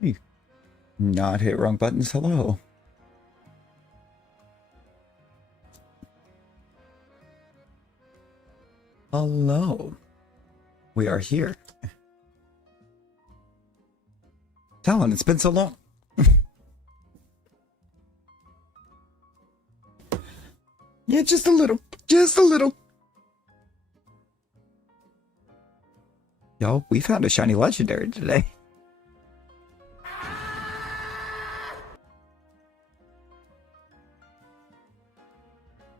Hey, not hit wrong buttons. Hello. Hello. We are here. Talon, it's been so long. Yeah, just a little. Just a little. Yo, we found a shiny legendary today.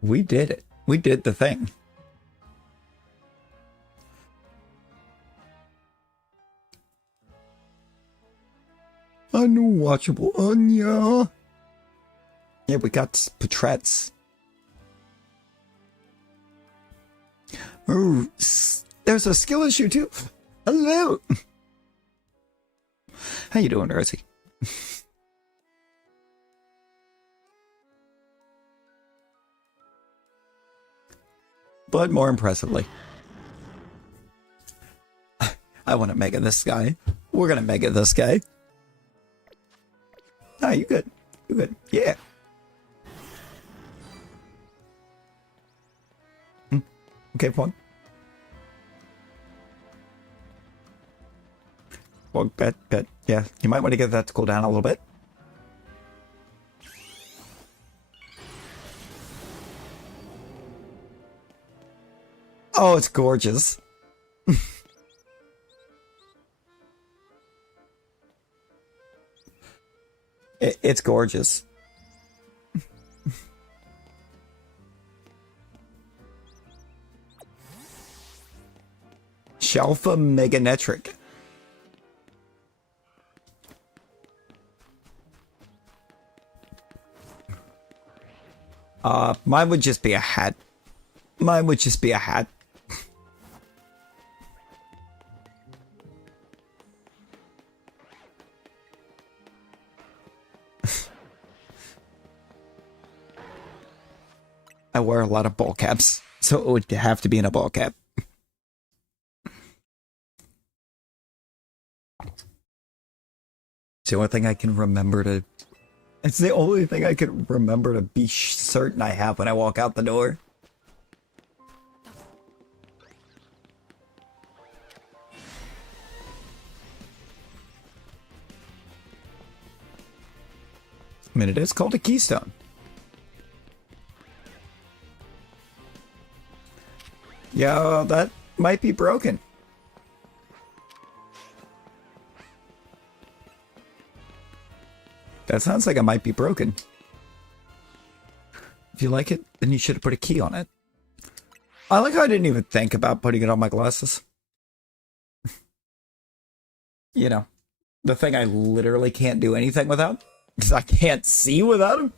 We did it. We did the thing. Unwatchable Anya. Yeah, we got Patretz. Oh, there's a skill issue too. Hello. How you doing, Rosie? But more impressively, I want to mega this guy. We're gonna mega this guy. Ah, you good. You good. Yeah. Okay, Pog. Pog, bet. Yeah, you might want to get that to cool down a little bit. Oh, it's gorgeous. It's gorgeous. Shelfa Meganetric. Mine would just be a hat. Mine would just be a hat. I wear a lot of ball caps, so it would have to be in a ball cap. It's the only thing I can remember to... It's the only thing I can remember to be certain I have when I walk out the door. I mean, it is called a keystone. Yeah, that might be broken. That sounds like it might be broken. If you like it, then you should have put a key on it. I like how I didn't even think about putting it on my glasses. You know, the thing I literally can't do anything without. Because I can't see without them.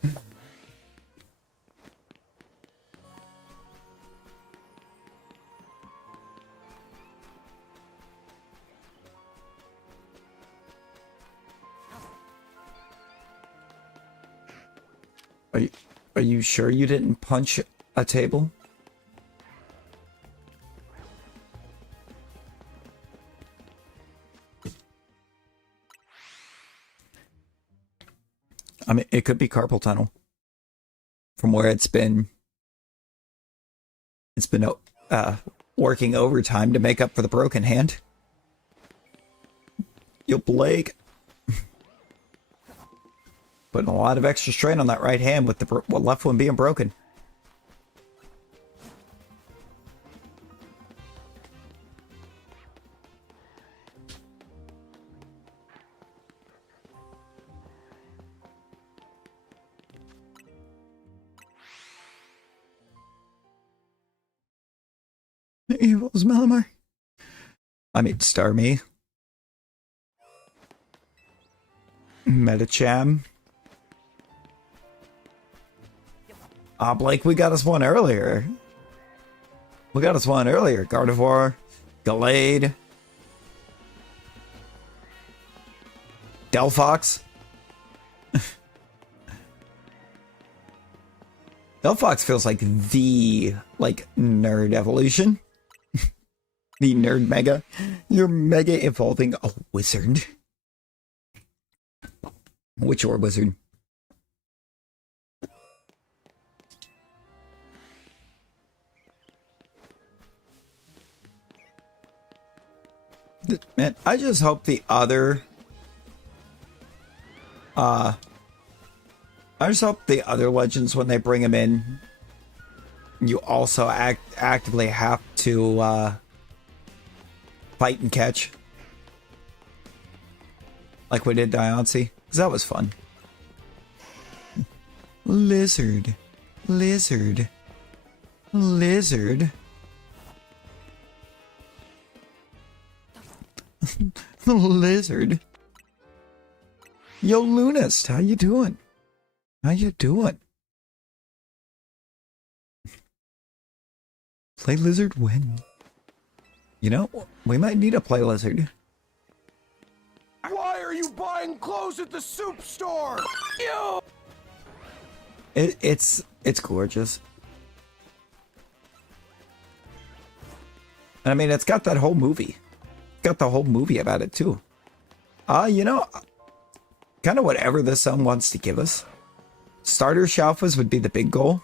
Are you sure you didn't punch a table? I mean, it could be carpal tunnel. From where it's been working overtime to make up for the broken hand. Yo, Blake. Putting a lot of extra strain on that right hand with the left one being broken. Evil's Malamar. I mean, Starmie. Metacham. Blake, we got us one earlier. Gardevoir, Gallade, Delphox. Delphox feels like the, nerd evolution. The nerd mega. You're mega evolving a wizard. Which orb wizard? Man, I just hope the other I just hope the other legends, when they bring them in, you also actively have to fight and catch, like we did Diancie, because that was fun. Lizard, lizard, lizard. Lizard. Yo, Lunast, how you doing? How you doing? Play Lizard when? You know, we might need a play Lizard. Why are you buying clothes at the soup store? Ew! It's gorgeous. And I mean, it's got that whole movie. Got the whole movie about it too. You know, kind of whatever this song wants to give us. Starter Shalfas would be the big goal.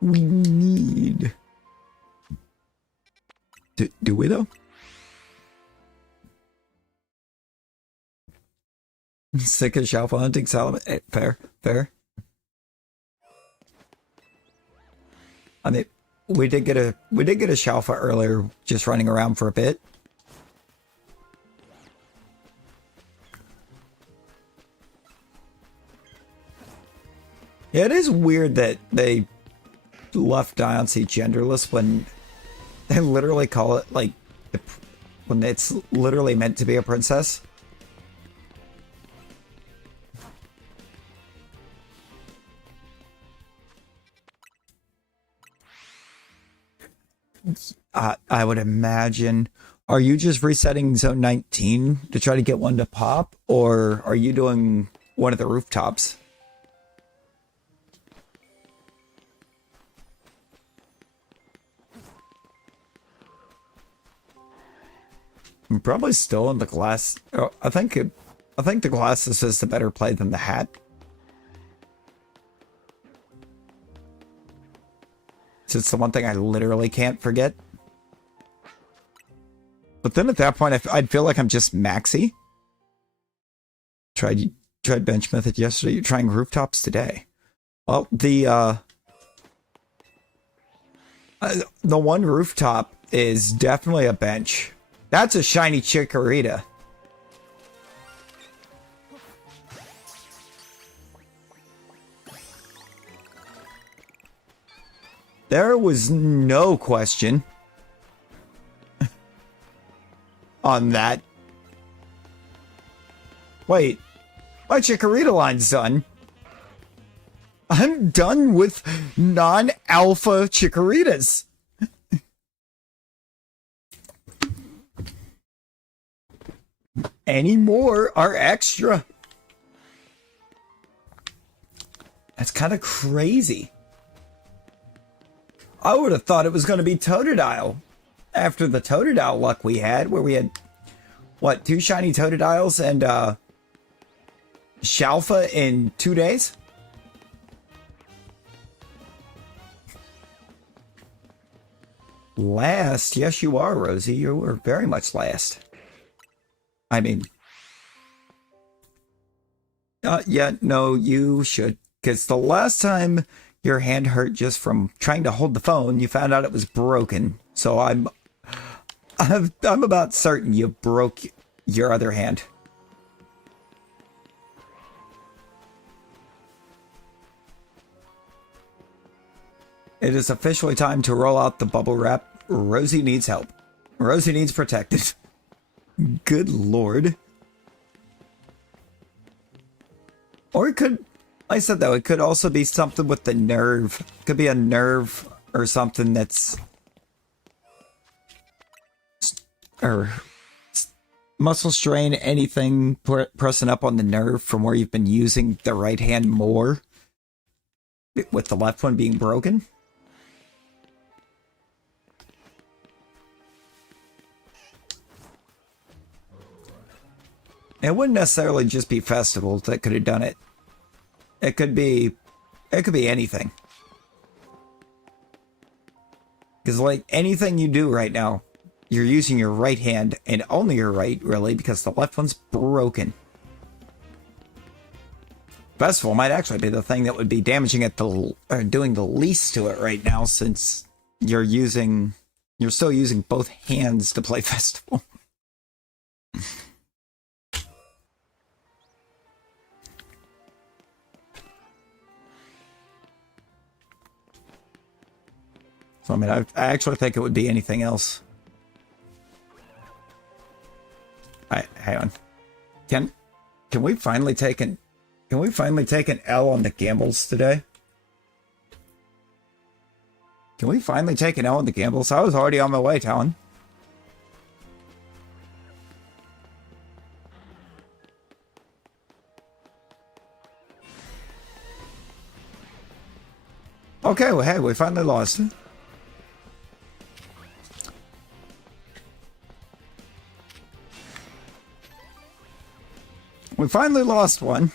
We need... Do we though? Sick of Shalfa hunting salamander. Fair, fair. I mean, we did get a Shalfa earlier, just running around for a bit. Yeah, it is weird that they left Diancie genderless when they literally call it, like, when it's literally meant to be a princess. I would imagine. Are you just resetting zone 19 to try to get one to pop, or are you doing one of the rooftops? I'm probably still in the glass. Oh, I think the glasses is the better play than the hat. It's the one thing I literally can't forget. But then at that point, I'd feel like I'm just maxi. Tried bench method yesterday. You're trying rooftops today. Well, the one rooftop is definitely a bench. That's a shiny Chikorita. There was no question on that. Wait, my Chikorita line's done. I'm done with non-alpha Chikoritas. Any more are extra. That's kind of crazy. I would have thought it was going to be Totodile. After the Totodile luck we had, where we had, what, 2 shiny Totodiles and Shalfa in 2 days? Last? Yes, you are, Rosie. You were very much last. I mean... yeah, no, you should. Because the last time your hand hurt just from trying to hold the phone, you found out it was broken. So I'm about certain you broke your other hand. It is officially time to roll out the bubble wrap. Rosie needs help. Rosie needs protected. Good lord. Or it could, like I said though, it could also be something with the nerve. It could be a nerve or something that's... or muscle strain, anything pressing up on the nerve from where you've been using the right hand more, with the left one being broken. It wouldn't necessarily just be festivals that could have done it. It could be anything. Because like anything you do right now, you're using your right hand and only your right, really, because the left one's broken. Festival might actually be the thing that would be damaging it or doing the least to it right now, since you're still using both hands to play Festival. So I mean, I actually think it would be anything else. Hang on. Can we finally take an L on the gambles today? Can we finally take an L on the gambles? I was already on my way, Talon. Okay, well, hey, we finally lost. We finally lost one.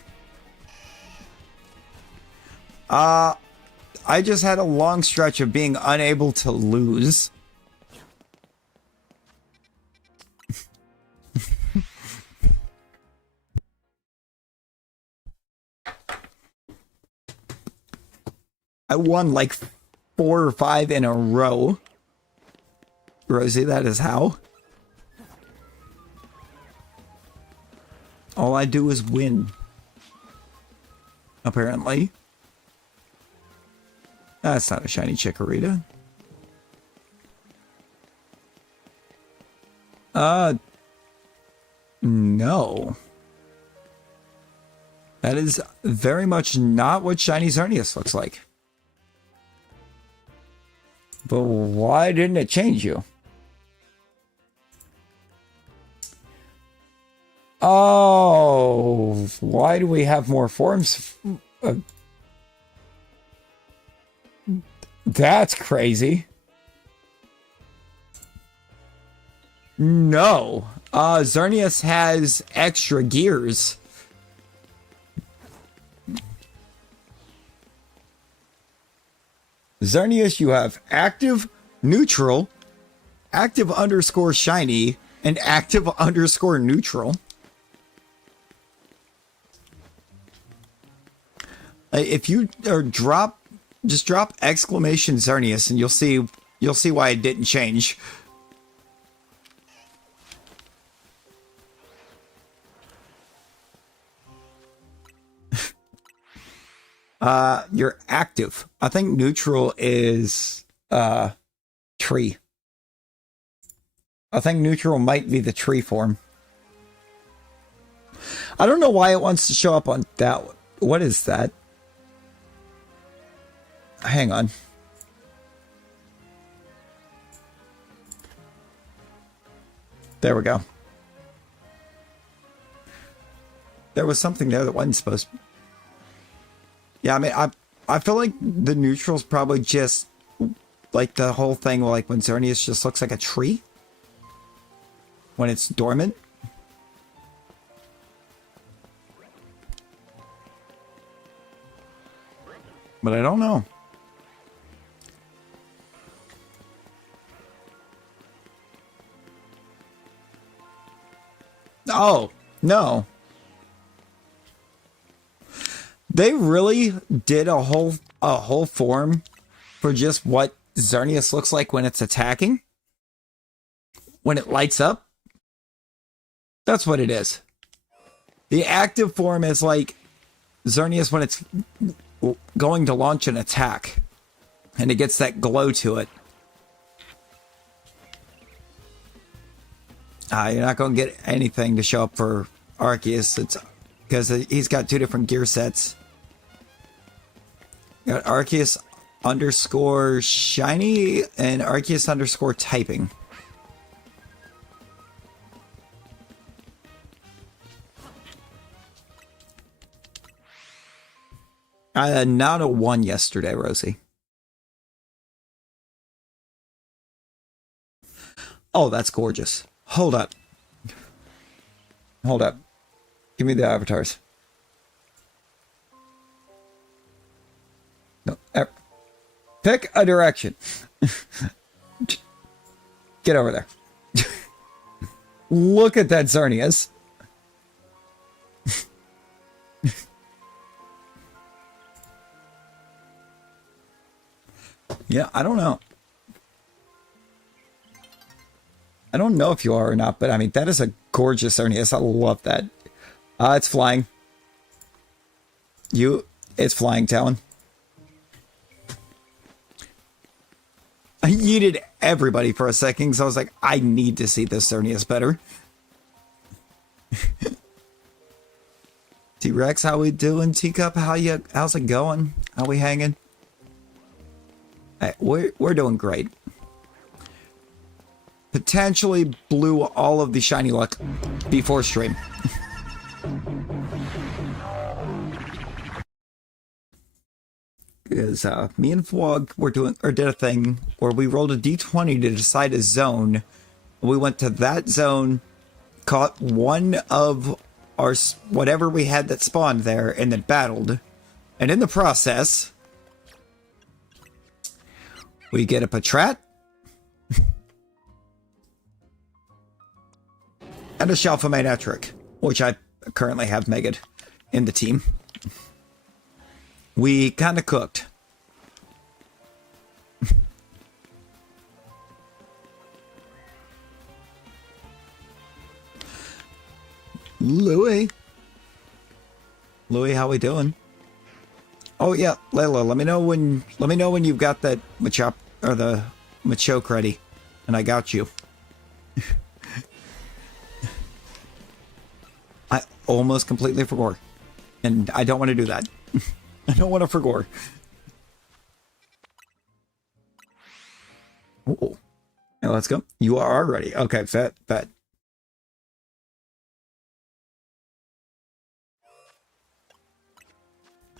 I just had a long stretch of being unable to lose. I won like 4 or 5 in a row. Rosie, that is how. All I do is win. Apparently. That's not a shiny Chikorita. No. That is very much not what shiny Xerneas looks like. But why didn't it change you? Oh, why do we have more forms? That's crazy. No. Xerneas has extra gears. Xerneas, you have active, neutral, active underscore shiny, and active underscore neutral. If you just drop exclamation Xerneas, and you'll see why it didn't change. You're active. I think neutral is tree. I think neutral might be the tree form. I don't know why it wants to show up on that. What is that? Hang on. There we go. There was something there that wasn't supposed to. Yeah, I mean, I feel like the neutral's probably just like the whole thing, like when Xerneas just looks like a tree when it's dormant. But I don't know. Oh, no. They really did a whole form for just what Xerneas looks like when it's attacking. When it lights up. That's what it is. The active form is like Xerneas when it's going to launch an attack. And it gets that glow to it. You're not going to get anything to show up for Arceus. It's because he's got 2 different gear sets. Got Arceus underscore shiny and Arceus underscore typing. Not a 1 yesterday, Rosie. Oh, that's gorgeous. Hold up. Hold up. Give me the avatars. No, pick a direction. Get over there. Look at that Xerneas. Yeah, I don't know. I don't know if you are or not, but I mean, that is a gorgeous Xerneas. I love that. It's flying. It's flying, Talon. I yeeted everybody for a second, so I was like, I need to see this Xerneas better. T-Rex, how we doing? Teacup, how's it going? How we hanging? Hey, we're doing great. Potentially blew all of the shiny luck before stream. Is me and Fwog did a thing where we rolled a d20 to decide a zone. We went to that zone, caught one of our whatever we had that spawned there, and then battled. And in the process, we get a Patrat and a Shalfamanetric, which I currently have Megad in the team. We kind of cooked. Louis, how we doing? Oh yeah, Layla, let me know when you've got that Machop or the Machoke ready, and I got you. I almost completely forgot, and I don't want to do that. I don't want to forget. Oh, now let's go. You are ready. Okay, bet.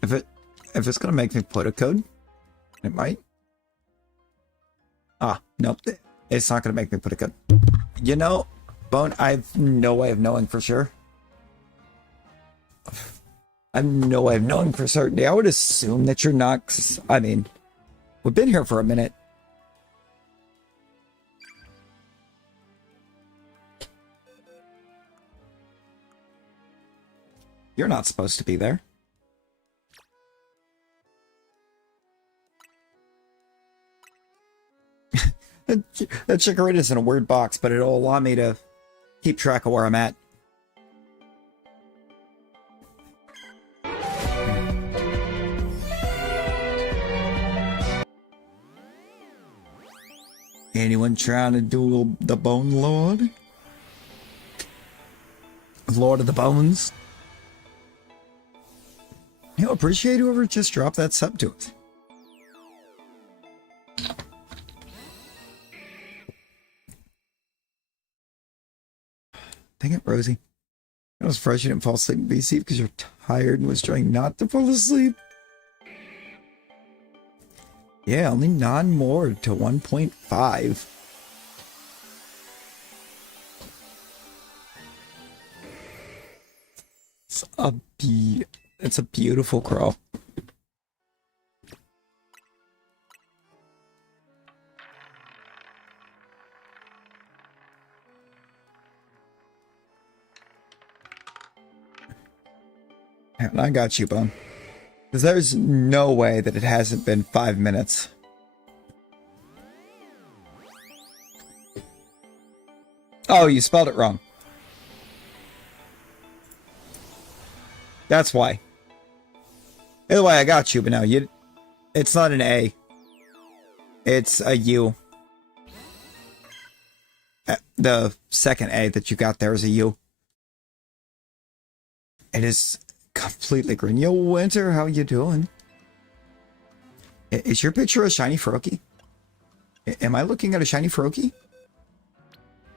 If it's gonna make me put a code, it might. Ah, nope. It's not gonna make me put a code. You know, Bone, I have no way of knowing for sure. I have no way of knowing for certainty. I would assume that you're not. 'Cause, I mean, we've been here for a minute. You're not supposed to be there. That Chikorita's in a weird box, but it'll allow me to keep track of where I'm at. Anyone trying to duel the Bone Lord? Lord of the Bones? You know, appreciate whoever just dropped that sub to us. Dang it, Rosie. I was surprised you didn't fall asleep in BC because you're tired and was trying not to fall asleep. Yeah, only 9 more to 1.5. It's a beautiful crow. And I got you, Bone. Because there's no way that it hasn't been 5 minutes. Oh, you spelled it wrong. That's why. Either way, I got you, but no, it's not an A. It's a U. The second A that you got there is a U. It is completely green. Yo, Winter, how you doing? Is your picture a shiny Froakie? Am I looking at a shiny Froakie?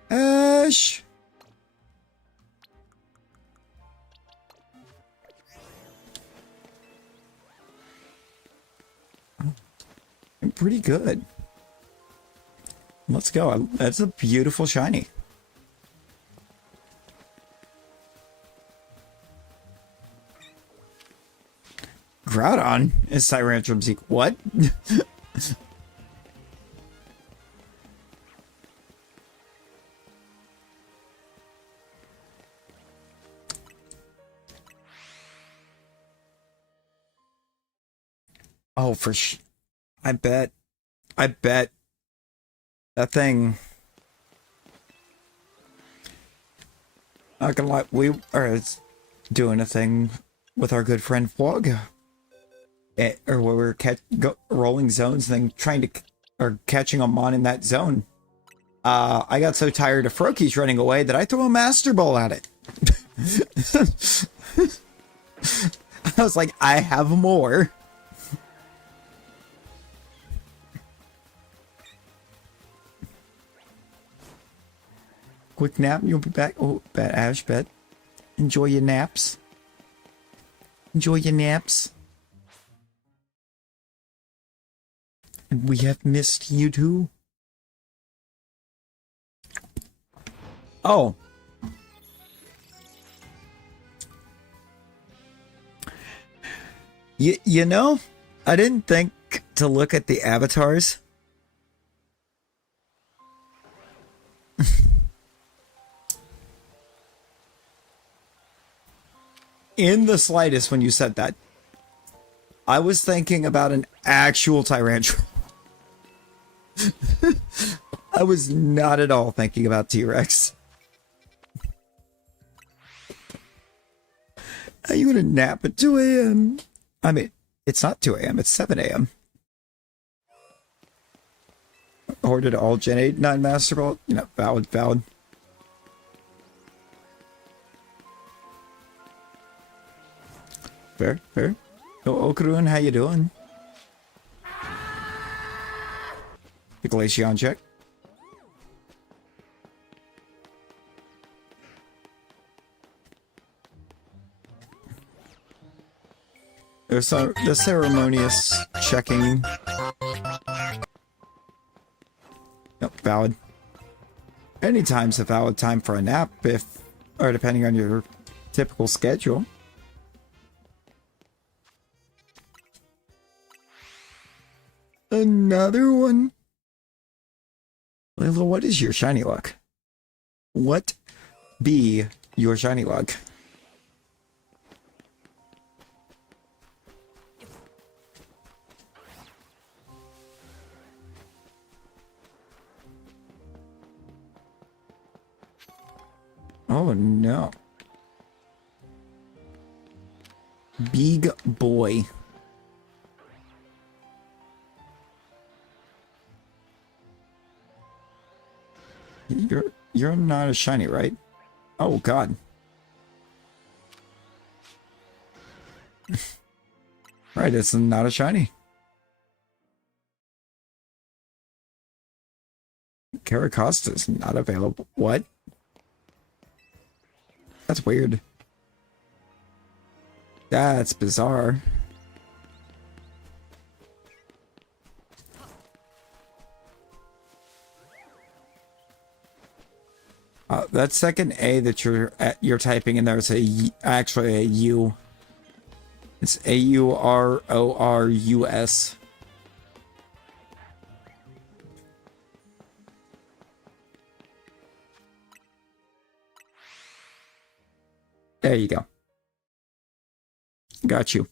Ash! I'm pretty good. Let's go. That's a beautiful shiny. Groudon is Tyrantrum equal. What? Oh, I bet that thing. Not gonna lie, we are doing a thing with our good friend Flog, or where we're rolling zones and then catching a mon in that zone. I got so tired of Froakies running away that I threw a Master Ball at it. I was like, I have more. Quick nap, you'll be back. Oh, bet Ash, bet. Enjoy your naps. Enjoy your naps. And we have missed you too. Oh. You know, I didn't think to look at the avatars. In the slightest when you said that. I was thinking about an actual Tyrantrum. I was not at all thinking about T-Rex. Are you gonna nap at 2 a.m.? I mean, it's not 2 a.m., it's 7 a.m. Hoarded all Gen 8, 9 Master Ball. You know, valid. Fair. Oh, Okarun, how you doing? The Glaceon check. There's the ceremonious checking. Yep, valid. Anytime's a valid time for a nap, or depending on your typical schedule. Another one. Layla, what is your shiny luck? What be your shiny luck? Oh no. Big boy. You're not a shiny, right? Oh god. Right, it's not a shiny. Caracosta's not available. What? That's weird. That's bizarre. That second A that you're typing in there is actually a U. It's AURORUS. There you go. Got you.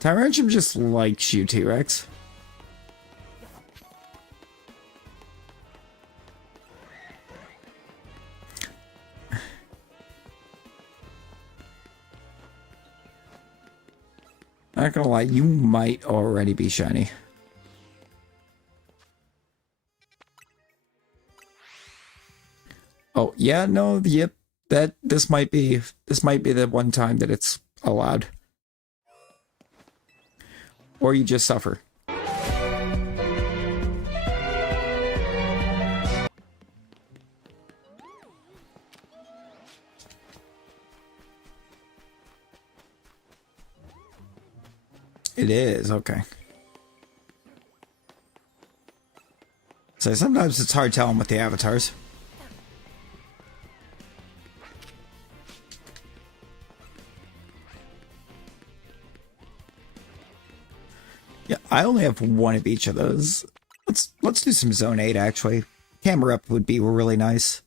Tyrantrum just likes you, T-Rex. Not gonna lie, you might already be shiny. Oh, yeah, no, yep. This might be the one time that it's allowed. Or you just suffer. It is, okay. So sometimes it's hard telling with the avatars. Yeah, I only have one of each of those. Let's do some Zone 8 actually. Camerupt would be really nice.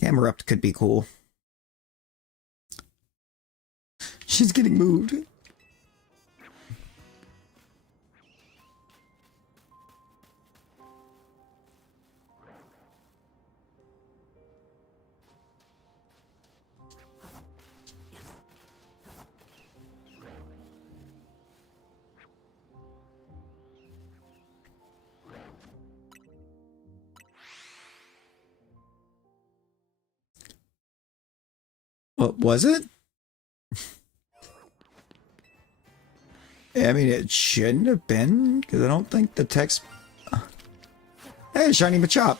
Camerupt could be cool. She's getting moved. What was it? I mean, it shouldn't have been, because I don't think the text... Hey, Shiny Machop!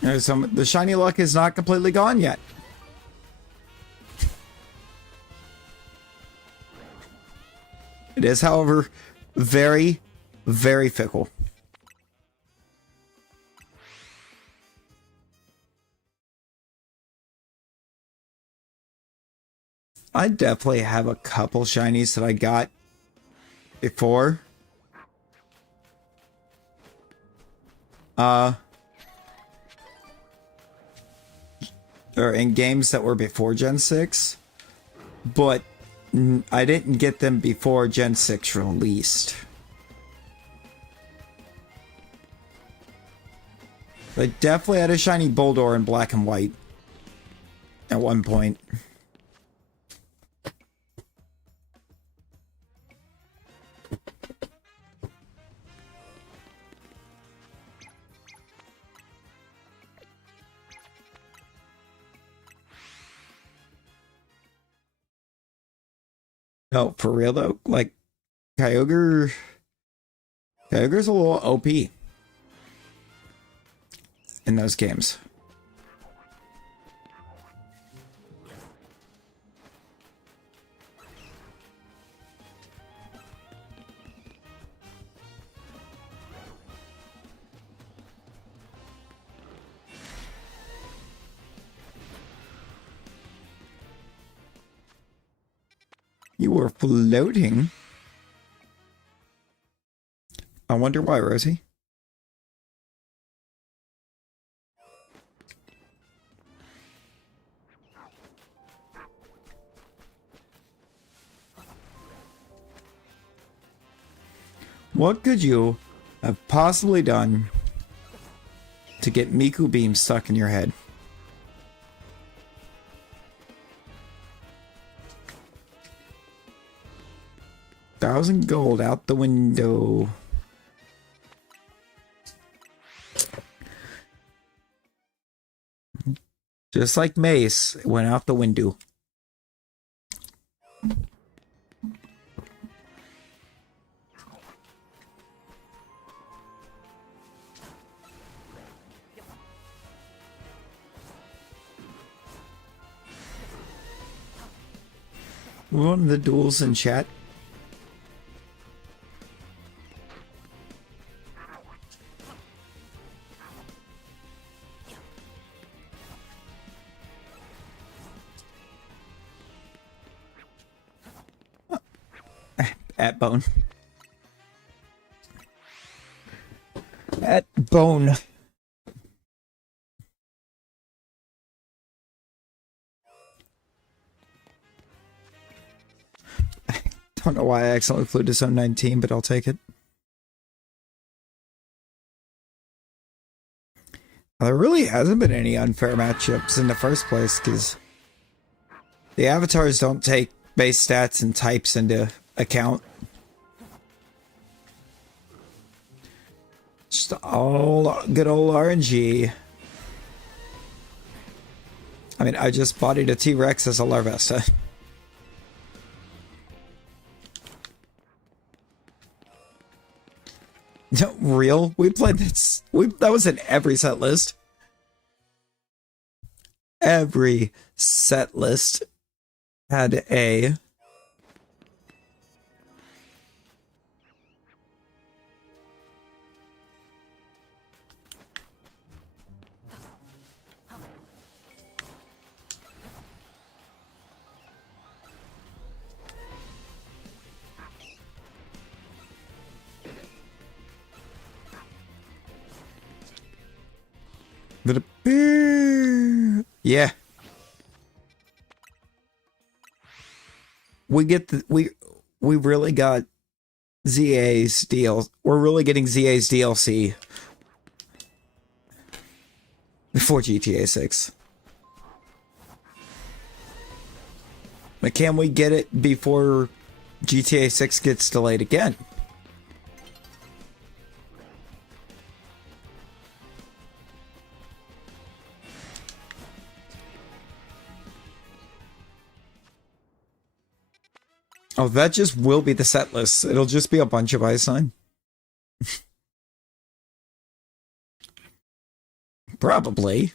The shiny luck is not completely gone yet. It is, however, very, very fickle. I definitely have a couple shinies that I got before. Or in games that were before Gen 6. But I didn't get them before Gen 6 released. I definitely had a shiny Boldore in black and white at one point. No, for real though, like Kyogre's a little OP in those games. You were floating. I wonder why, Rosie. What could you have possibly done to get Miku Beam stuck in your head? $1,000 gold out the window. Just like Mace, it went out the window. One of the duels in chat. At bone. At bone. I don't know why I accidentally flew to zone 19, but I'll take it. There really hasn't been any unfair matchups in the first place, because the avatars don't take base stats and types into account. Just all good old RNG. I mean, I just bodied a T-Rex as a Larvesta. No, real? We played this. That was in every set list. every set list had a yeah. We really got ZA's deal. We're really getting ZA's DLC before GTA 6. But can we get it before GTA 6 gets delayed again? Oh, that just will be the set list. It'll just be a bunch of Iceland. Probably.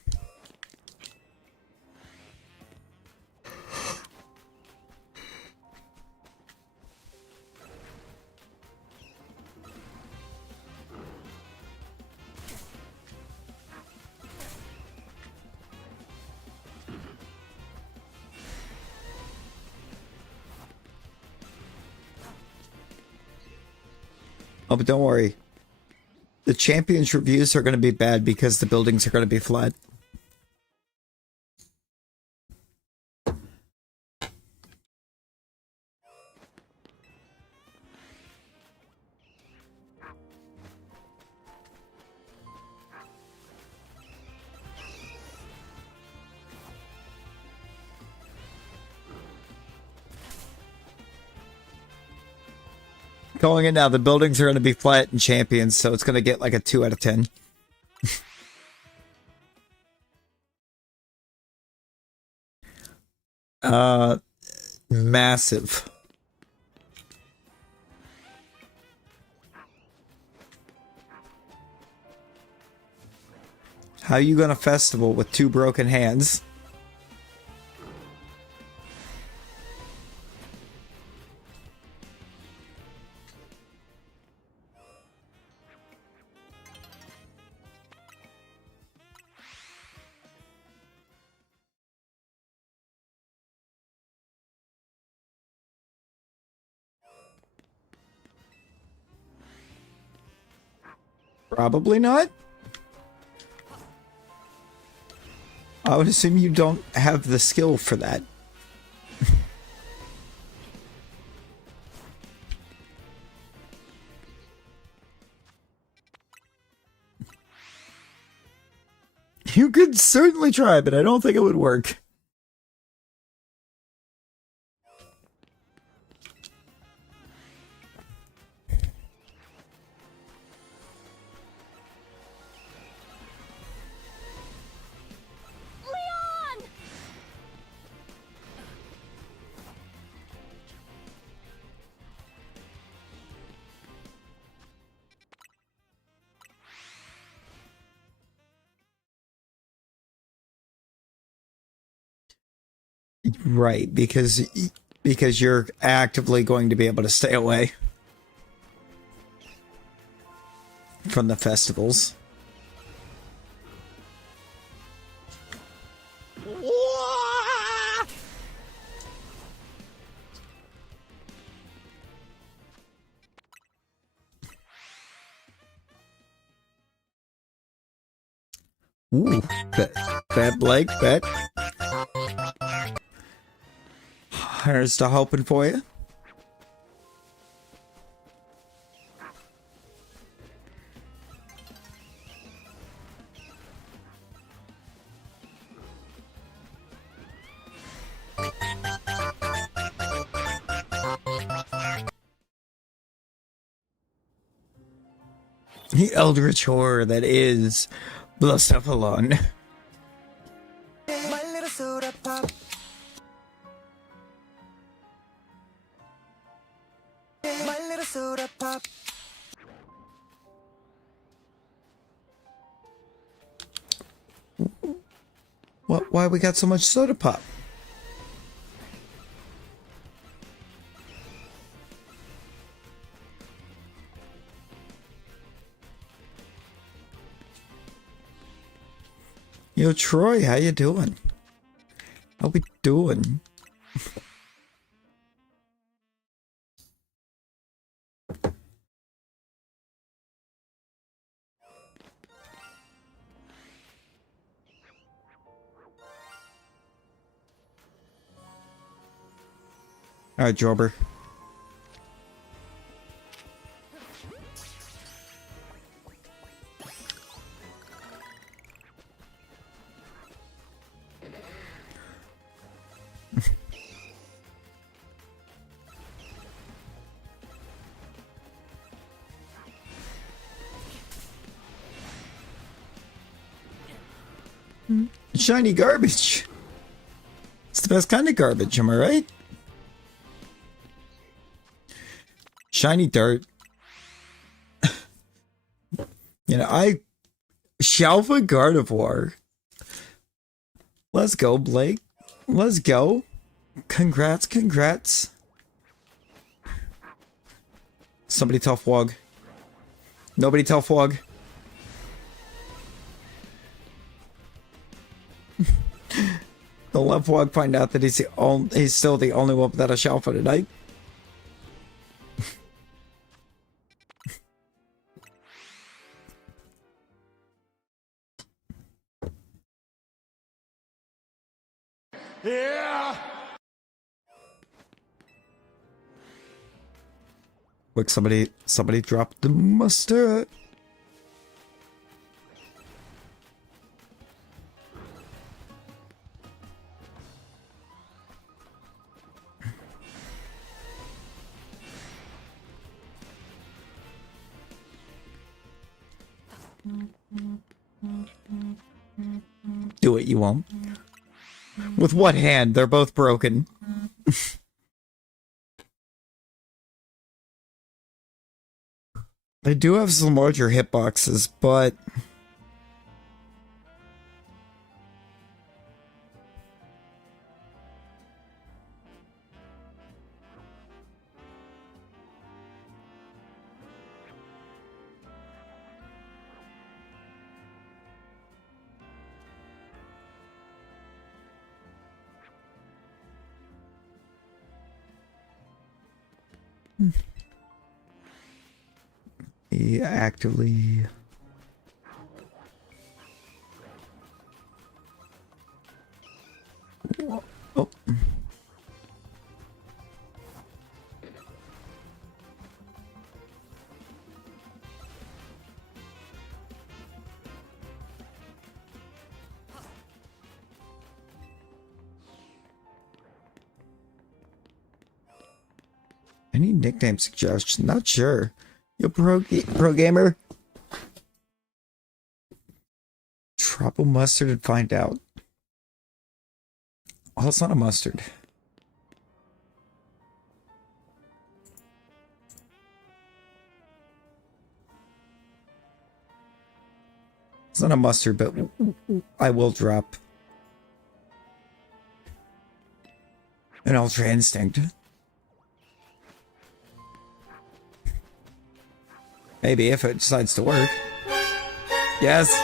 Oh, but don't worry. The Champions reviews are going to be bad because the buildings are going to be flat. Calling it now, the buildings are going to be flat in Champions, so it's going to get like a 2 out of 10. Massive. How you going to festival with 2 broken hands? Probably not. I would assume you don't have the skill for that. You could certainly try, but I don't think it would work. Right, because you're actively going to be able to stay away from the festivals. Ooh, bet Blake, bet. Here's to hoping for you. The eldritch horror that is Blacephalon. My little soda pop. My little soda pop. What? Why we got so much soda pop? Yo, Troy, how you doing? How we doing? All right, Jobber. Shiny garbage. It's the best kind of garbage, am I right? Shiny dirt. You know, Shalva Gardevoir. Let's go, Blake. Let's go. Congrats, congrats. Somebody tell Fwog. Nobody tell Fwog. Don't let Fwog find out that he's still the only one without a Shalva tonight. Yeah! Quick, somebody dropped the mustard. Do it, you won't. With what hand? They're both broken. They do have some larger hitboxes, but... He actively... Oh. Any nickname suggestion? Not sure. Yo, pro gamer. Trouble mustard and find out. Well, it's not a mustard. It's not a mustard, but I will drop an Ultra Instinct. Maybe if it decides to work. Yes.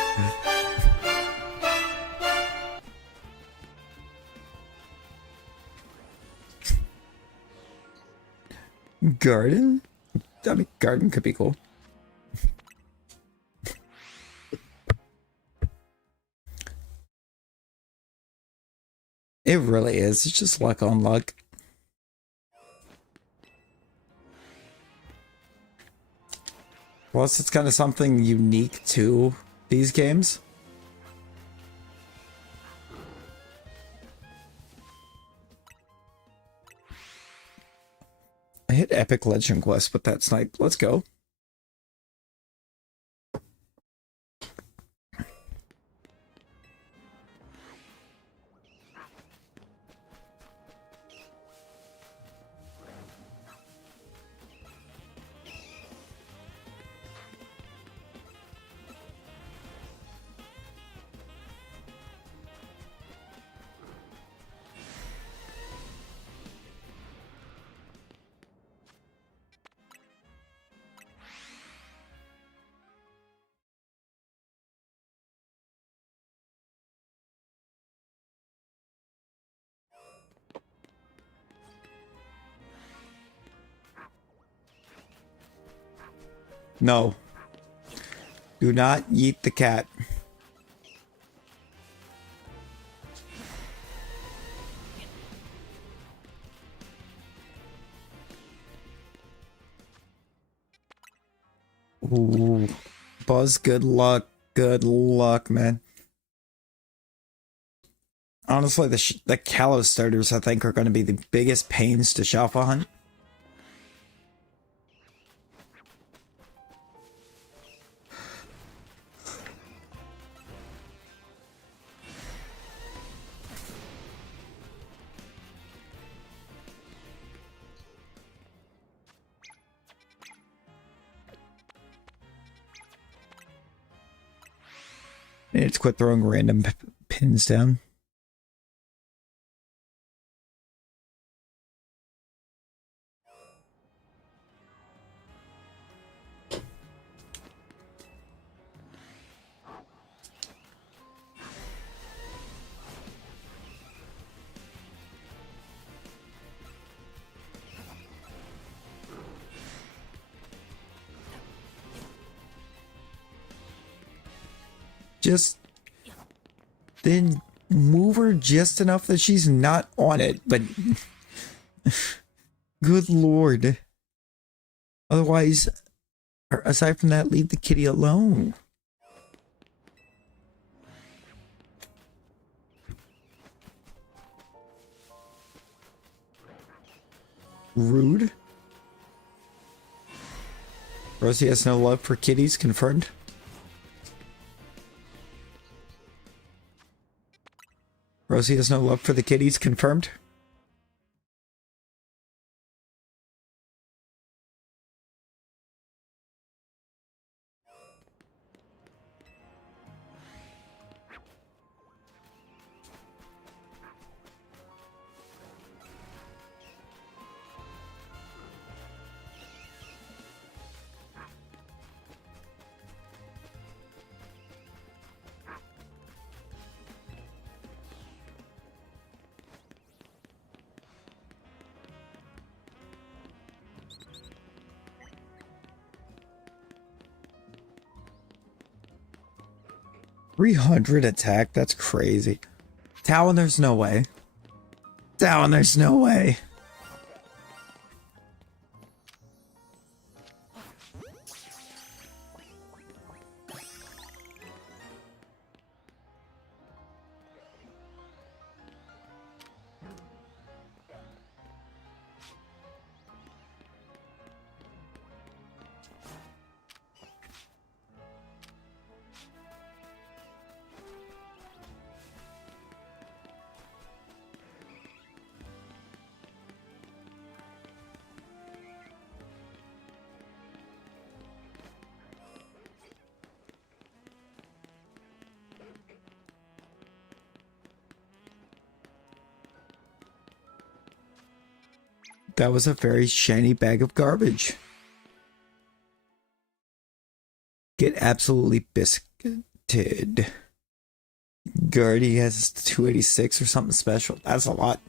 Garden? I mean, garden could be cool. It really is. It's just luck on luck. Plus, it's kind of something unique to these games. I hit Epic Legend Quest with that snipe. Let's go. No. Do not yeet the cat. Ooh. Buzz, good luck. Good luck, man. Honestly, the Kalos starters, I think, are going to be the biggest pains to shuffle hunt. I need to quit throwing random pins down. Just then move her just enough that she's not on it, but good lord. Otherwise, or aside from that, leave the kitty alone. Rude. Rosie has no love for kitties, confirmed. Rosie has no love for the kitties, confirmed. $300 attack? That's crazy. Talon, there's no way. Talon, there's no way. That was a very shiny bag of garbage. Get absolutely biscuited. Guardy has 286 or something special. That's a lot.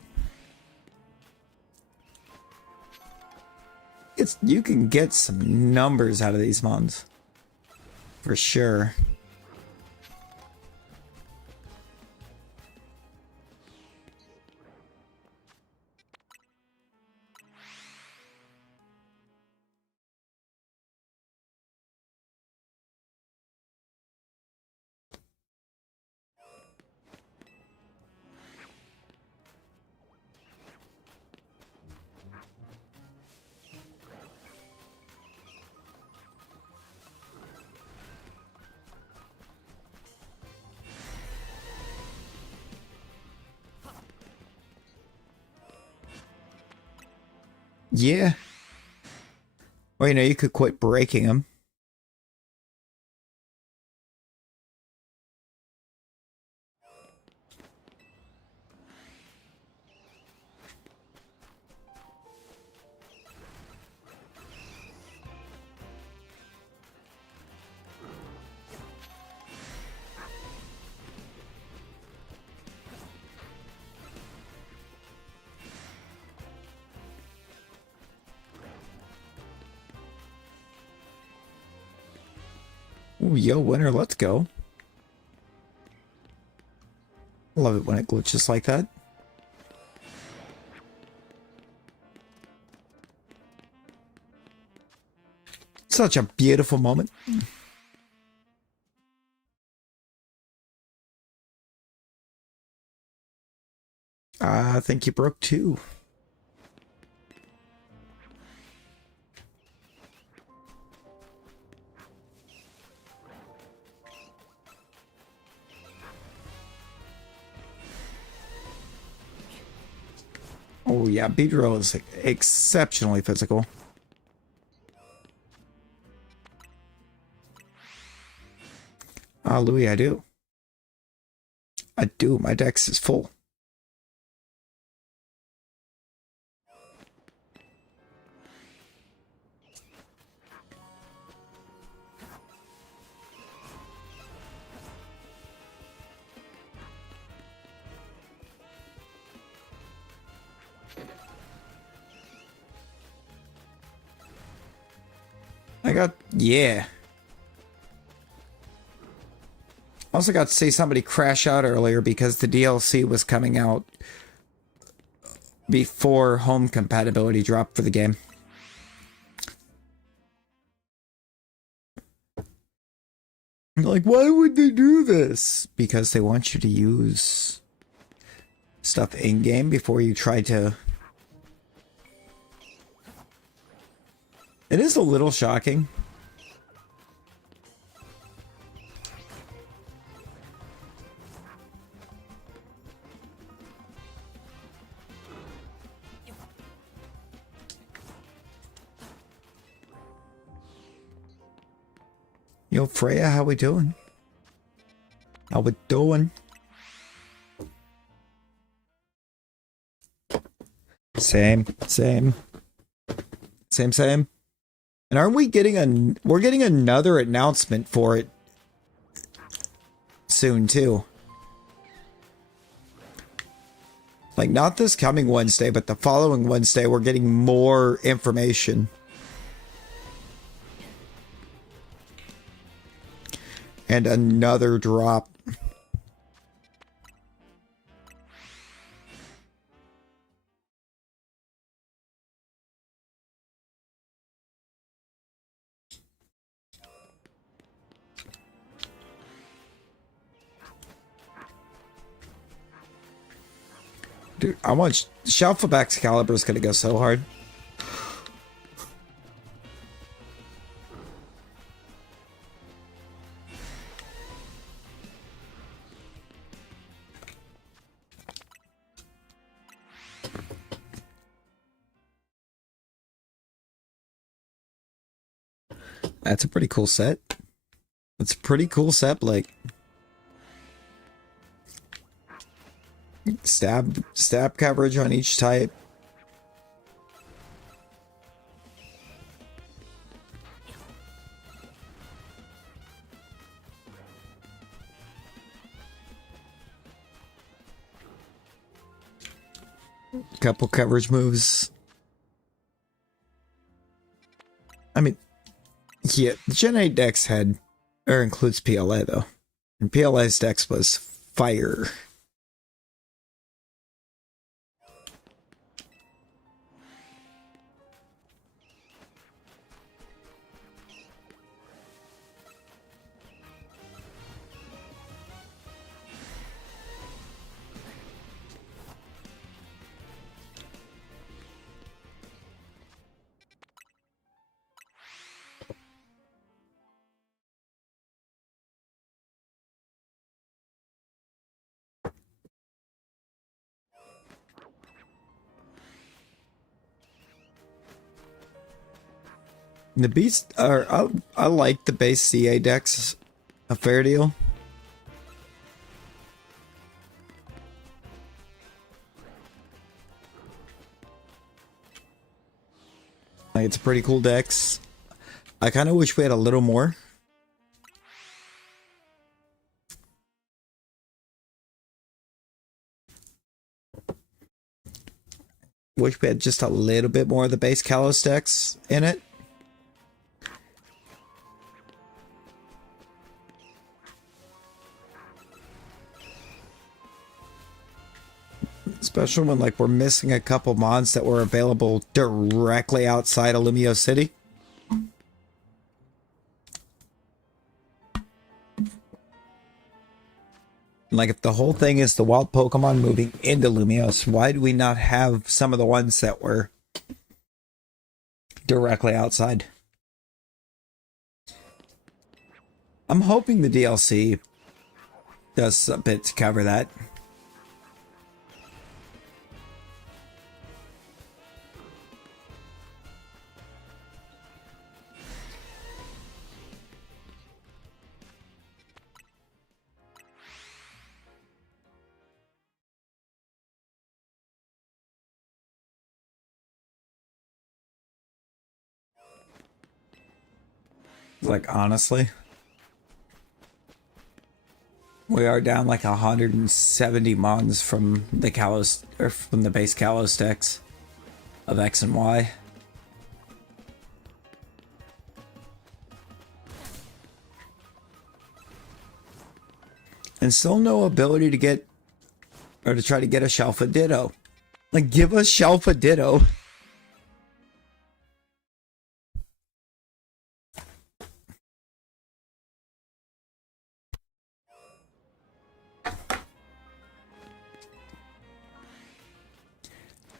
You can get some numbers out of these mons. For sure. Yeah. Well, you know, you could quit breaking them. Ooh, yo, winner, let's go. Love it when it glitches like that. Such a beautiful moment. I think you broke two. Oh yeah, Beedrill is exceptionally physical. Ah, Louis, I do. I do. My dex is full. I got, yeah. Also got to see somebody crash out earlier because the DLC was coming out before home compatibility dropped for the game. Like, why would they do this? Because they want you to use stuff in-game before you try to... It is a little shocking. Yo, Freya, how we doing? How we doing? Same. And aren't we getting we're getting another announcement for it soon too. Like not this coming Wednesday, but the following Wednesday we're getting more information. And another drop. Dude, I want Shelf of Excalibur is gonna go so hard. That's a pretty cool set. It's a pretty cool set, Blake. Stab coverage on each type. Couple coverage moves. I mean, yeah, the Gen 8 Dex had, or includes PLA though. And PLA's Dex was fire. The beast, I like the base CA Dex a fair deal. Like, it's a pretty cool Dex. I kind of wish we had a little more. Wish we had just a little bit more of the base Kalos Dex in it. Especially when like we're missing a couple mods that were available directly outside of Lumio City. Like if the whole thing is the wild Pokemon moving into Lumios, why do we not have some of the ones that were directly outside? I'm hoping the DLC does a bit to cover that. Like honestly, we are down like 170 mons from the Kalos, or from the base Kalos decks of X and Y. And still no ability to get, or to try to get a Shelfa Ditto. Like give us Shelfa Ditto.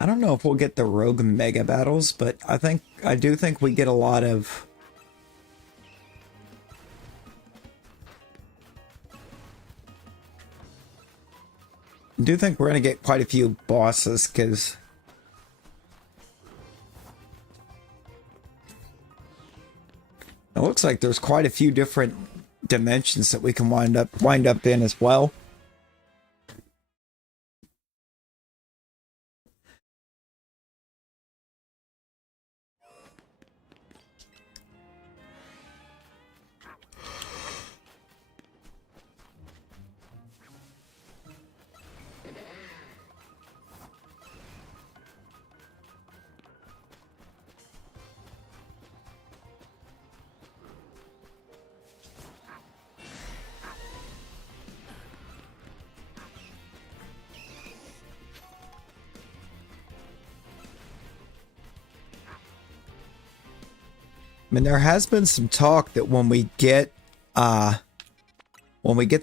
I don't know if we'll get the Rogue Mega Battles, but I do think we get a lot of I do think we're gonna get quite a few bosses, because it looks like there's quite a few different dimensions that we can wind up in as well. I mean, there has been some talk that when we get the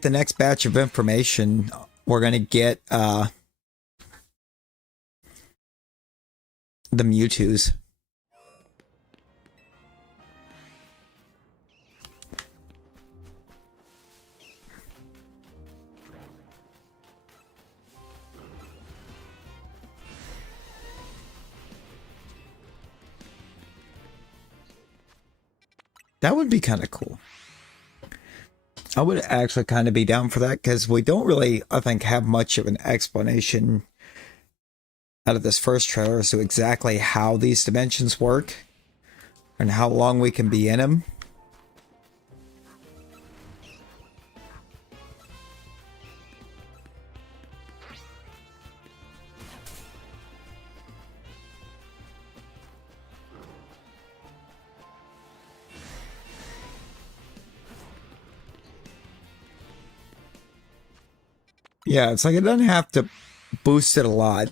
next batch of information, we're gonna get the Mewtwo's. That would be kind of cool. I would actually kind of be down for that, because we don't really, I think, have much of an explanation out of this first trailer as to exactly how these dimensions work and how long we can be in them. Yeah, it's like it doesn't have to boost it a lot.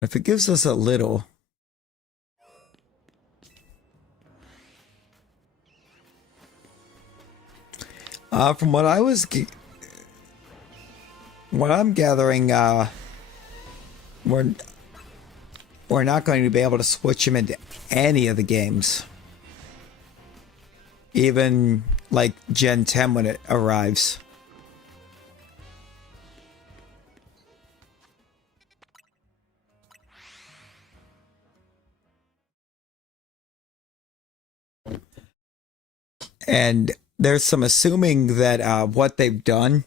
If it gives us a little. From what I'm gathering, we're not going to be able to switch him into any of the games. Even like Gen 10 when it arrives. And there's some assuming that what they've done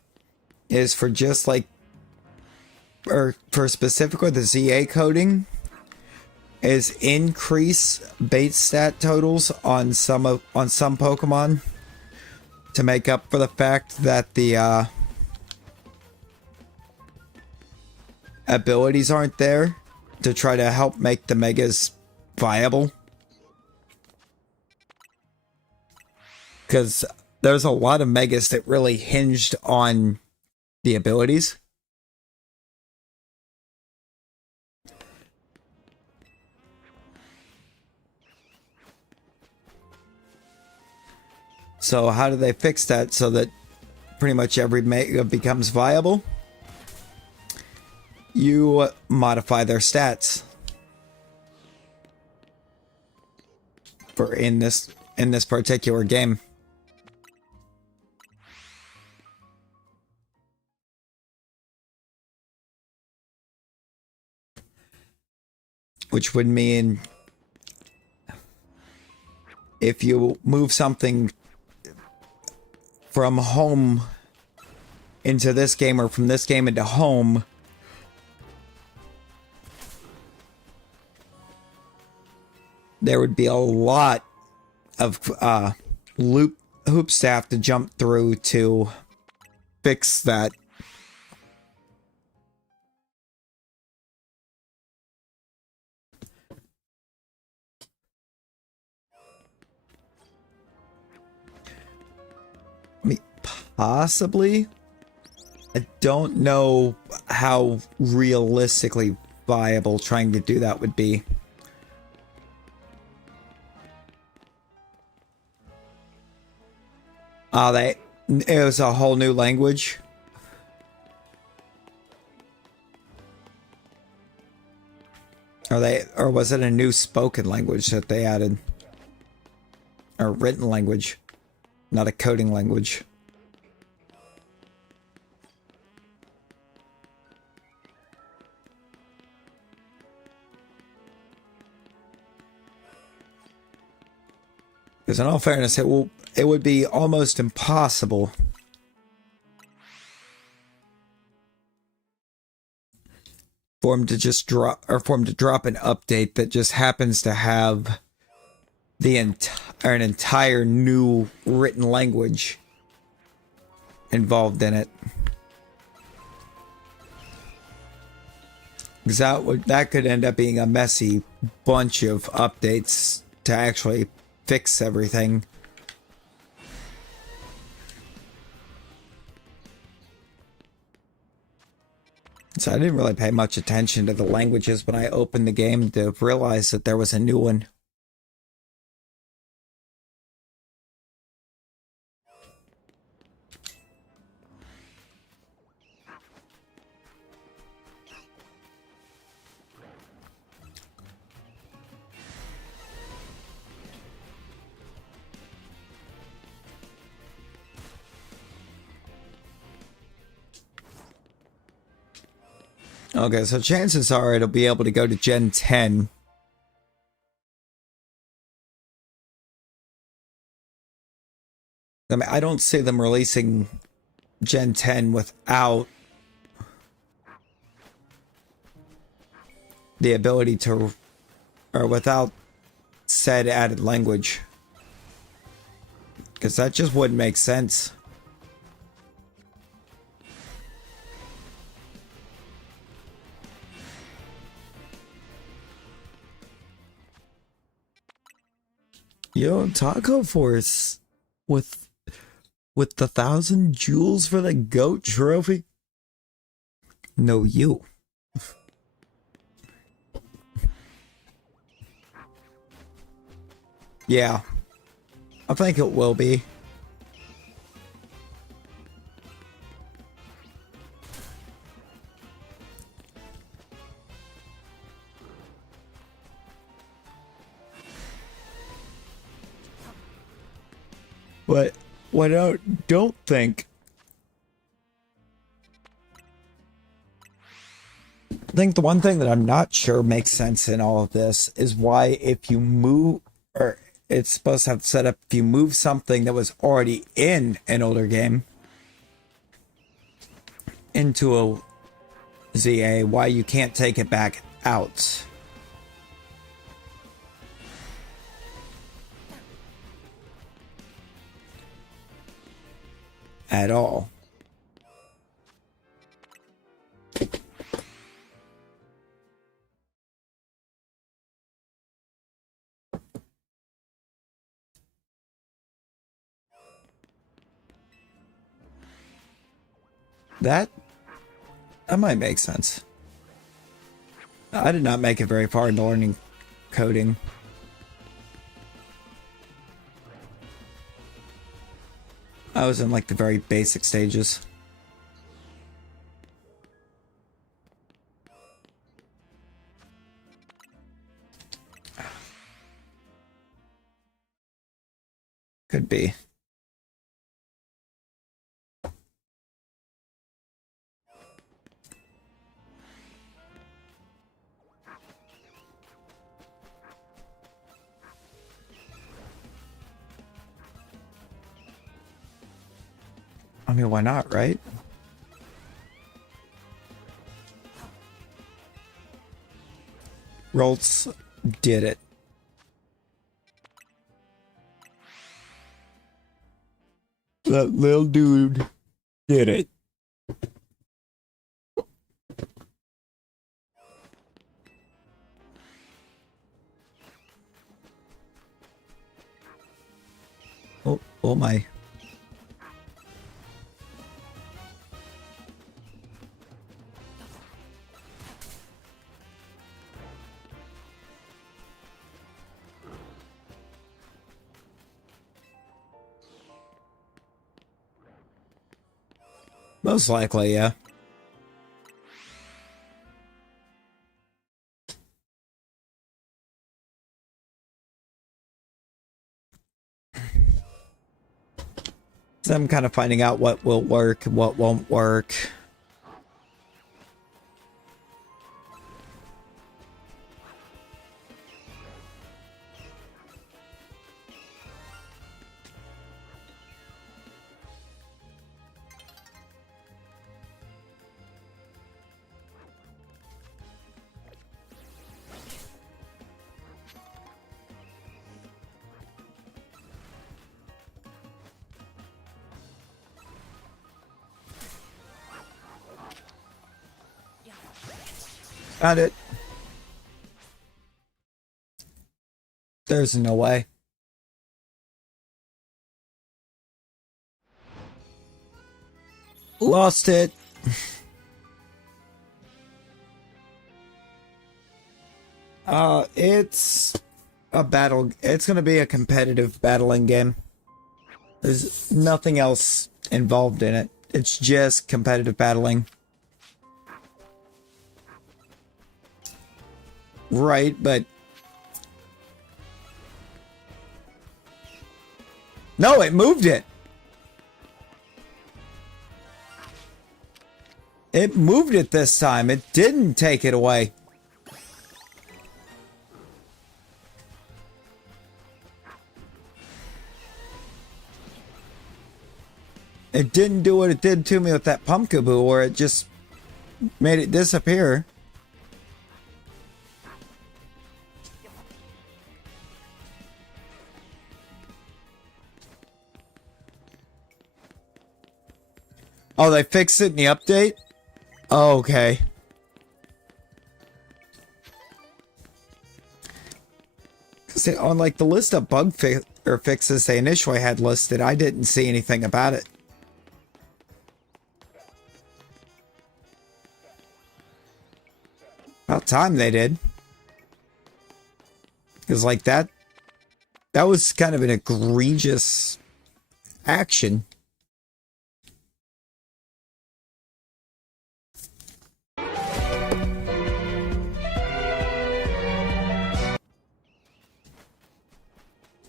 is for just like, or for specifically the ZA coding, is increase base stat totals on some Pokemon to make up for the fact that the abilities aren't there, to try to help make the Megas viable. Because there's a lot of Megas that really hinged on The abilities. So how do they fix that so that pretty much every mega becomes viable? You modify their stats for in this particular game. Which would mean if you move something from home into this game or from this game into home, there would be a lot of hoops to have to jump through to fix that. I mean, possibly. I don't know how realistically viable trying to do that would be. It was a whole new language. Or was it a new spoken language that they added? Or written language, not a coding language. Because in all fairness, it would be almost impossible for him to just drop an update that just happens to have an entire new written language involved in it. Because that could end up being a messy bunch of updates to actually fix everything. So I didn't really pay much attention to the languages when I opened the game to realize that there was a new one. Okay, so chances are it'll be able to go to Gen 10. I mean, I don't see them releasing Gen 10 without the ability to, or without said added language. Because that just wouldn't make sense. Yo, Taco Force with the 1,000 jewels for the GOAT trophy? No, you. Yeah, I think it will be. But what I don't think, I think the one thing that I'm not sure makes sense in all of this is why if you move, or it's supposed to have set up, if you move something that was already in an older game into a ZA, why you can't take it back out. At all. That might make sense. I did not make it very far into learning coding. I was in like the very basic stages. Could be. I mean, why not, right? Roltz did it. That little dude did it. Oh my. Most likely, yeah. So I'm kind of finding out what will work and what won't work. Found it. There's no way. Lost it. It's a battle. It's going to be a competitive battling game. There's nothing else involved in it. It's just competitive battling. Right, but... No, it moved it! It moved it this time. It didn't take it away. It didn't do what it did to me with that Pumpkaboo, where it just made it disappear. Oh, they fixed it in the update? Oh, okay. Because on like the list of bug fixes they initially had listed, I didn't see anything about it. About time they did. Because like that was kind of an egregious action.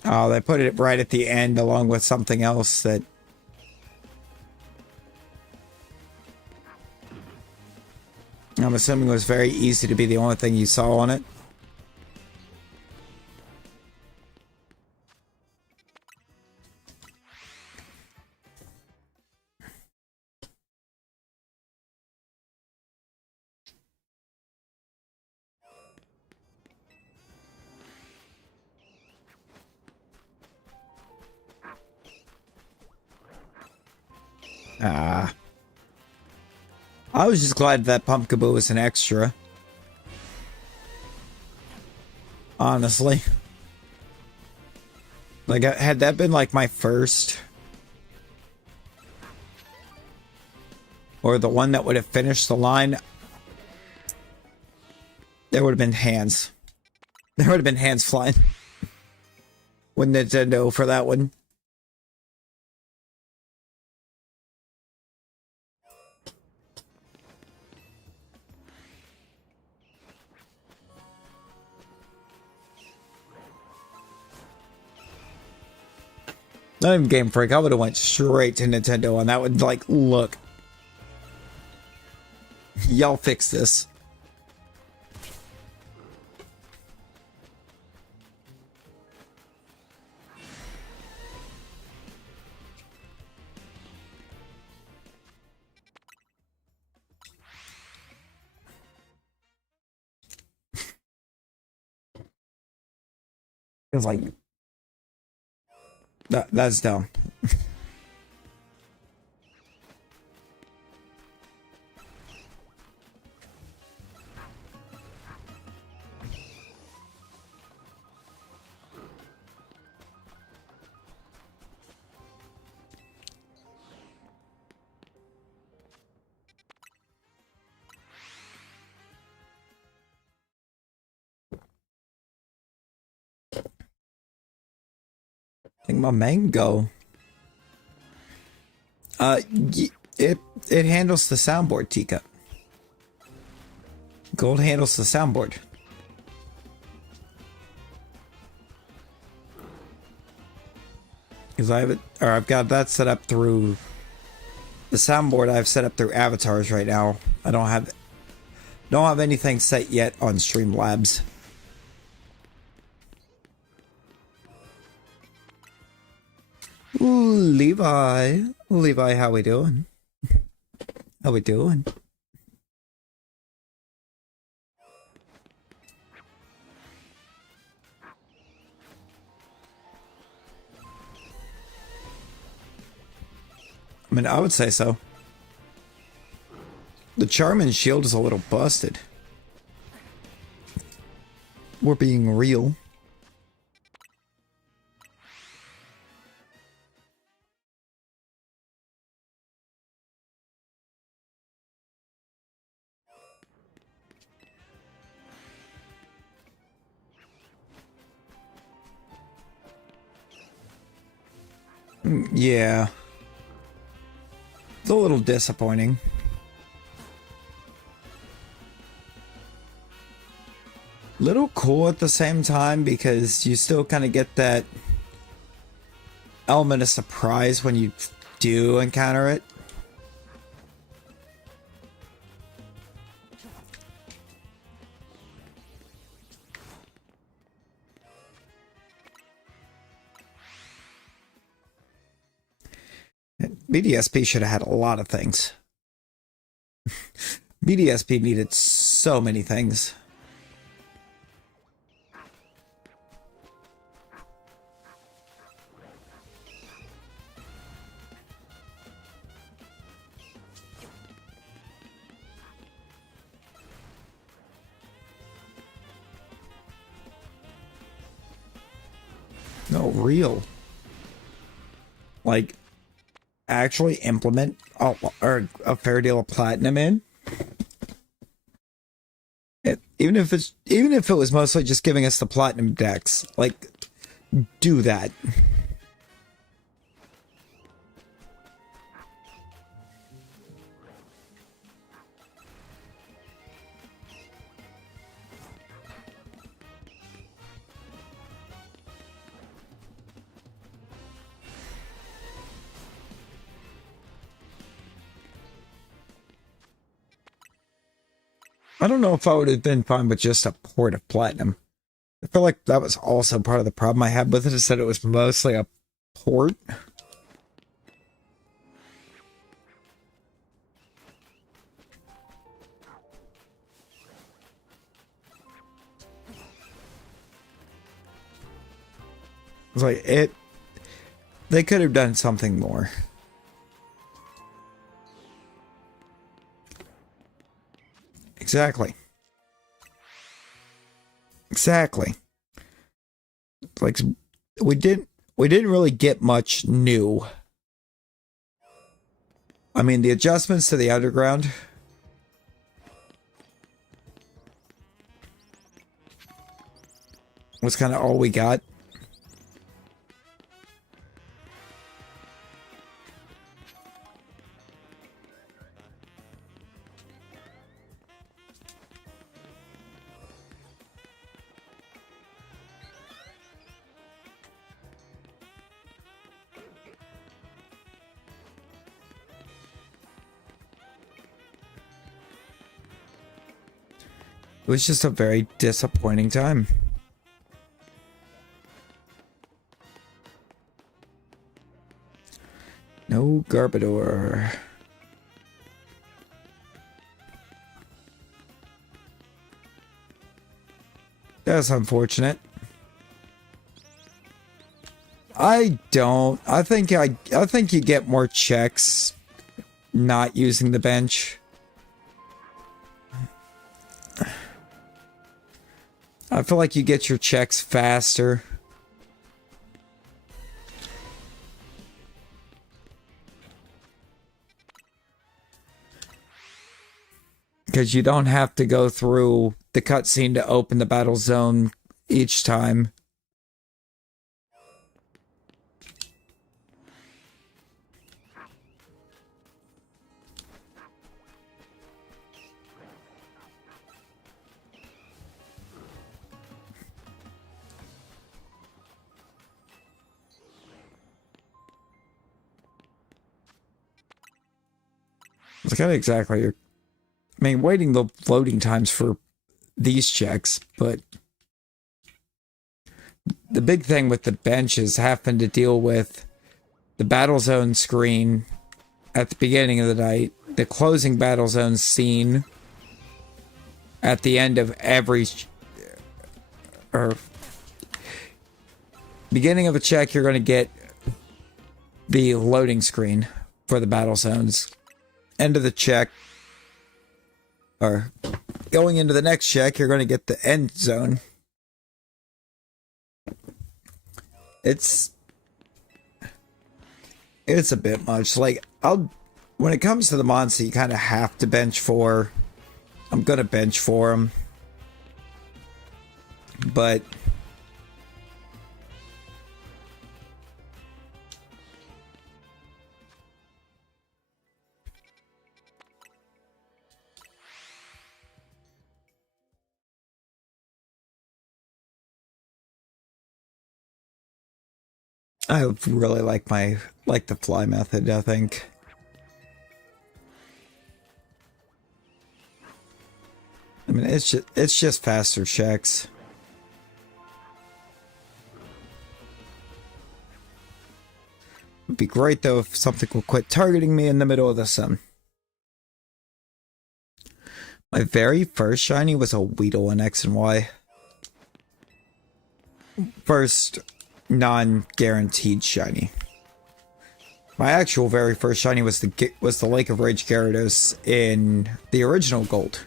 Oh, they put it right at the end along with something else that... I'm assuming it was very easy to be the only thing you saw on it. I was just glad that Pumpkaboo was an extra. Honestly. Like, had that been like my first... or the one that would have finished the line, there would have been hands. There would have been hands flying with Nintendo for that one. Not even Game Freak. I would have went straight to Nintendo and that would like, look. Y'all fix this. It's like that's dumb. I think my mango. It handles the soundboard, Tika. Gold handles the soundboard. Because I have it, or I've got that set up through the soundboard. I've set up through avatars right now. I don't have anything set yet on Streamlabs. Ooh, Levi, how we doing? How we doing? I mean, I would say so. The Charmin shield is a little busted. We're being real. Yeah. It's a little disappointing. Little cool at the same time because you still kind of get that element of surprise when you do encounter it. BDSP should have had a lot of things. BDSP needed so many things. No, real. Like, actually implement a fair deal of platinum in. Even if it was mostly just giving us the platinum decks, like, do that. I don't know if I would have been fine with just a port of platinum. I feel like that was also part of the problem I had with it, is that it was mostly a port. It's like they could have done something more. Exactly. Like, we didn't really get much new. I mean, the adjustments to the underground was kind of all we got. It was just a very disappointing time. No Garbodor. That's unfortunate. I think you get more checks not using the bench. I feel like you get your checks faster. Because you don't have to go through the cutscene to open the battle zone each time. It's kind of exactly your... I mean, waiting the loading times for these checks, but the big thing with the bench is having to deal with the battle zone screen at the beginning of the night, the closing battle zone scene at the end of every... or beginning of a check, you're going to get the loading screen for the battle zones. End of the check, or going into the next check, you're going to get the end zone. It's a bit much. Like, when it comes to the Monster, you kind of have to bench for. I'm going to bench for him. But I really like the fly method, I think. I mean, it's just faster checks. It'd be great though if something will quit targeting me in the middle of the sun. My very first shiny was a Weedle in X and Y. First non-guaranteed shiny. My actual very first shiny was the Lake of Rage Gyarados in the original Gold.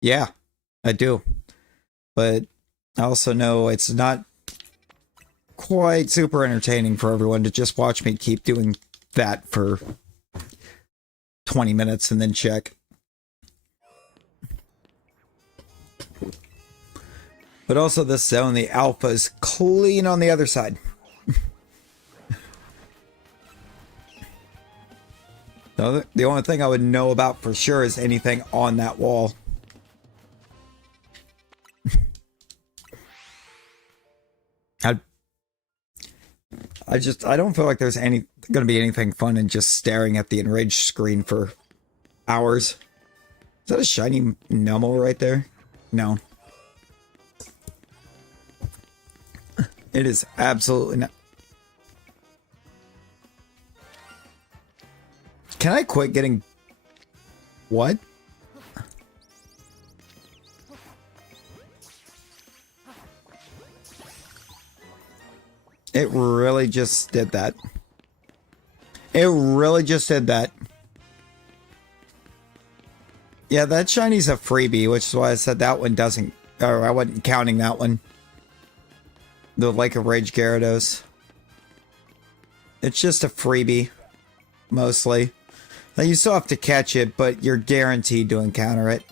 Yeah, I do. But I also know it's not quite super entertaining for everyone to just watch me keep doing that for 20 minutes and then check. But also this zone, the alpha is clean on the other side. The only thing I would know about for sure is anything on that wall. I don't feel like there's gonna be anything fun in just staring at the enraged screen for hours. Is that a shiny Numel right there? No. It is absolutely not. Can I quit getting... What? It really just did that. It really just did that. Yeah, that shiny's a freebie, which is why I said that one doesn't, or I wasn't counting that one. The Lake of Rage Gyarados. It's just a freebie, mostly. Now you still have to catch it, but you're guaranteed to encounter it.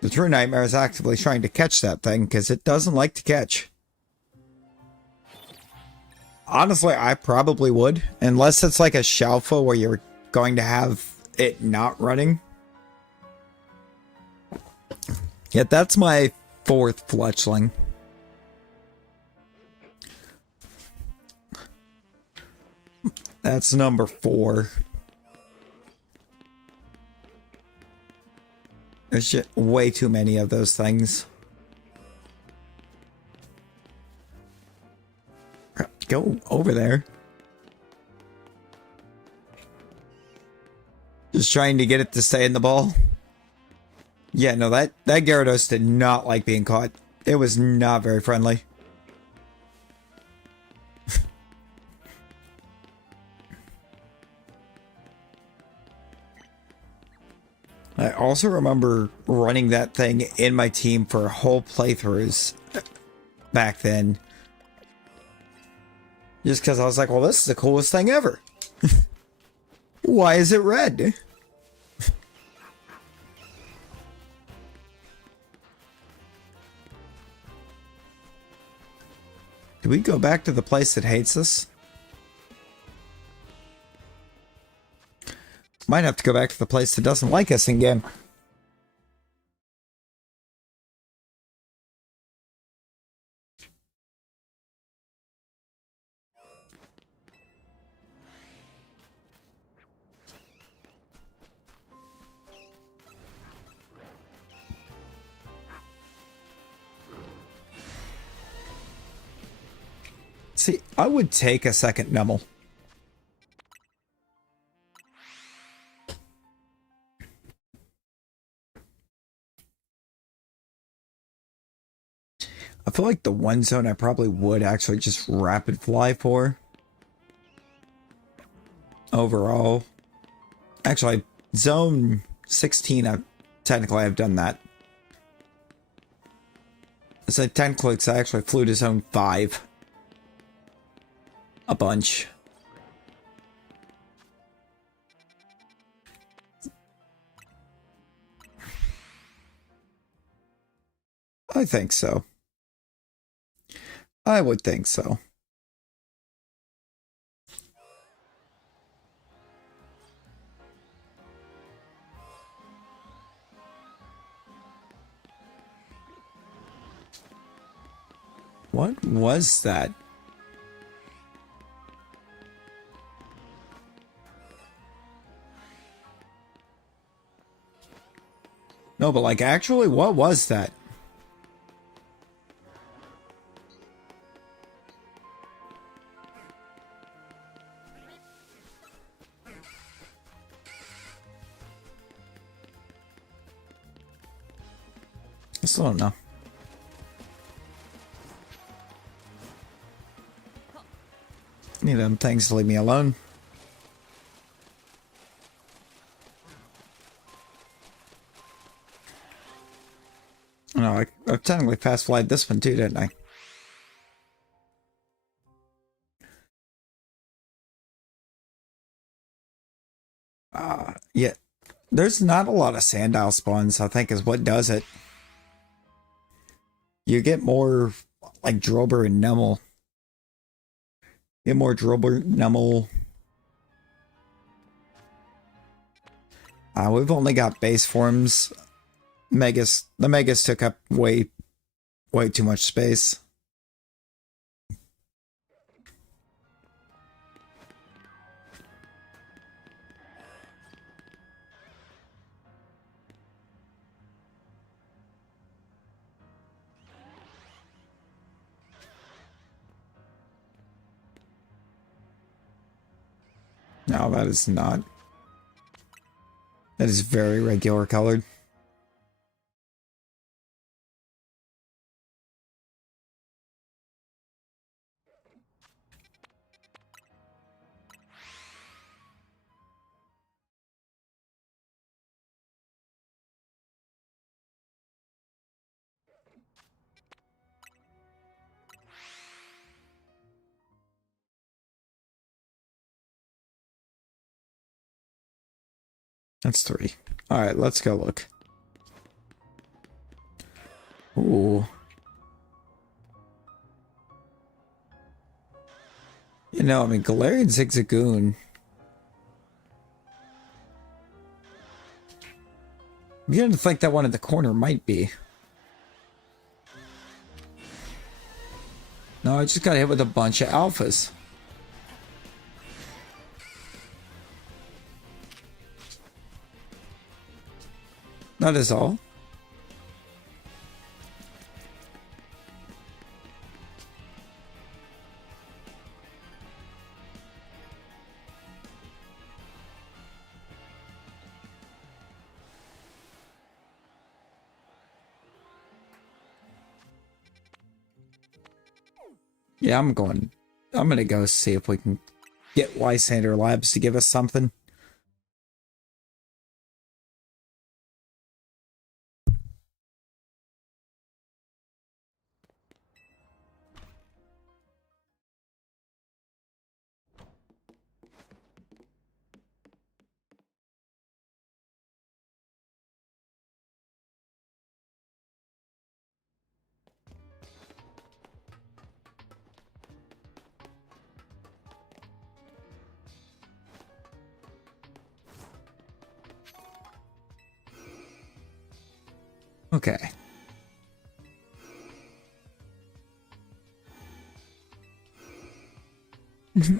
The true nightmare is actively trying to catch that thing, because it doesn't like to catch. Honestly, I probably would. Unless it's like a Shalfa where you're going to have it not running. Yet that's my 4th Fletchling. That's number 4. There's just way too many of those things. Go over there. Just trying to get it to stay in the ball. Yeah, no, that Gyarados did not like being caught. It was not very friendly. I also remember running that thing in my team for whole playthroughs back then. Just because I was like, well, this is the coolest thing ever. Why is it red? Do we go back to the place that hates us? Might have to go back to the place that doesn't like us again. See, I would take a second Numel. I feel like the one zone I probably would actually just rapid fly for. Overall. Actually, zone 16, technically I've done that. So technically I actually flew to zone 5. A bunch. I think so. I would think so. What was that? No, but like actually, what was that? I still don't know. Need them things to leave me alone. No, I technically fast flied this one too, didn't I? Yeah. There's not a lot of Sandile spawns, I think, is what does it. You get more like Drober and Numel. Get more Drober, Numel. We've only got base forms. The Megas took up way too much space. No, that is not. That is very regular colored. That's 3. All right, let's go look. Ooh. You know, I mean, Galarian Zigzagoon. I'm beginning to think that one in the corner might be. No, I just got hit with a bunch of alphas. That is all. Yeah, I'm gonna go see if we can get Lysander Labs to give us something. Okay.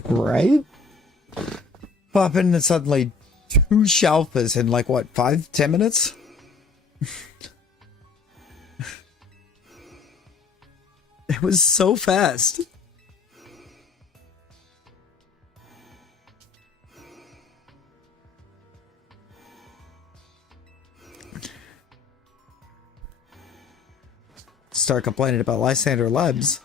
Right? Pop in and suddenly 2 Shalpas in like what, 5-10 minutes? It was so fast. Start complaining about Lysander Labs.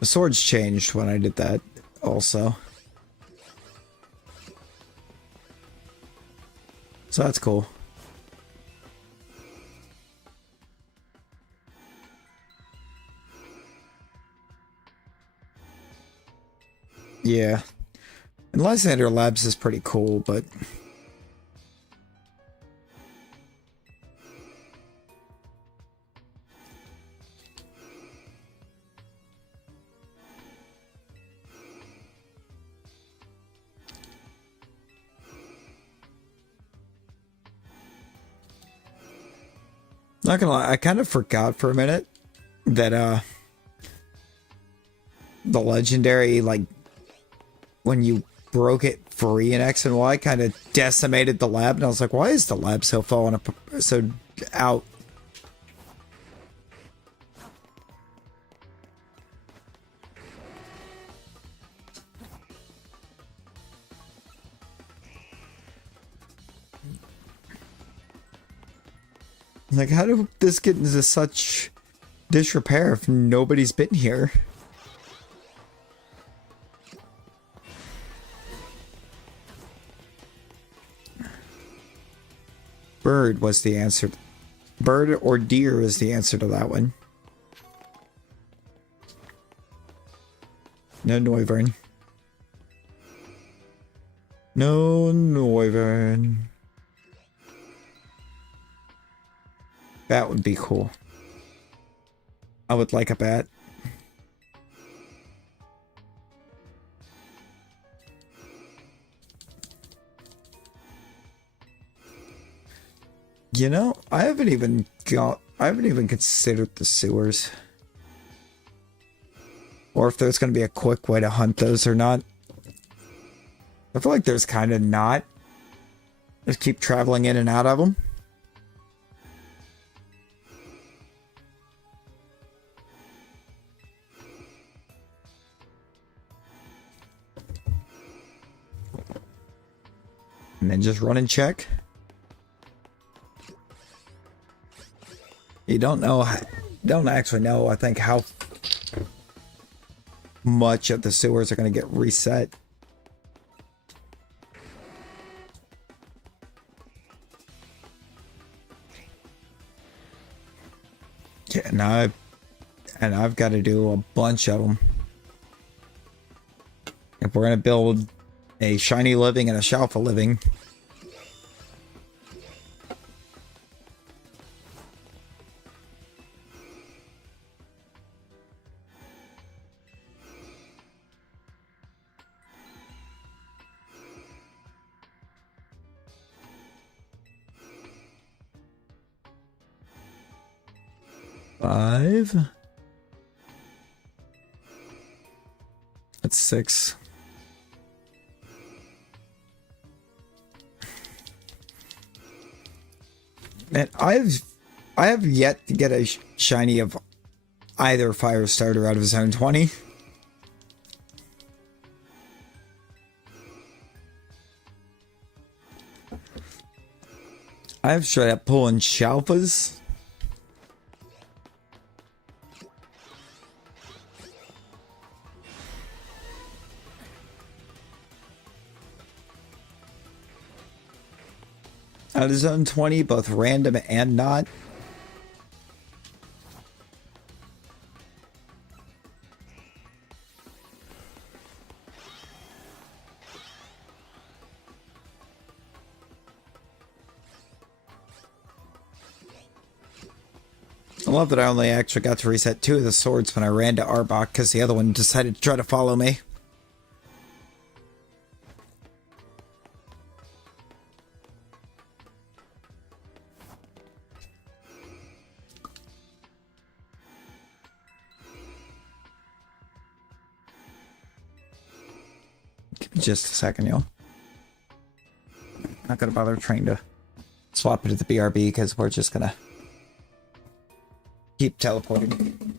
The swords changed when I did that also. So that's cool. Yeah. And Lysander Labs is pretty cool, but... Not gonna lie, I kind of forgot for a minute that, the legendary, like, when you broke it free in X and Y, kind of decimated the lab, and I was like, why is the lab so falling up, so out? Like, how did this get into such disrepair if nobody's been here? Bird was the answer. Bird or deer is the answer to that one. No Noivern. No Noivern. That would be cool. I would like a bat. You know, I haven't even considered the sewers. Or if there's going to be a quick way to hunt those or not. I feel like there's kind of not. Just keep traveling in and out of them. And then just run and check. You don't actually know, I think, how much of the sewers are going to get reset. Yeah, and I've got to do a bunch of them. If we're going to build a shiny living and a shelf of living. Five. That's six. And I have yet to get a shiny of either fire starter out of zone 20. I've straight up pulling Shalfas. Out of zone 20, both random and not. I love that I only actually got to reset 2 of the swords when I ran to Arbok because the other one decided to try to follow me. Give me just a second, y'all. Not gonna bother trying to swap it to the BRB because we're just gonna keep teleporting.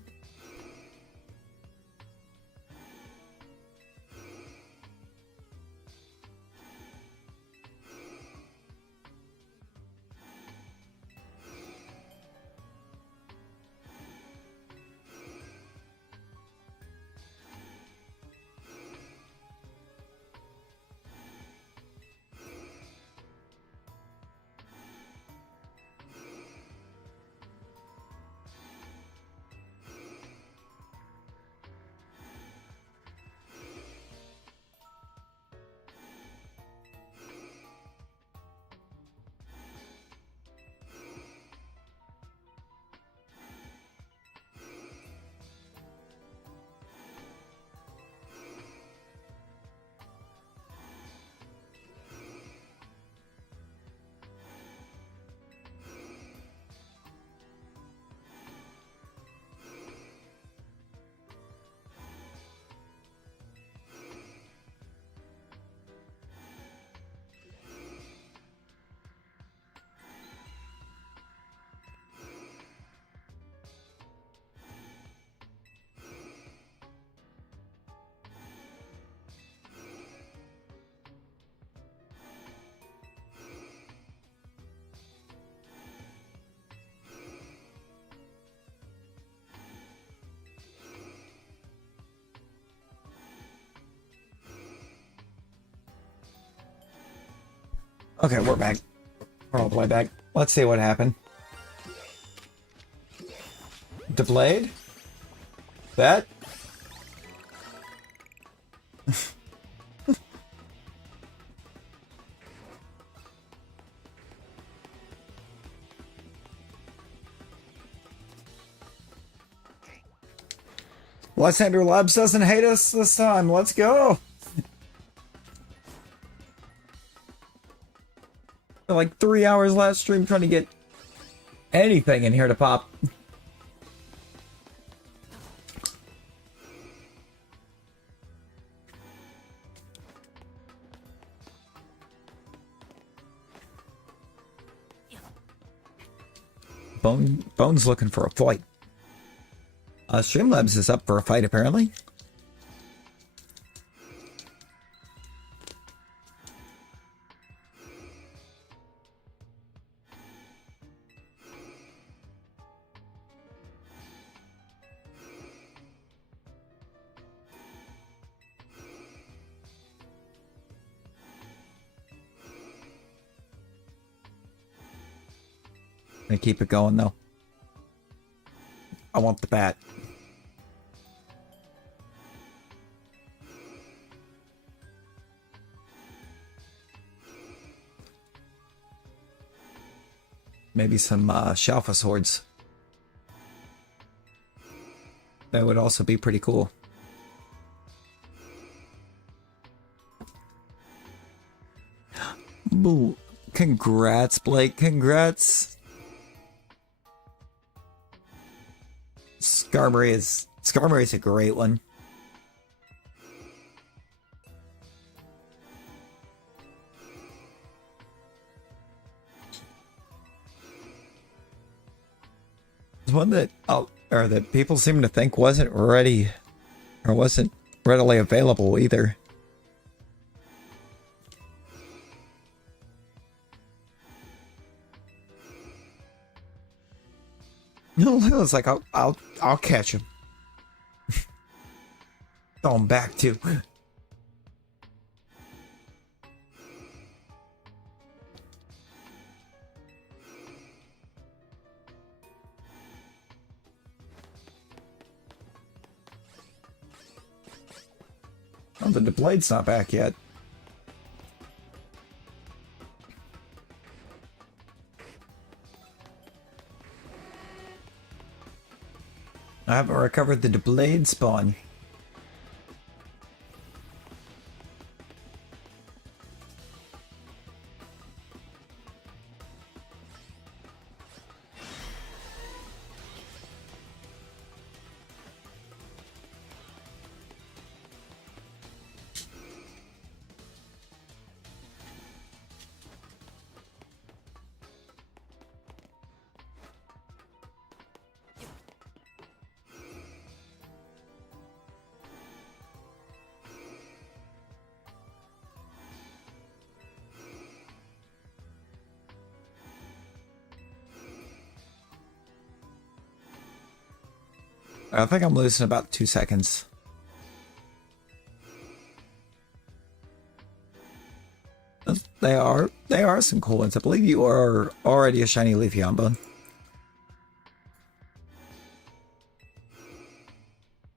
Okay, we're back. We're all the way back. Let's see what happened. The blade? That? Lysander Labs doesn't hate us this time. Let's go. Like 3 hours last stream trying to get anything in here to pop. Bone's looking for a fight. Streamlabs is up for a fight apparently. Gonna keep it going though. I want the bat. Maybe some Shalfa swords. That would also be pretty cool. Boo. Congrats, Blake. Congrats. Skarmory is a great one. It's one that or that people seem to think wasn't ready or wasn't readily available either. No, it's like I'll catch him. Throw him back too. Oh, the blade's not back yet. I haven't recovered the blade spawn. I think I'm losing about 2 seconds. They are some cool ones. I believe you are already a shiny Leafeon.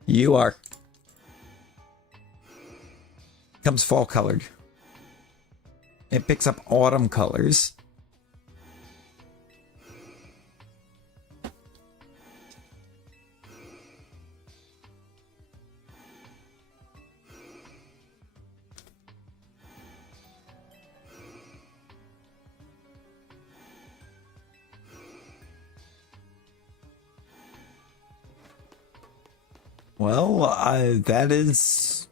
You are. Comes fall colored. It picks up autumn colors. Well, that is...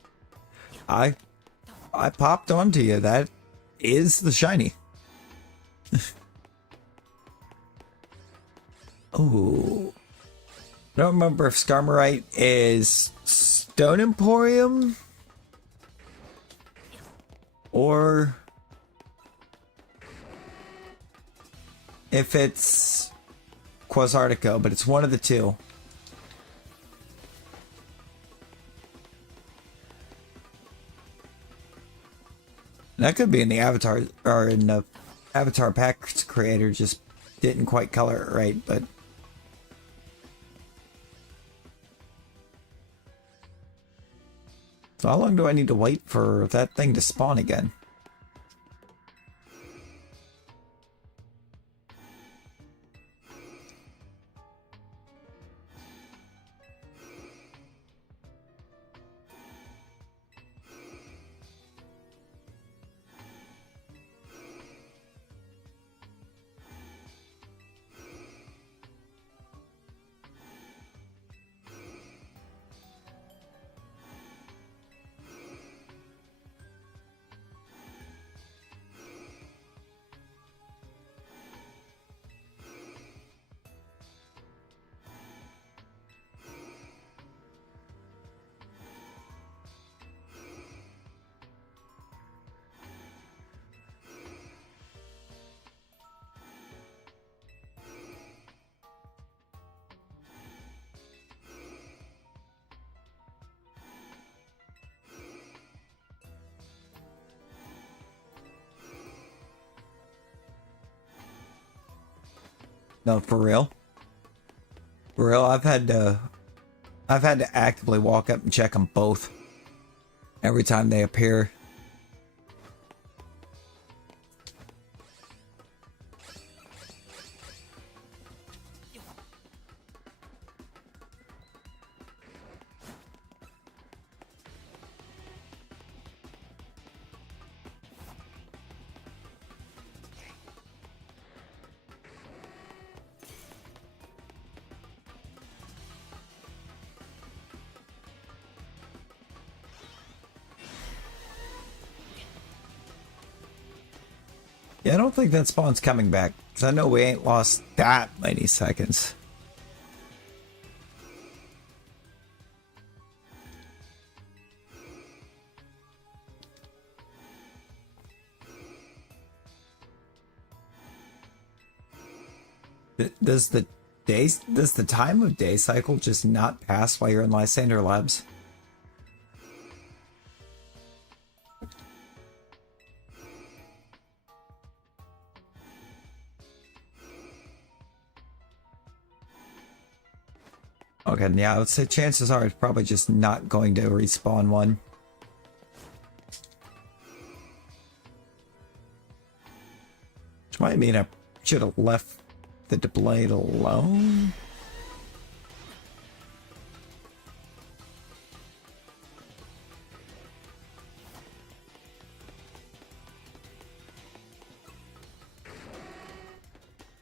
I popped onto you. That is the shiny. Oh. I don't remember if Skarmory is Stone Emporium or if it's Quasartico, but it's one of the two. That could be in the Avatar, or in the Avatar Pack creator just didn't quite color it right, but... So how long do I need to wait for that thing to spawn again? No, for real. For real, I've had to actively walk up and check them both every time they appear. Yeah, I don't think that spawn's coming back, because I know we ain't lost that many seconds. Does the time of day cycle just not pass while you're in Lysander Labs? Okay, yeah, I would say chances are it's probably just not going to respawn one. Which might mean I should have left the blade alone.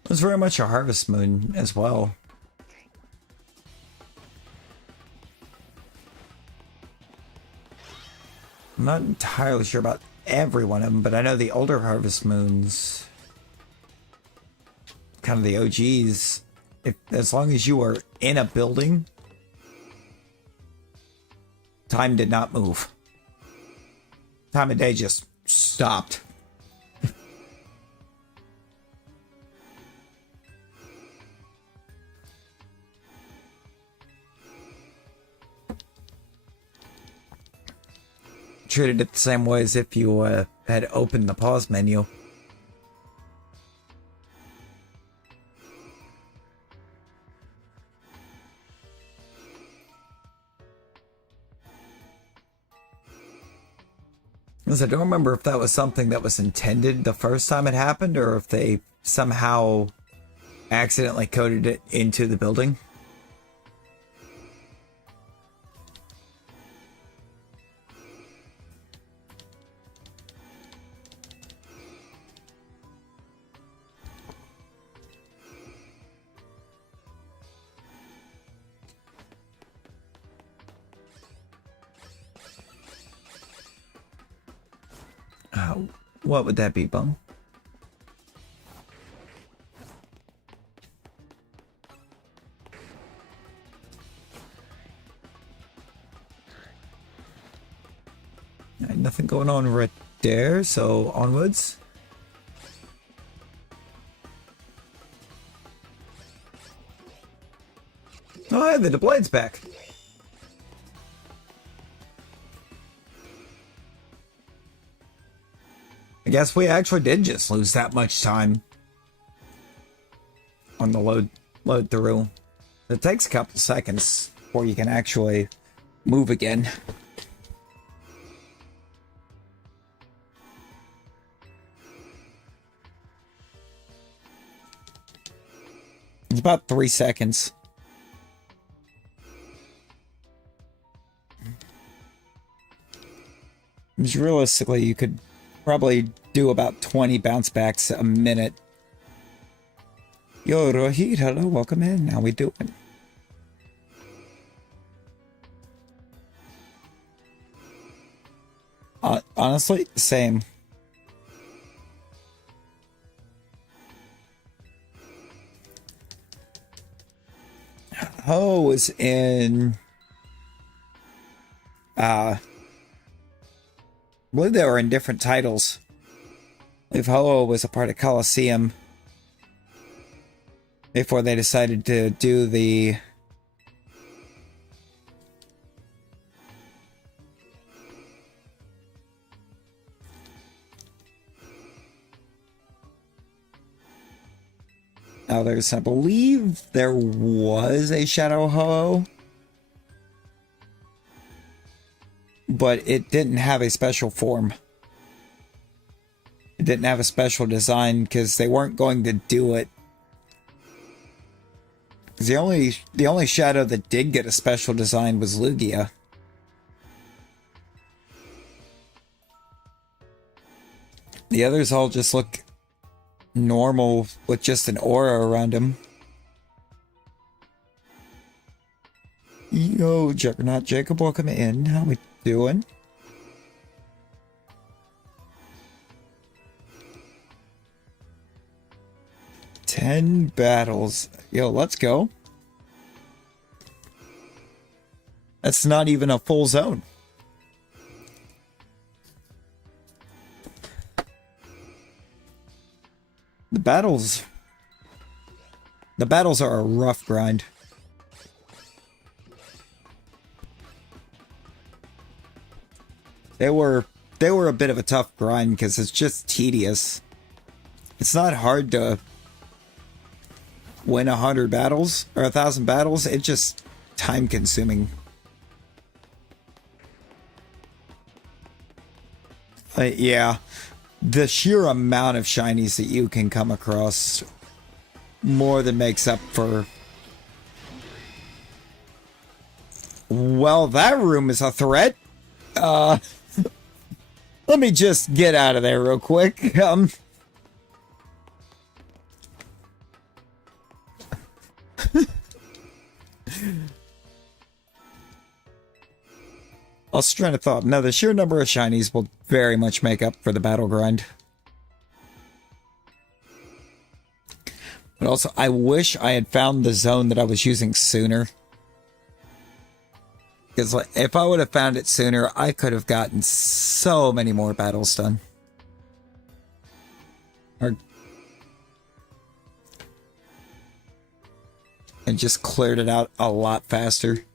It was very much a harvest moon as well. I'm not entirely sure about every one of them, but I know the older harvest moons, kind of the OGs, as long as you were in a building, time did not move. Time of day just stopped. Treated it the same way as if you had opened the pause menu. Because I don't remember if that was something that was intended the first time it happened, or if they somehow accidentally coded it into the building. What would that be, Bum? Nothing going on right there, so onwards. Oh, yeah, the blade's back. I guess we actually did just lose that much time on the load through. It takes a couple seconds before you can actually move again. It's about 3 seconds. Because realistically, you could probably do about 20 bounce backs a minute. Yo, Rohit, hello, welcome in. How we doing? Honestly, same. Ho was in I believe they were in different titles. I believe Ho was a part of Coliseum before they decided to do the Now I believe there was a Shadow Ho-Oh, but it didn't have a special form. It didn't have a special design because they weren't going to do it. The only shadow that did get a special design was Lugia. The others all just look normal with just an aura around him. Yo, Juggernaut Jacob, welcome in. How we doing? Ten battles. Yo, let's go. That's not even a full zone. The battles are a rough grind. They were a bit of a tough grind because it's just tedious. It's not hard to win 100 battles or 1,000 battles. It's just time consuming. Yeah, the sheer amount of shinies that you can come across more than makes up for... Well, that room is a threat. Let me just get out of there real quick. I was trying to thought. No, the sheer number of shinies will very much make up for the battle grind. But also, I wish I had found the zone that I was using sooner. Because if I would have found it sooner, I could have gotten so many more battles done. And just cleared it out a lot faster.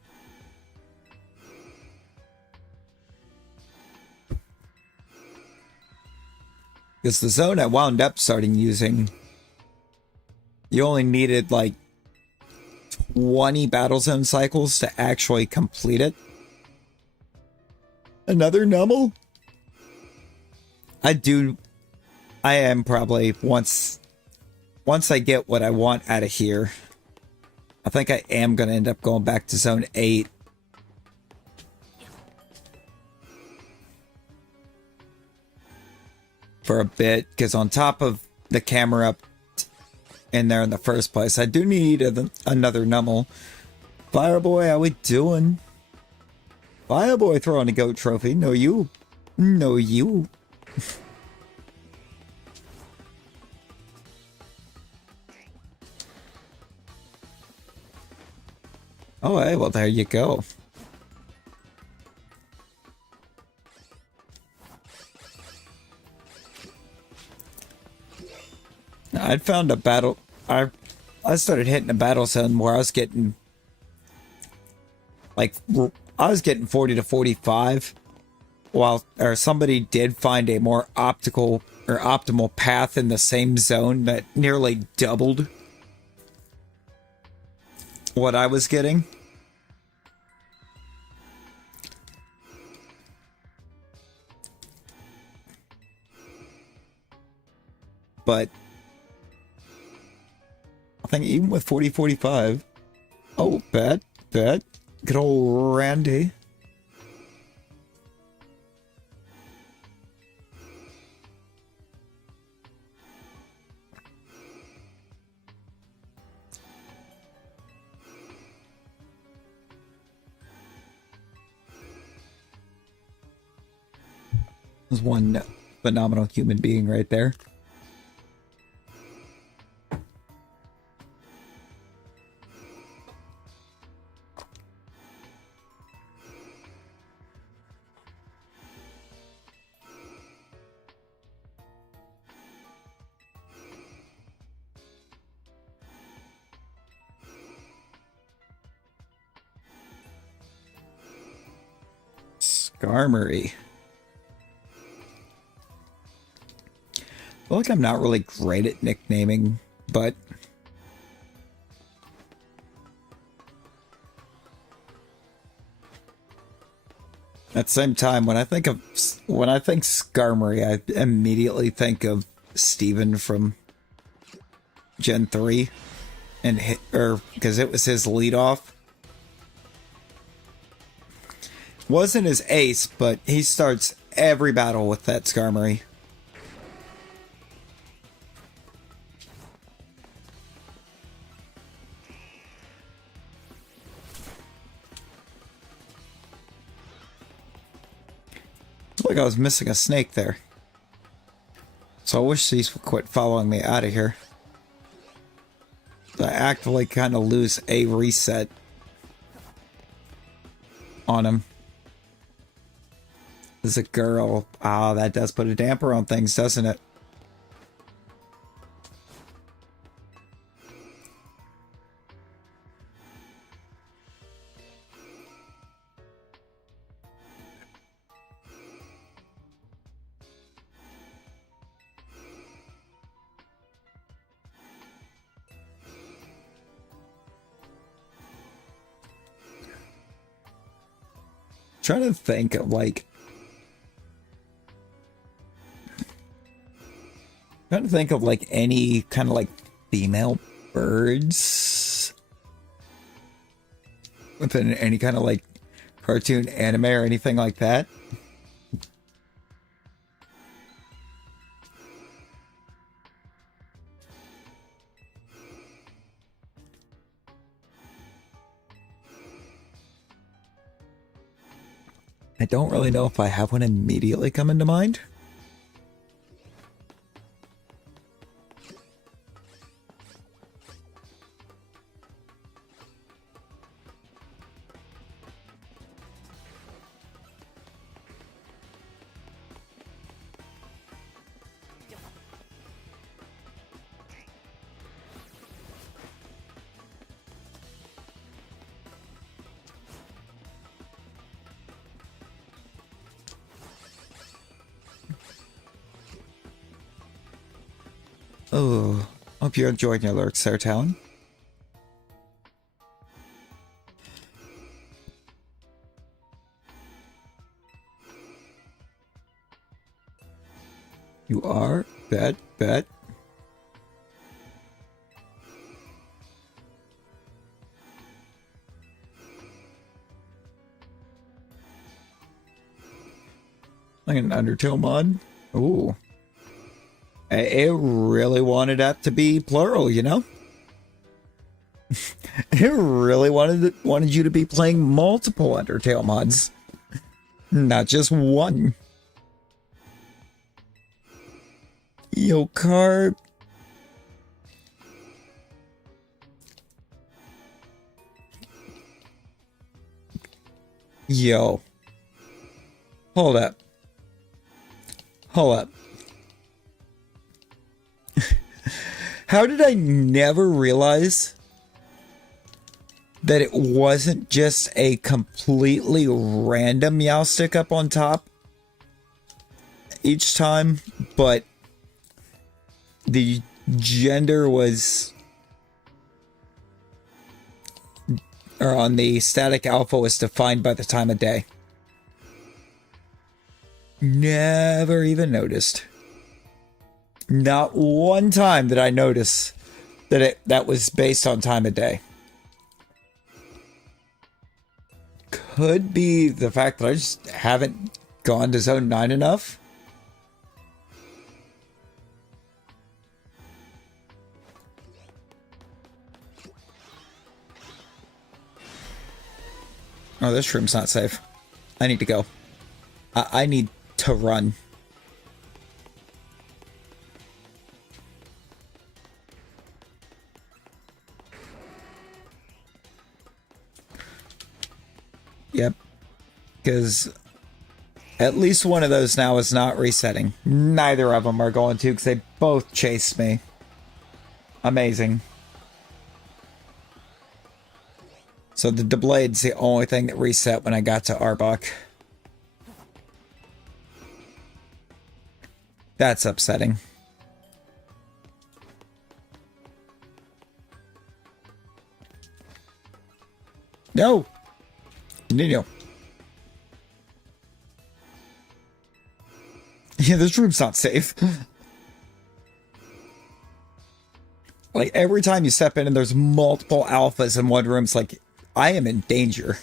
Because the zone I wound up starting using, you only needed like 20 battle zone cycles to actually complete it. Another Numel? I am probably, once I get what I want out of here, I think I am going to end up going back to Zone 8. For a bit, because on top of the camera up in there in the first place, I do need another Numel. Fireboy, how we doing? Fireboy throwing a goat trophy. No, you. No, you. Oh, hey, well, there you go. I'd found a battle. I started hitting a battle zone where I was getting like I was getting 40 to 45, while somebody did find a more optimal path in the same zone that nearly doubled what I was getting. But I think even with 40-45, oh, bad. Good old Randy. There's one phenomenal human being right there. Skarmory. I feel like I'm not really great at nicknaming, but At the same time, when I think Skarmory, I immediately think of Steven from Gen 3 and because it was his lead off. Wasn't his ace, but he starts every battle with that Skarmory. It's like I was missing a snake there. So I wish these would quit following me out of here. I actively kind of lose a reset on him. There's a girl. Ah, that does put a damper on things, doesn't it? Trying to think of like any kind of like female birds within any kind of like cartoon, anime, or anything like that. I don't really know if I have one immediately come into mind. Oh, hope you're enjoying your lurks there, Talon. You are? Bet. Like an Undertale mod? Ooh. It really wanted that to be plural, you know? It really wanted you to be playing multiple Undertale mods. Not just one. Yo, Carb. Yo. Hold up. How did I never realize that it wasn't just a completely random Meowstic up on top each time, but the gender was, or on the static alpha, was defined by the time of day? Never even noticed. Not one time did I notice that that was based on time of day. Could be the fact that I just haven't gone to Zone 9 enough. Oh, this room's not safe. I need to go. I need to run. Yep. Because at least one of those now is not resetting. Neither of them are going to, because they both chased me. Amazing. So the Deblade's the only thing that reset when I got to Arbok. That's upsetting. No! Nino. Yeah, this room's not safe. Like, every time you step in and there's multiple alphas in one room, it's like, I am in danger.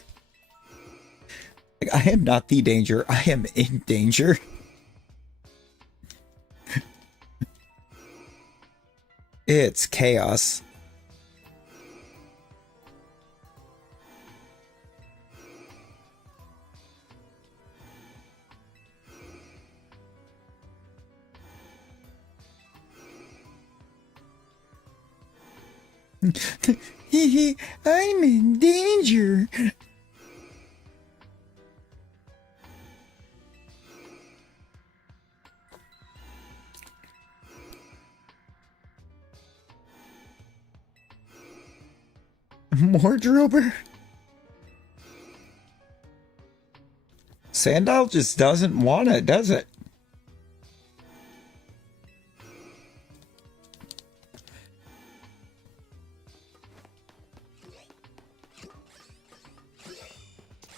Like, I am not the danger. I am in danger. It's chaos. I'm in danger. More Drober? Sandal just doesn't want it, does it?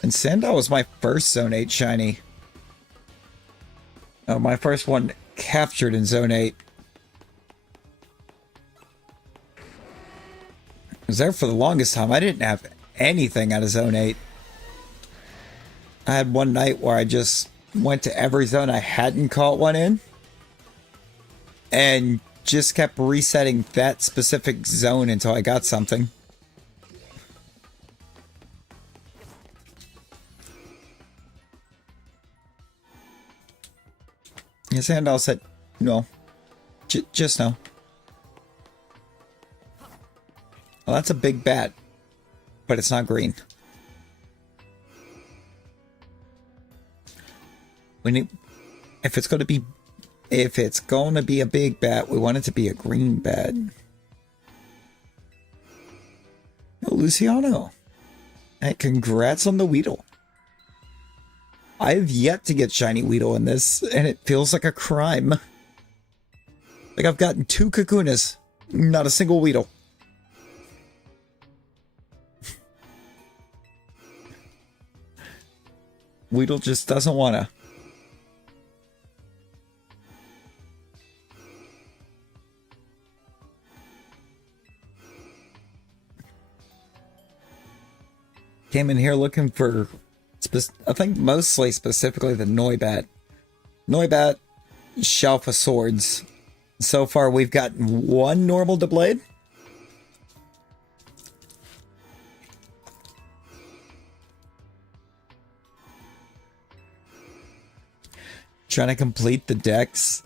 And Sandal was my first Zone 8 shiny. Oh, my first one captured in Zone 8. I was there for the longest time. I didn't have anything out of Zone 8. I had one night where I just went to every zone I hadn't caught one in. And just kept resetting that specific zone until I got something. His Sandal said, no. Just no. Well, that's a big bat. But it's not green. We need... If it's going to be a big bat, we want it to be a green bat. Oh, Luciano. Hey, congrats on the Weedle. I've yet to get shiny Weedle in this, and it feels like a crime. Like, I've gotten 2 Kakunas, not a single Weedle. Weedle just doesn't wanna. Came in here looking for, I think mostly specifically the Noibat. Noibat, Shelf of Swords. So far we've gotten 1 normal Doublade. Trying to complete the decks.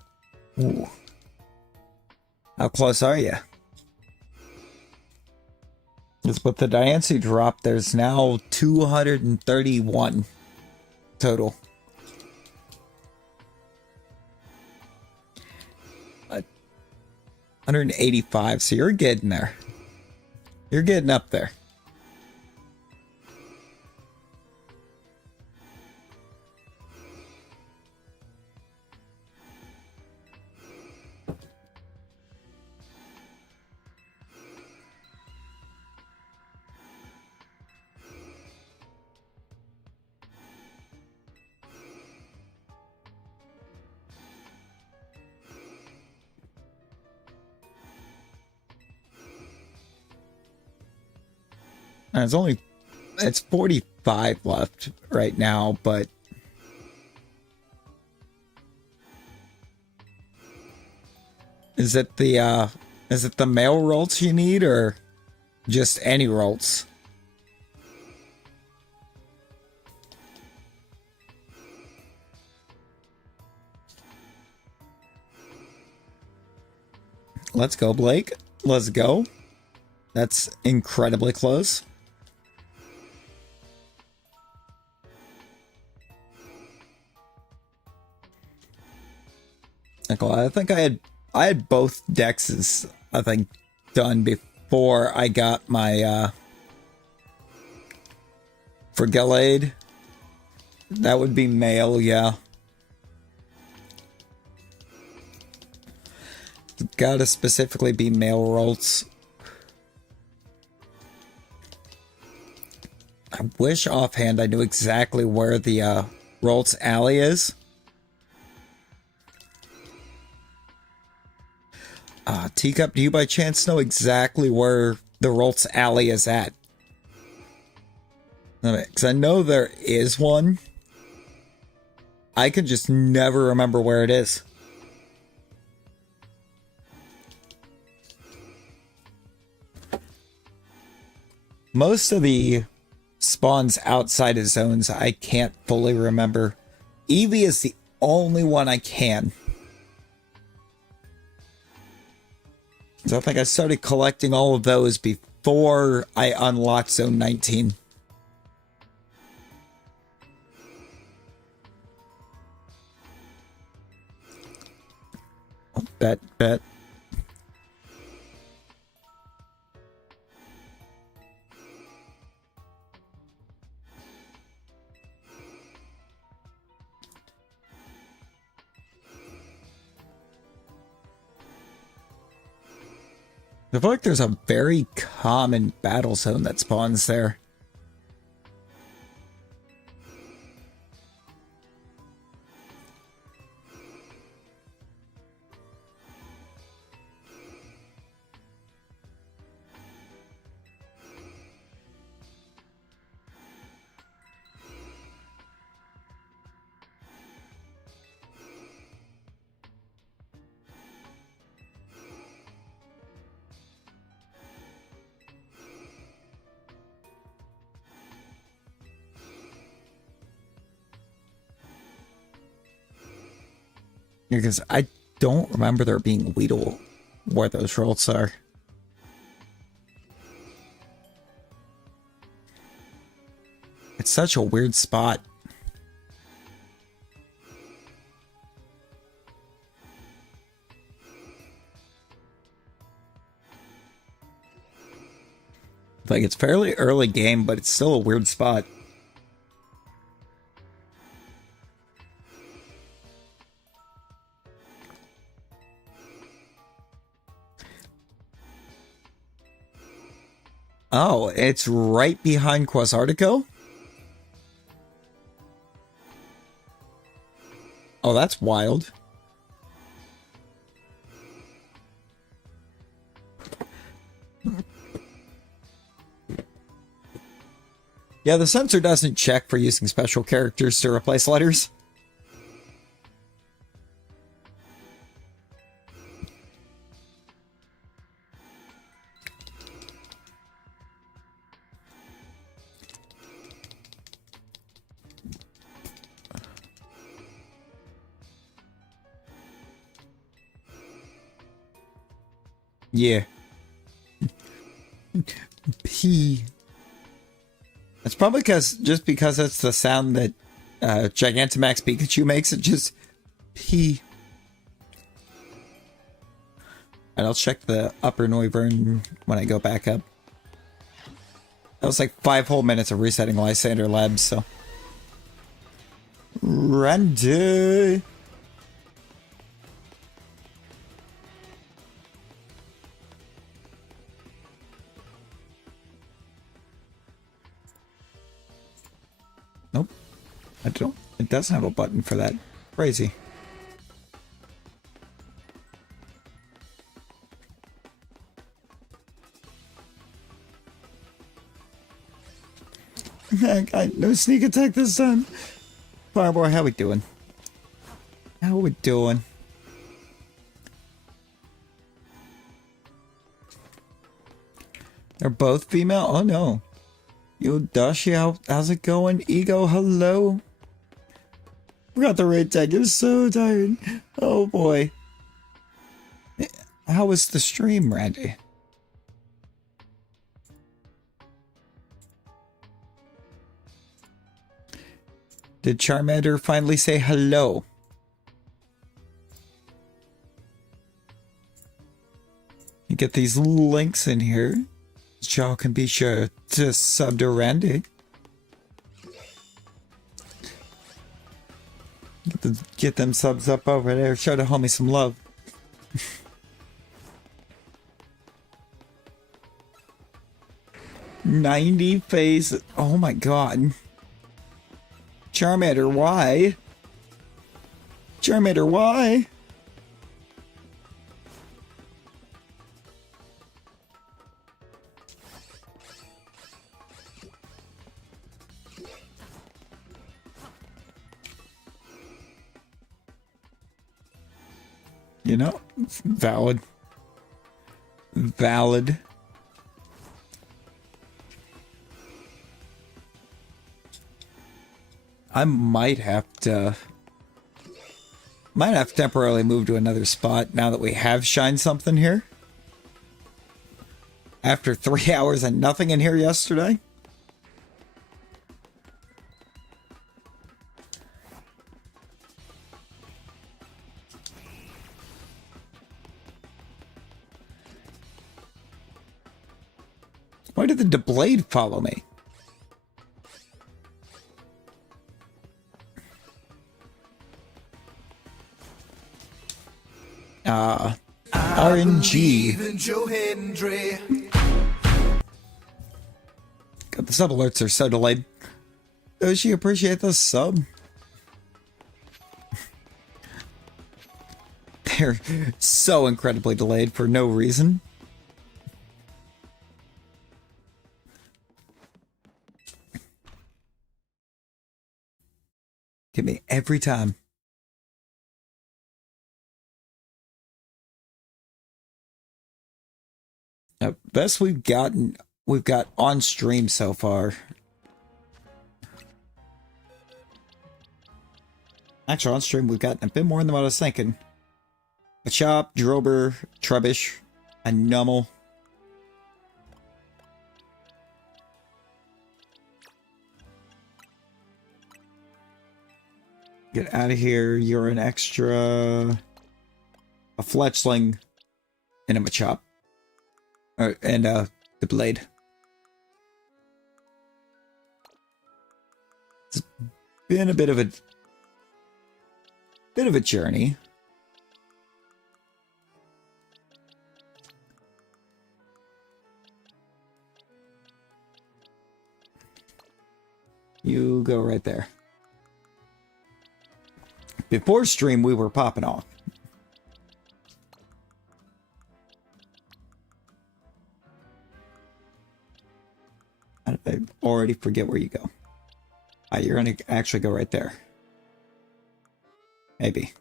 Ooh. How close are you? Because with the Diancie drop, there's now 231 total. 185, so you're getting there. You're getting up there. And it's 45 left right now, but is it the male rolts you need or just any rolts? Let's go, Blake. Let's go. That's incredibly close. I think I had both decks, I think, done before I got my for Gallade. That would be male, yeah. It's gotta specifically be male rolls. I wish offhand I knew exactly where the Rolts alley is. Teacup, do you by chance know exactly where the Roltz Alley is at? Because I know there is one. I can just never remember where it is. Most of the spawns outside of zones I can't fully remember. Eevee is the only one I can. So I think I started collecting all of those before I unlocked Zone 19. Oh, bet. I feel like there's a very common battle zone that spawns there. Because I don't remember there being Weedle where those rolls are. It's such a weird spot. Like, it's fairly early game, but it's still a weird spot. Oh, it's right behind Quasartico? Oh, that's wild. Yeah, the sensor doesn't check for using special characters to replace letters. Yeah. P. It's probably because it's the sound that Gigantamax Pikachu makes. It just P. And I'll check the upper Noivern when I go back up. That was like 5 whole minutes of resetting Lysander Labs, so. Randy. Nope. I don't. It doesn't have a button for that. Crazy. God, no sneak attack this time. Fireboy, how we doing? How we doing? They're both female? Oh no. Yo, Dashi, how's it going? Ego, hello. Forgot the raid tag. I'm so tired. Oh boy. How was the stream, Randy? Did Charmander finally say hello? You get these links in here. Y'all can be sure to sub to Randy. Get them subs up over there. Show the homie some love. $90 face. Oh my god. Charmander, why? Charmander, why? You know, valid. Valid. I might have to temporarily move to another spot now that we have shined something here. After 3 hours and nothing in here yesterday. Why did the blade follow me? RNG. God, the sub alerts are so delayed. Does she appreciate the sub? They're so incredibly delayed for no reason. Get me every time. Now, best we've got on stream so far. Actually, on stream we've gotten a bit more than what I was thinking. Machop, Drober, Trubbish, and Nummel. Get out of here. You're an extra. A Fletchling and a Machop. And the blade. It's been a bit of a journey. You go right there. Before stream, we were popping off. I already forget where you go. You're gonna actually go right there. Maybe.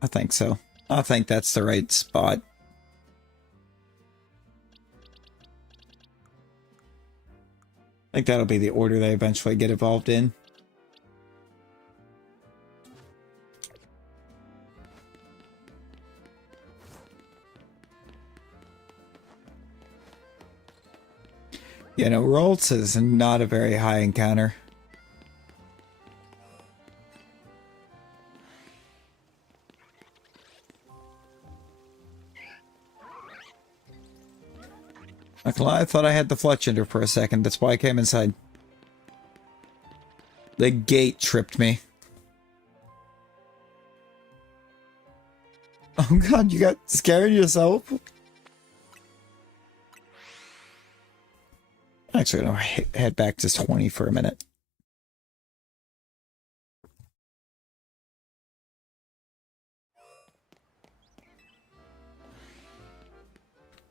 I think so. I think that's the right spot. I think that'll be the order they eventually get involved in. You know, Ralts is not a very high encounter. I thought I had the Fletchender for a second. That's why I came inside. The gate tripped me. Oh god, you got scared yourself? Actually, I'm gonna head back to 20 for a minute.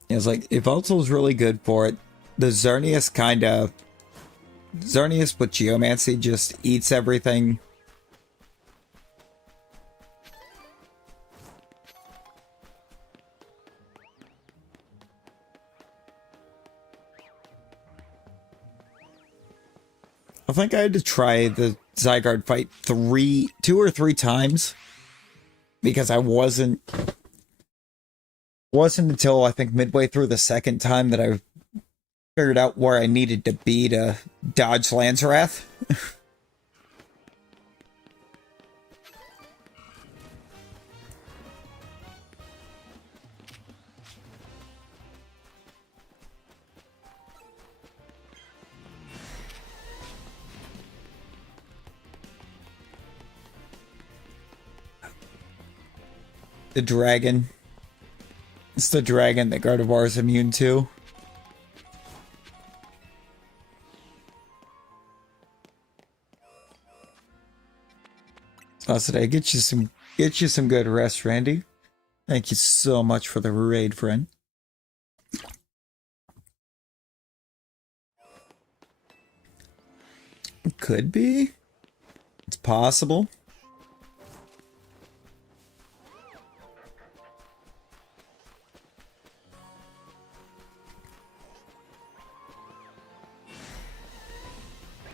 It's like, if Ultil's really good for it, the Xerneas Xerneas with Geomancy just eats everything. I think I had to try the Zygarde fight 2 or 3 times because I wasn't until I think midway through the second time that I figured out where I needed to be to dodge Lanzarath. The dragon. It's the dragon that Gardevoir is immune to. So today, get you some good rest, Randy. Thank you so much for the raid, friend. could be. It's possible.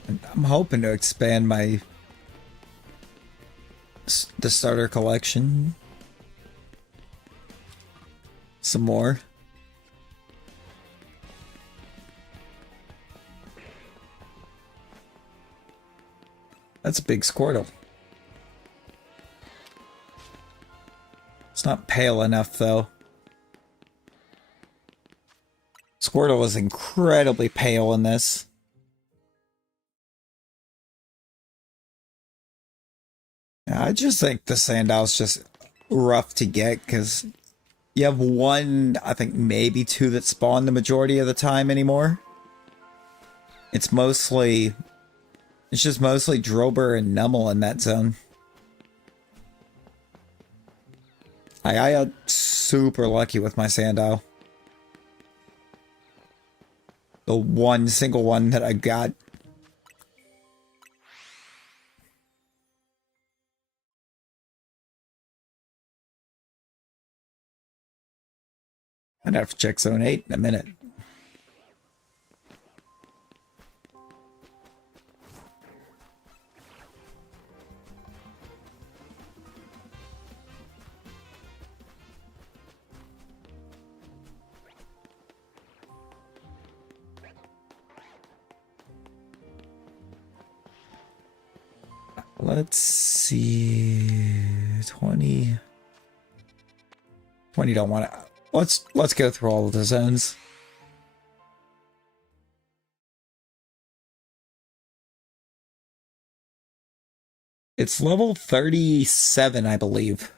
And I'm hoping to expand the starter collection some more. That's a big Squirtle. It's not pale enough, though. Squirtle is incredibly pale in this. Yeah, I just think the Sandow's just rough to get, because you have one, I think maybe two that spawn the majority of the time anymore. It's just mostly Drober and Numel in that zone. I got super lucky with my Sandow. The one single one that I got. I'd have to check Zone 8 in a minute. Let's see. 20. 20 don't want to. Let's go through all of the zones. It's level 37, I believe.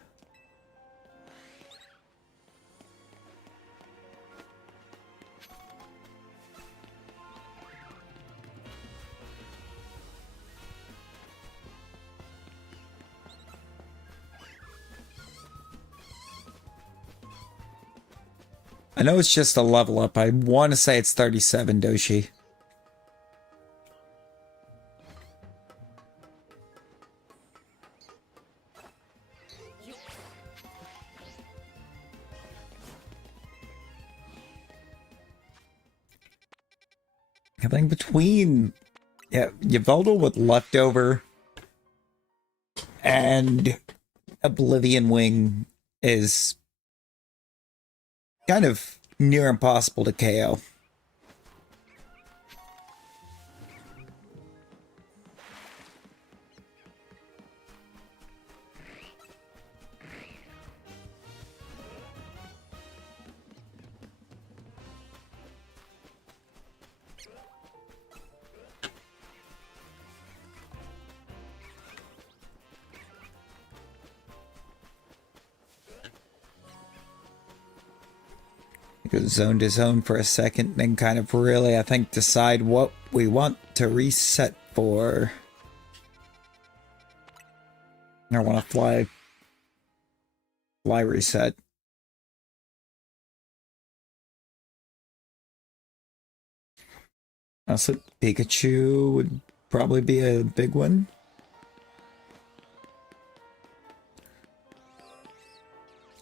I know it's just a level up. I want to say it's 37, Doshi. I think between Yveltal with Leftover and Oblivion Wing is kind of near impossible to KO. Go zone to zone for a second, then kind of really, I think, decide what we want to reset for. I want to fly reset. Also, Pikachu would probably be a big one.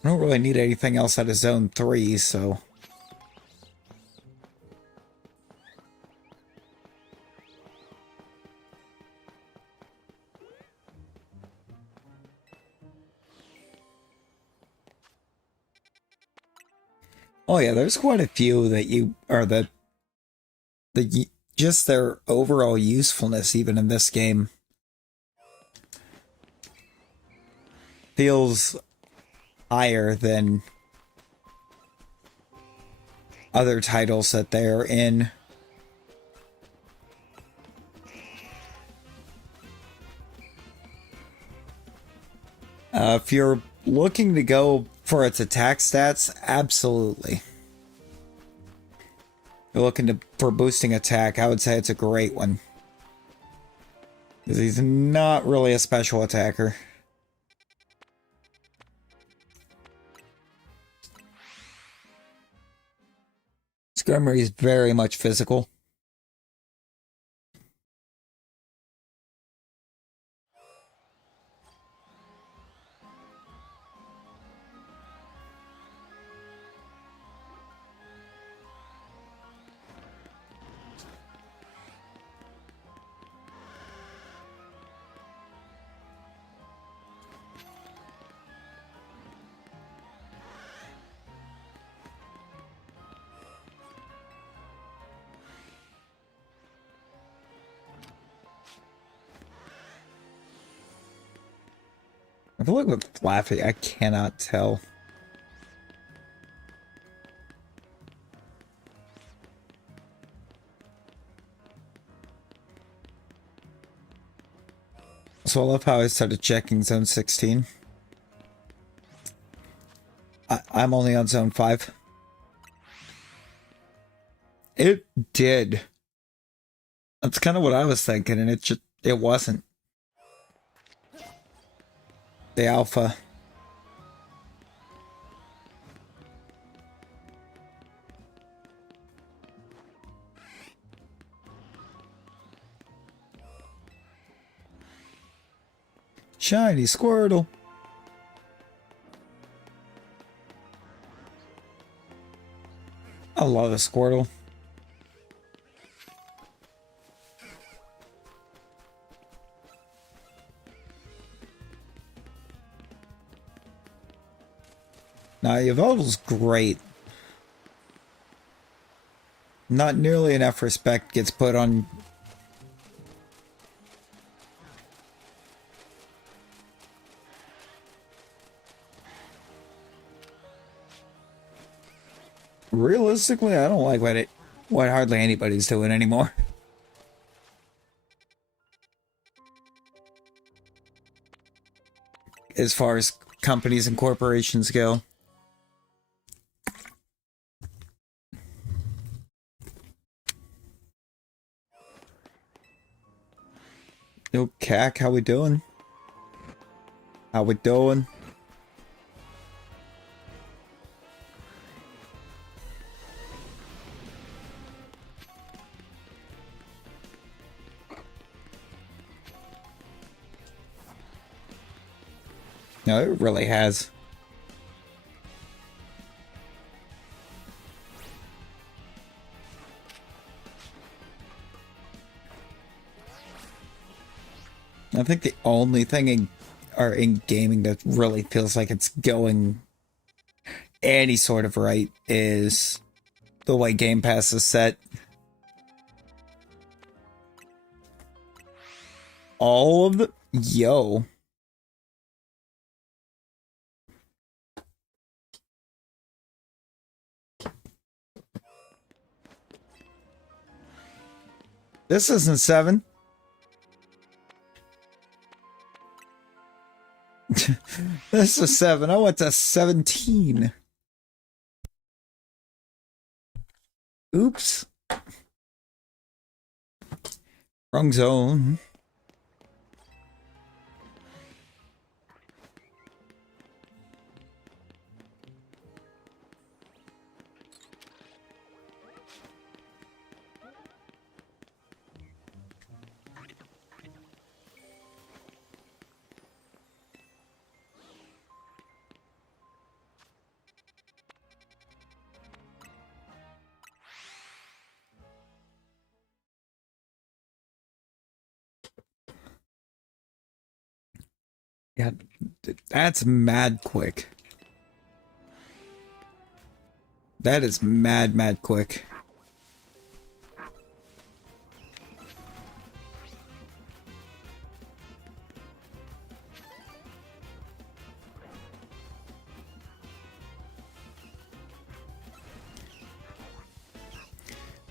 I don't really need anything else out of zone 3, so... Oh yeah, there's quite a few that you are just their overall usefulness even in this game feels higher than other titles that they're in. If you're looking to go for its attack stats, absolutely. You're looking for boosting attack, I would say it's a great one. Because he's not really a special attacker. Skarmory is very much physical. I feel like with Flappy, I cannot tell. So I love how I started checking zone 16. I'm only on zone 5. It did. That's kind of what I was thinking, and it wasn't. The alpha. Shiny Squirtle. I love a Squirtle. Now, Yveltal's great. Not nearly enough respect gets put on. Realistically, I don't like what hardly anybody's doing anymore. As far as companies and corporations go. Yo, Cac, how we doing? How we doing? No, it really has. I think the only thing in gaming that really feels like it's going any sort of right is the way Game Pass is set. All of the... Yo. This isn't 7. This is 7. I went to 17. Oops. Wrong zone. Yeah, that's mad quick. That is mad quick.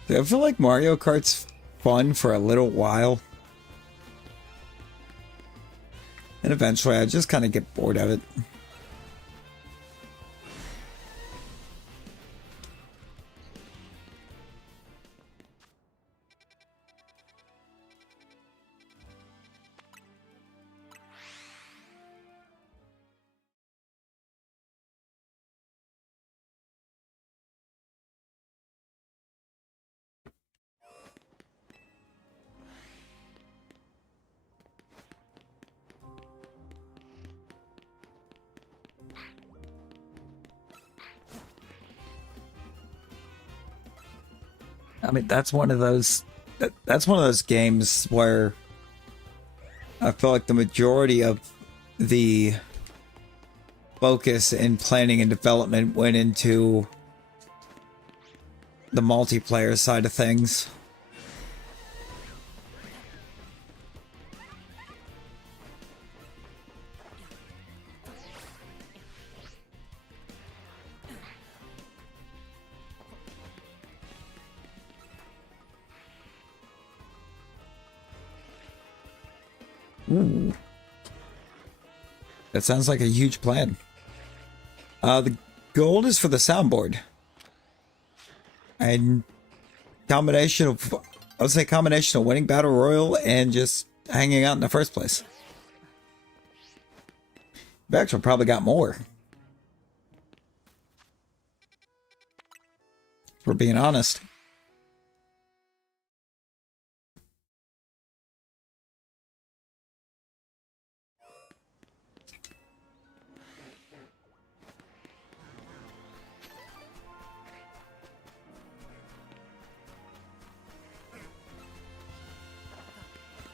I feel like Mario Kart's fun for a little while. And eventually I just kind of get bored of it. I mean, that's one of those games where I feel like the majority of the focus in planning and development went into the multiplayer side of things. Ooh. That sounds like a huge plan. The gold is for the soundboard. And combination of, I would say combination of winning Battle Royal and just hanging out in the first place. Vexel probably got more. If we're being honest.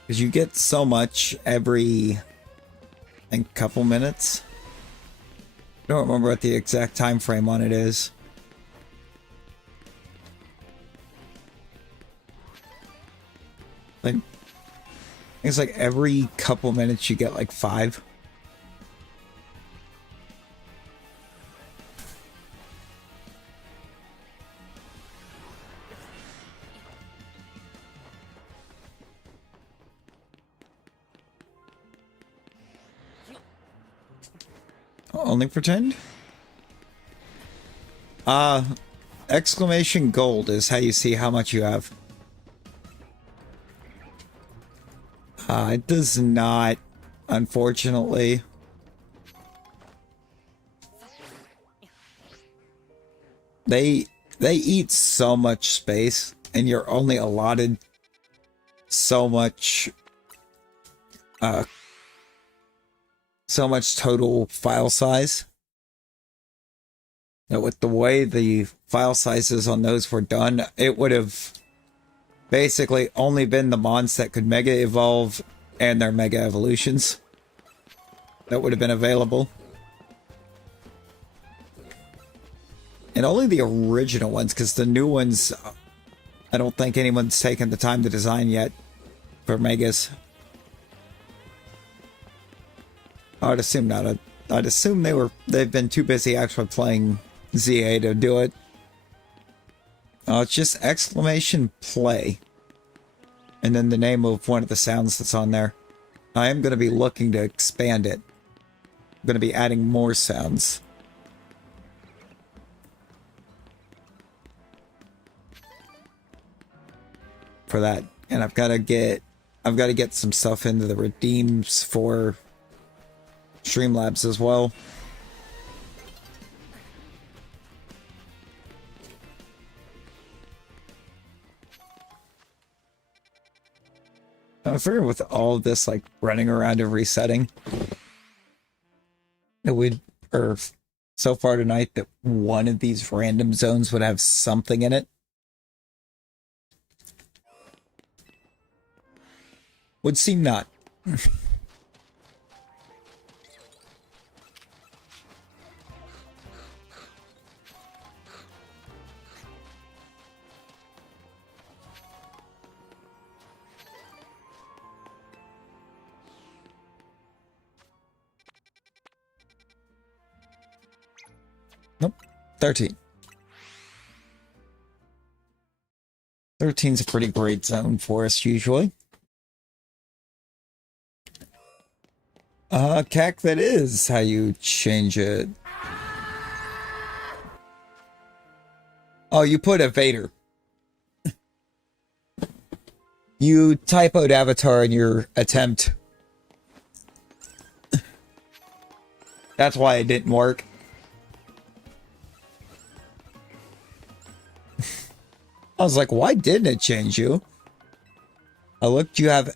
Because you get so much every, I think, couple minutes. I don't remember what the exact time frame on it is. Like, I think it's like every couple minutes you get like 5. Only pretend? Exclamation gold is how you see how much you have. It does not, unfortunately. They eat so much space, and you're only allotted so much total file size. That with the way the file sizes on those were done, it would have basically only been the mons that could mega evolve and their mega evolutions that would have been available. And only the original ones, because the new ones, I don't think anyone's taken the time to design yet for megas. I'd assume not. I'd assume they've been too busy actually playing ZA to do it. It's just exclamation play. And then the name of one of the sounds that's on there. I am going to be looking to expand it. I'm going to be adding more sounds. For that. And I've got to get some stuff into the redeems for Streamlabs as well. I figured with all of this like running around and resetting, it would, or so far tonight, that one of these random zones would have something in it. Would seem not. Nope. 13. 13's a pretty great zone for us usually. CAC, that is how you change it. Oh, you put a Vader. You typoed avatar in your attempt. That's why it didn't work. I was like, why didn't it change you? I looked, you have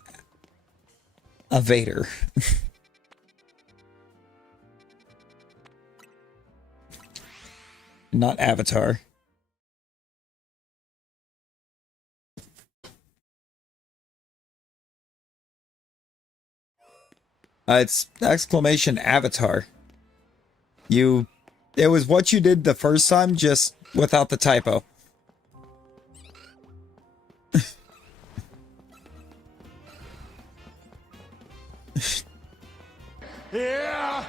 a Vader. Not avatar. It's exclamation avatar. It was what you did the first time, just without the typo. Yeah!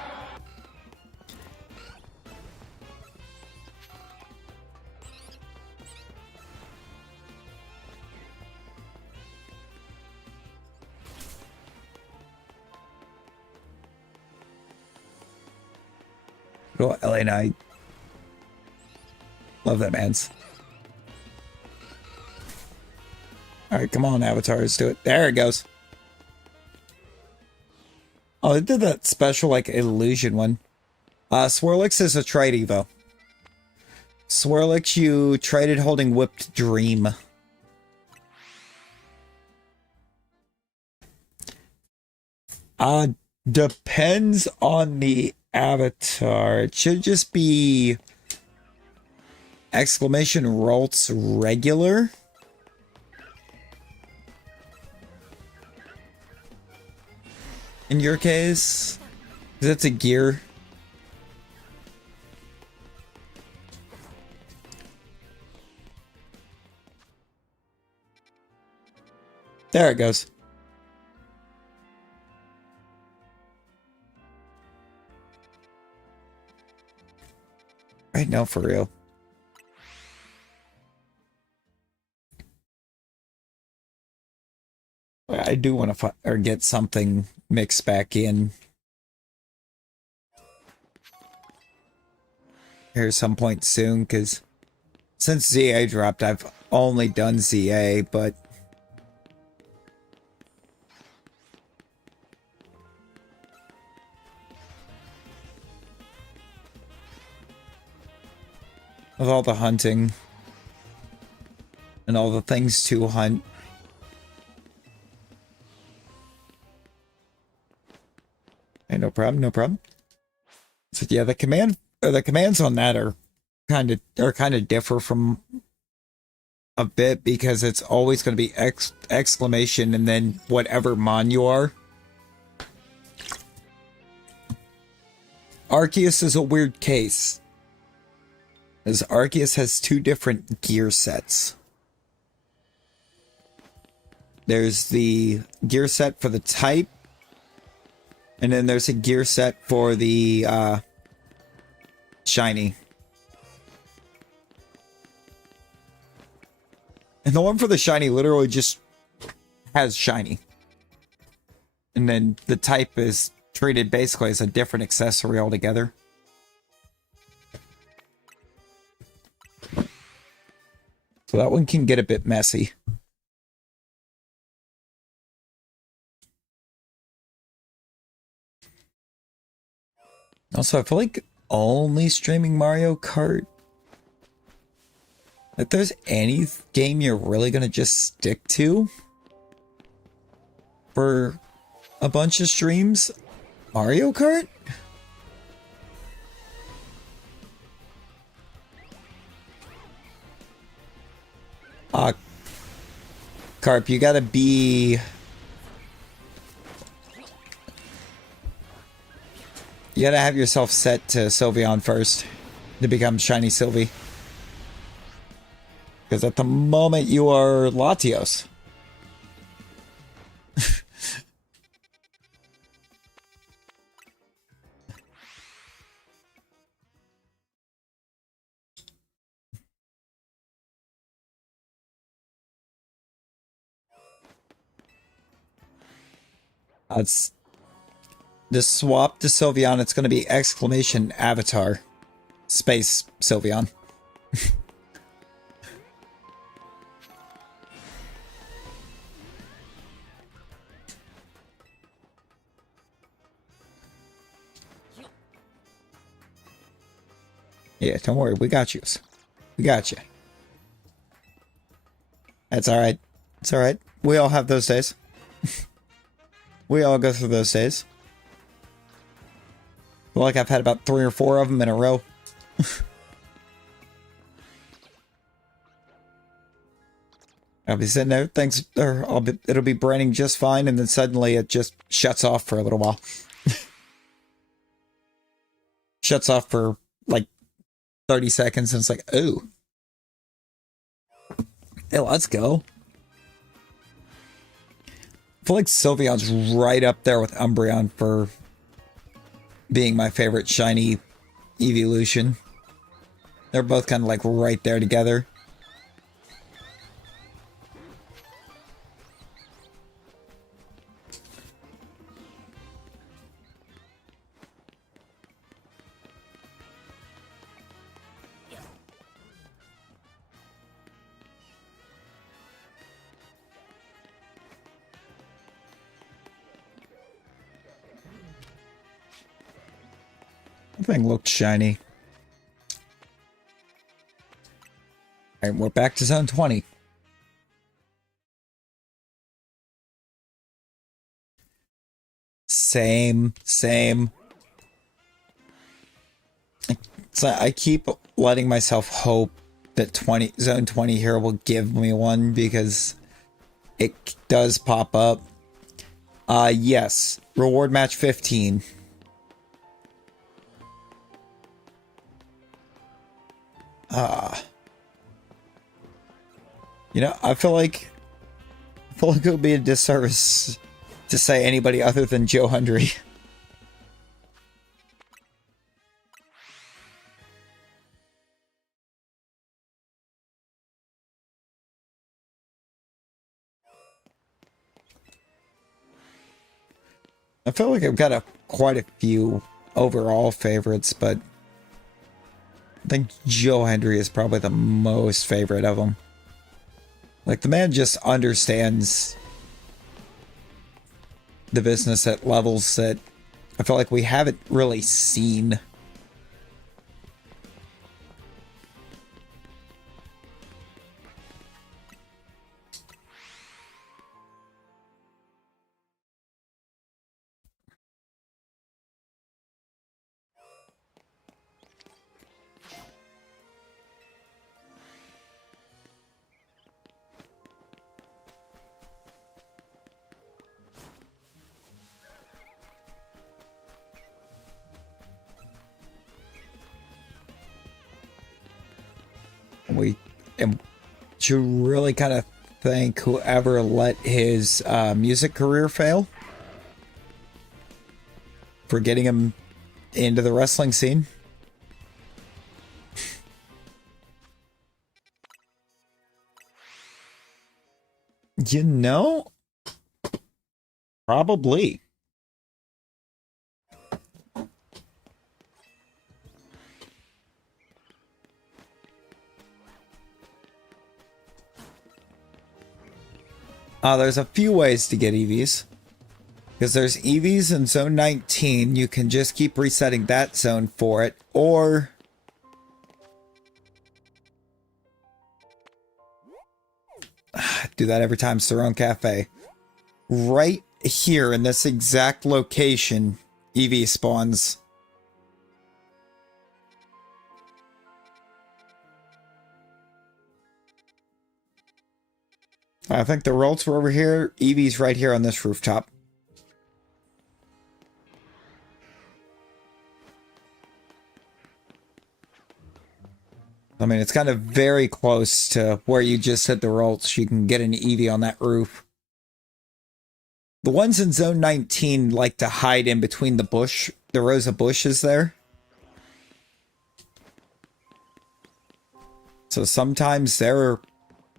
Little LA Knight. Love that man's. Alright, come on, Avatar, let's do it. There it goes. Oh, they did that special, like, illusion one. Swirlix is a trade Evo. Swirlix, you traded holding Whipped Dream. Depends on the avatar. It should just be exclamation Ralts regular. In your case, that's a gear. There it goes. Right now, for real. I do want to or get something mixed back in here some point soon, because since ZA dropped, I've only done ZA, but with all the hunting and all the things to hunt. Hey, no problem, no problem. So yeah, the commands on that are kind of differ from a bit, because it's always going to be exclamation and then whatever mon you are. Arceus is a weird case, as Arceus has two different gear sets. There's the gear set for the type, and then there's a gear set for the shiny. And the one for the shiny literally just has shiny. And then the type is treated basically as a different accessory altogether. So that one can get a bit messy. Also, I feel like only streaming Mario Kart. If there's any game you're really gonna just stick to for a bunch of streams, Mario Kart? Carp, you gotta be... You gotta have yourself set to Sylveon first to become Shiny Sylvie. Because at the moment you are Latios. It's the swap to Sylveon. It's going to be exclamation avatar space Sylveon. Yeah, don't worry. We got you. We got you. That's all right. It's all right. We all have those days. We all go through those days. I feel like I've had about 3 or 4 of them in a row. I'll be sitting there, it'll be braining just fine, and then suddenly it just shuts off for a little while. Shuts off for like 30 seconds, and it's like, ooh. Hey, let's go. I feel like Sylveon's right up there with Umbreon for being my favorite shiny evolution. They're both kind of like right there together. The thing looked shiny. Alright, we're back to zone 20. Same. So I keep letting myself hope that zone 20 here will give me one because it does pop up. Yes. Reward match 15. You know, I feel like it would be a disservice to say anybody other than Joe Hendry. I feel like I've got quite a few overall favorites, but I think Joe Hendry is probably the most favorite of them. Like, the man just understands the business at levels that I feel like we haven't really seen. We should really kind of thank whoever let his music career fail for getting him into the wrestling scene. You know, probably. There's a few ways to get EVs. Because there's EVs in zone 19. You can just keep resetting that zone for it. Or do that every time Saron Cafe. Right here in this exact location, EV spawns. I think the rolls were over here. EV's right here on this rooftop. I mean, it's kind of very close to where you just hit the rolls. You can get an EV on that roof. The ones in zone 19 like to hide in between the rows of bushes there. So sometimes they're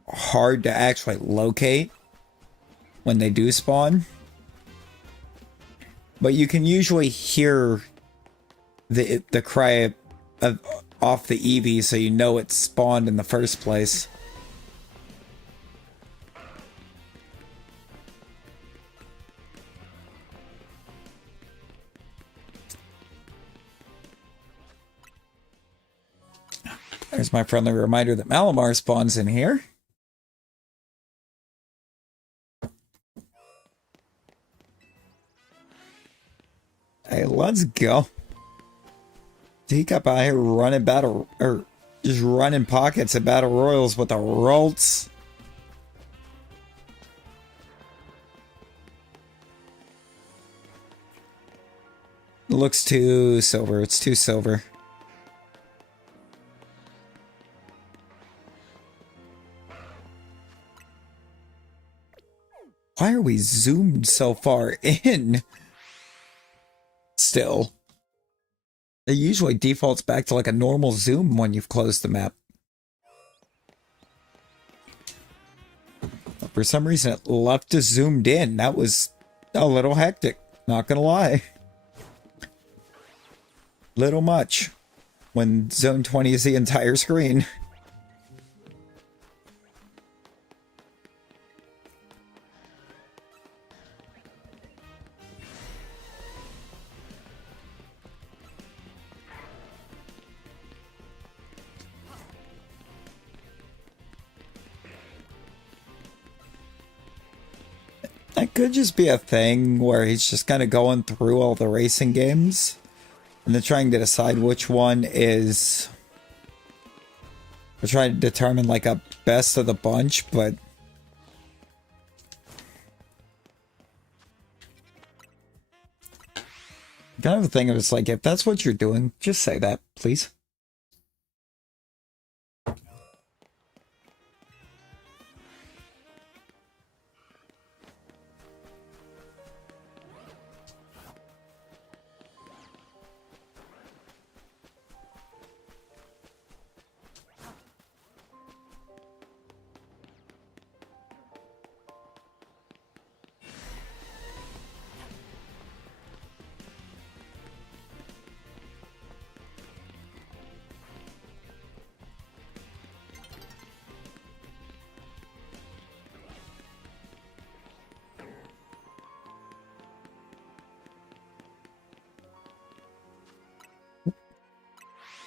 hard to actually locate when they do spawn. But you can usually hear the cry off the EV, so you know it's spawned in the first place. There's my friendly reminder that Malamar spawns in here. Hey, let's go. Teacup out here running just running pockets at battle royals with the rolts. It looks too silver. It's too silver. Why are we zoomed so far in? Still. It usually defaults back to like a normal zoom when you've closed the map. But for some reason it left us zoomed in. That was a little hectic, not gonna lie. Little much when zone 20 is the entire screen. That could just be a thing where he's just kind of going through all the racing games and then trying to decide which one is... We're trying to determine like a best of the bunch, but... Kind of a thing of it's like, if that's what you're doing, just say that, please.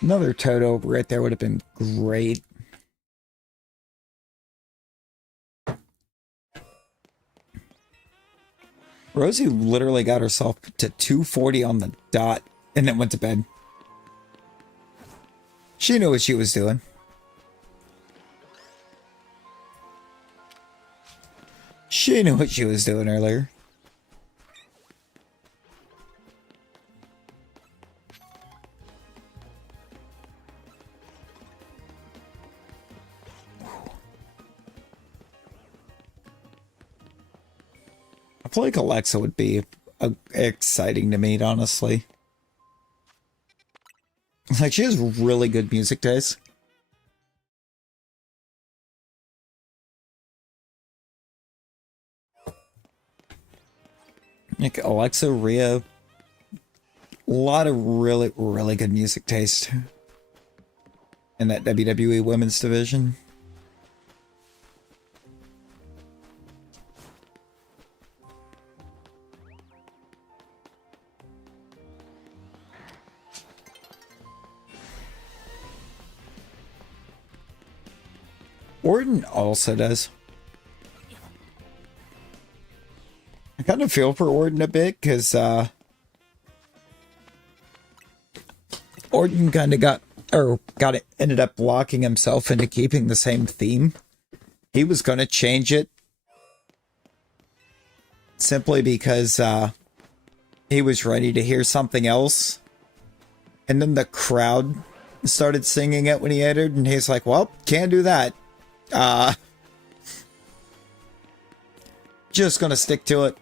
Another Toto right there would have been great. Rosie literally got herself to 240 on the dot and then went to bed. She knew what she was doing. She knew what she was doing earlier. I feel like Alexa would be exciting to meet, honestly. Like, she has really good music taste. Like, Alexa, Rhea, a lot of really, really good music taste in that WWE Women's Division. Orton also does. I kind of feel for Orton a bit because Orton kind of ended up locking himself into keeping the same theme. He was going to change it simply because he was ready to hear something else. And then the crowd started singing it when he entered, and he's like, well, can't do that. Just gonna stick to it.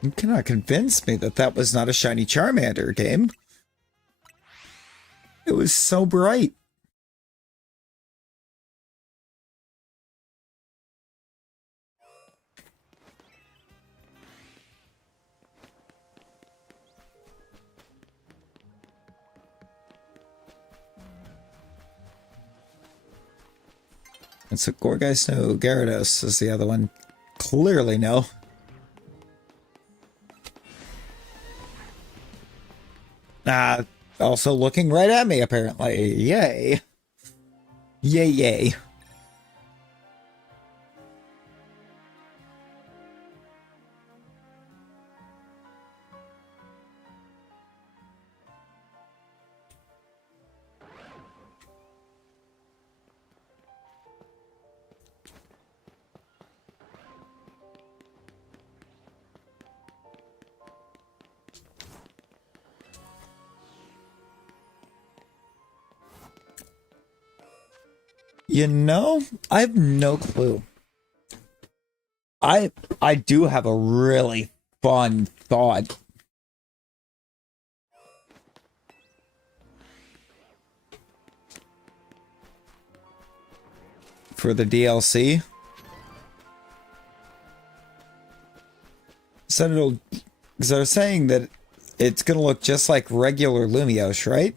You cannot convince me that that was not a shiny Charmander game. It was so bright. And so Gorgeist, no. Gyarados is the other one. Clearly no. Also looking right at me, apparently. Yay. Yay, yay. You know, I have no clue. I do have a really fun thought. For the DLC. So it'll, because I was saying that it's going to look just like regular Lumiose, right?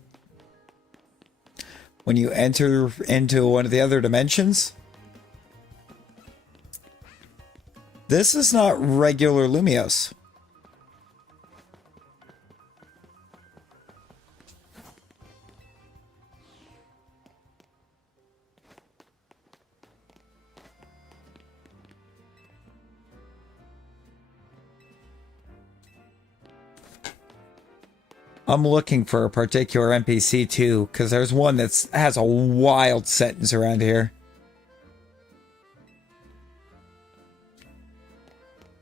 When you enter into one of the other dimensions. This is not regular Lumiose. I'm looking for a particular NPC too, because there's one that has a wild sentence around here.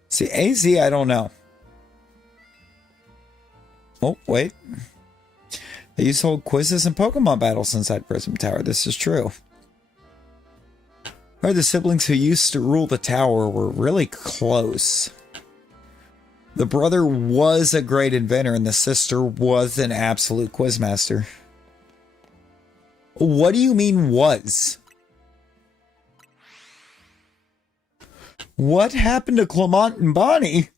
See, AZ, I don't know. Oh, wait. They used to hold quizzes and Pokemon battles inside Prism Tower. This is true. Or the siblings who used to rule the tower were really close. The brother was a great inventor and the sister was an absolute quizmaster. What do you mean was? What happened to Clement and Bonnie?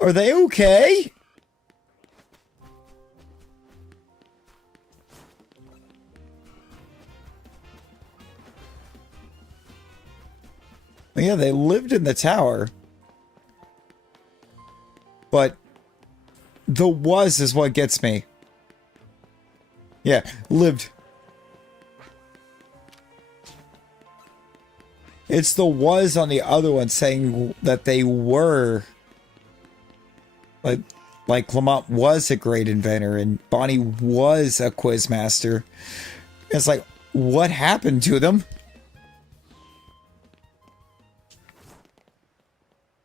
Are they okay? Yeah, they lived in the tower. But the was is what gets me. Yeah, lived. It's the was on the other one saying that they were. Like Clement was a great inventor and Bonnie was a quizmaster. It's like, what happened to them?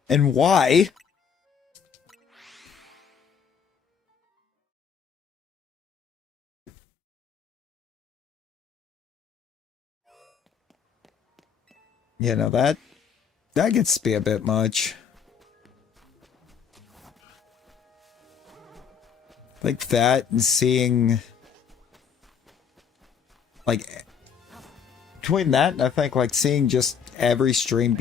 And why? You know, that gets to be a bit much. Like that and seeing like between that and I think like seeing just every stream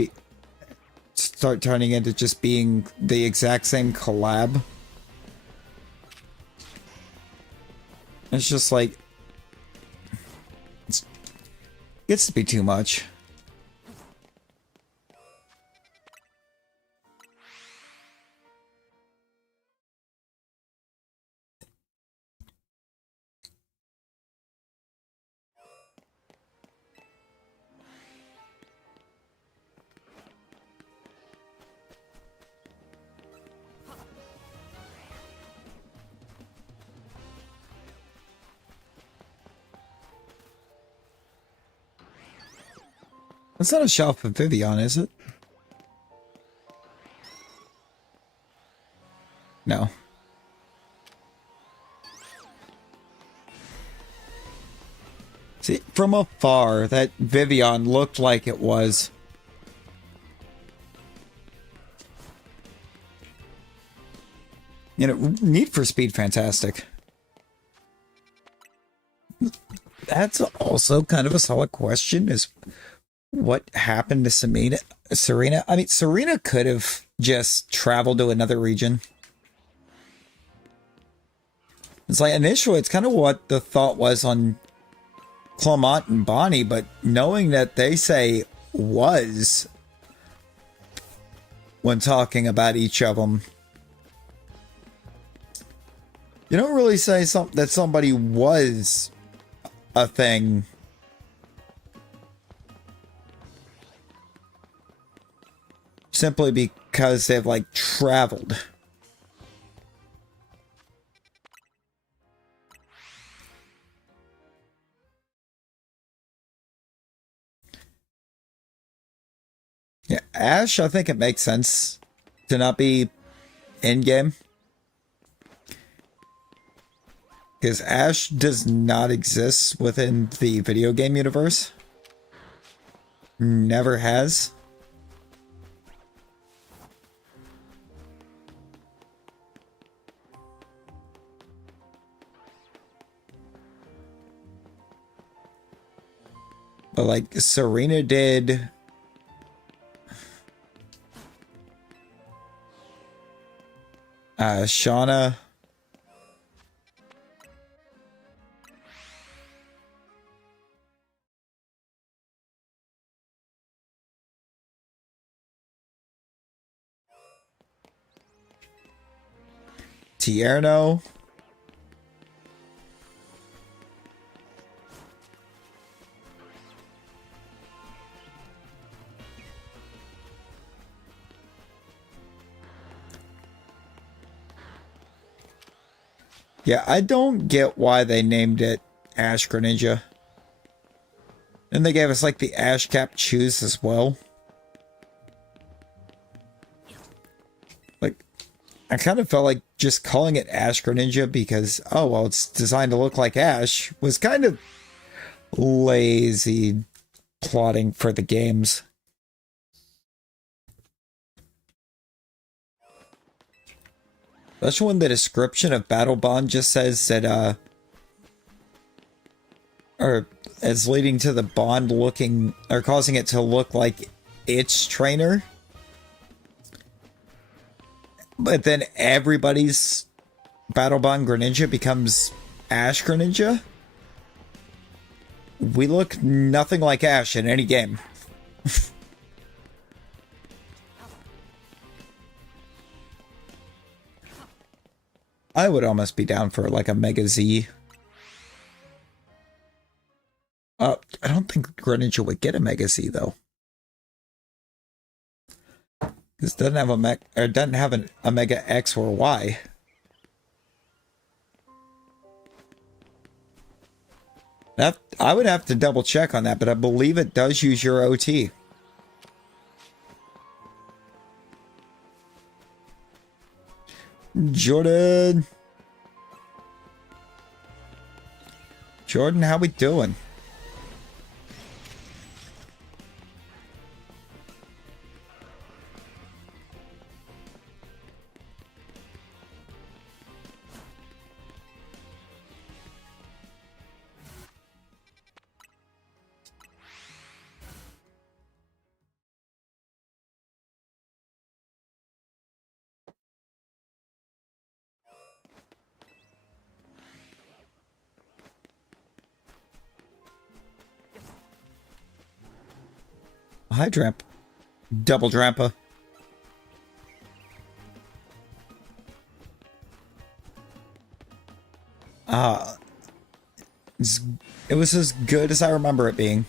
start turning into just being the exact same collab. It's just like it gets to be too much. It's not a shelf of Vivian, is it? No. See, from afar, that Vivian looked like it was. You know, Need for Speed Fantastic. That's also kind of a solid question, is what happened to Serena? I mean, Serena could have just traveled to another region. It's like, initially, it's kind of what the thought was on Clement and Bonnie, but knowing that they say was when talking about each of them, you don't really say that somebody was a thing. Simply because they've like traveled. Yeah, Ash, I think it makes sense to not be in-game. Because Ash does not exist within the video game universe. Never has. But like Serena did. Shauna. Tierno. Yeah, I don't get why they named it Ash Greninja. And they gave us like the Ash Cap shoes as well. Like, I kind of felt like just calling it Ash Greninja because, oh, well, it's designed to look like Ash was kind of lazy plotting for the games. Especially when the description of Battle Bond just says that, or as leading to the Bond looking, or causing it to look like its trainer. But then everybody's Battle Bond Greninja becomes Ash Greninja. We look nothing like Ash in any game. I would almost be down for like a Mega Z. I don't think Greninja would get a Mega Z though. This doesn't have a Mega X or Y. I would have to double check on that, but I believe it does use your OT. Jordan, how we doing? Hi, Dramp. Double Drampa. It was as good as I remember it being.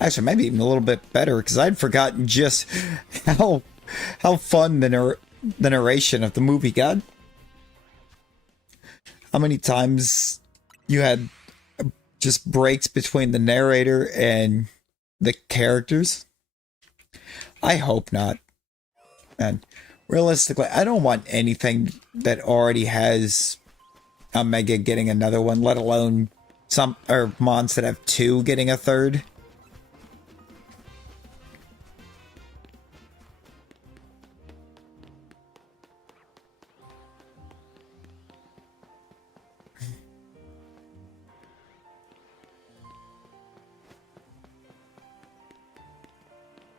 Actually, maybe even a little bit better, because I'd forgotten just how fun the narration of the movie got. How many times you had just breaks between the narrator and the characters? I hope not. And realistically, I don't want anything that already has a Mega getting another one, let alone some or Mons that have two getting a third.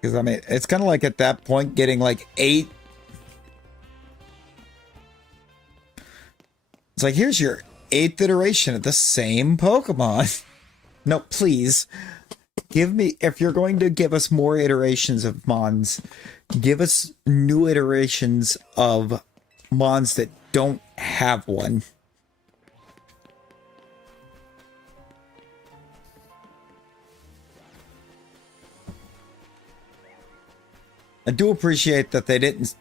Because, I mean, it's kind of like at that point getting like 8. It's like, here's your 8th iteration of the same Pokemon. No, please. Give me, if you're going to give us more iterations of Mons, give us new iterations of Mons that don't have one. I do appreciate that they didn't,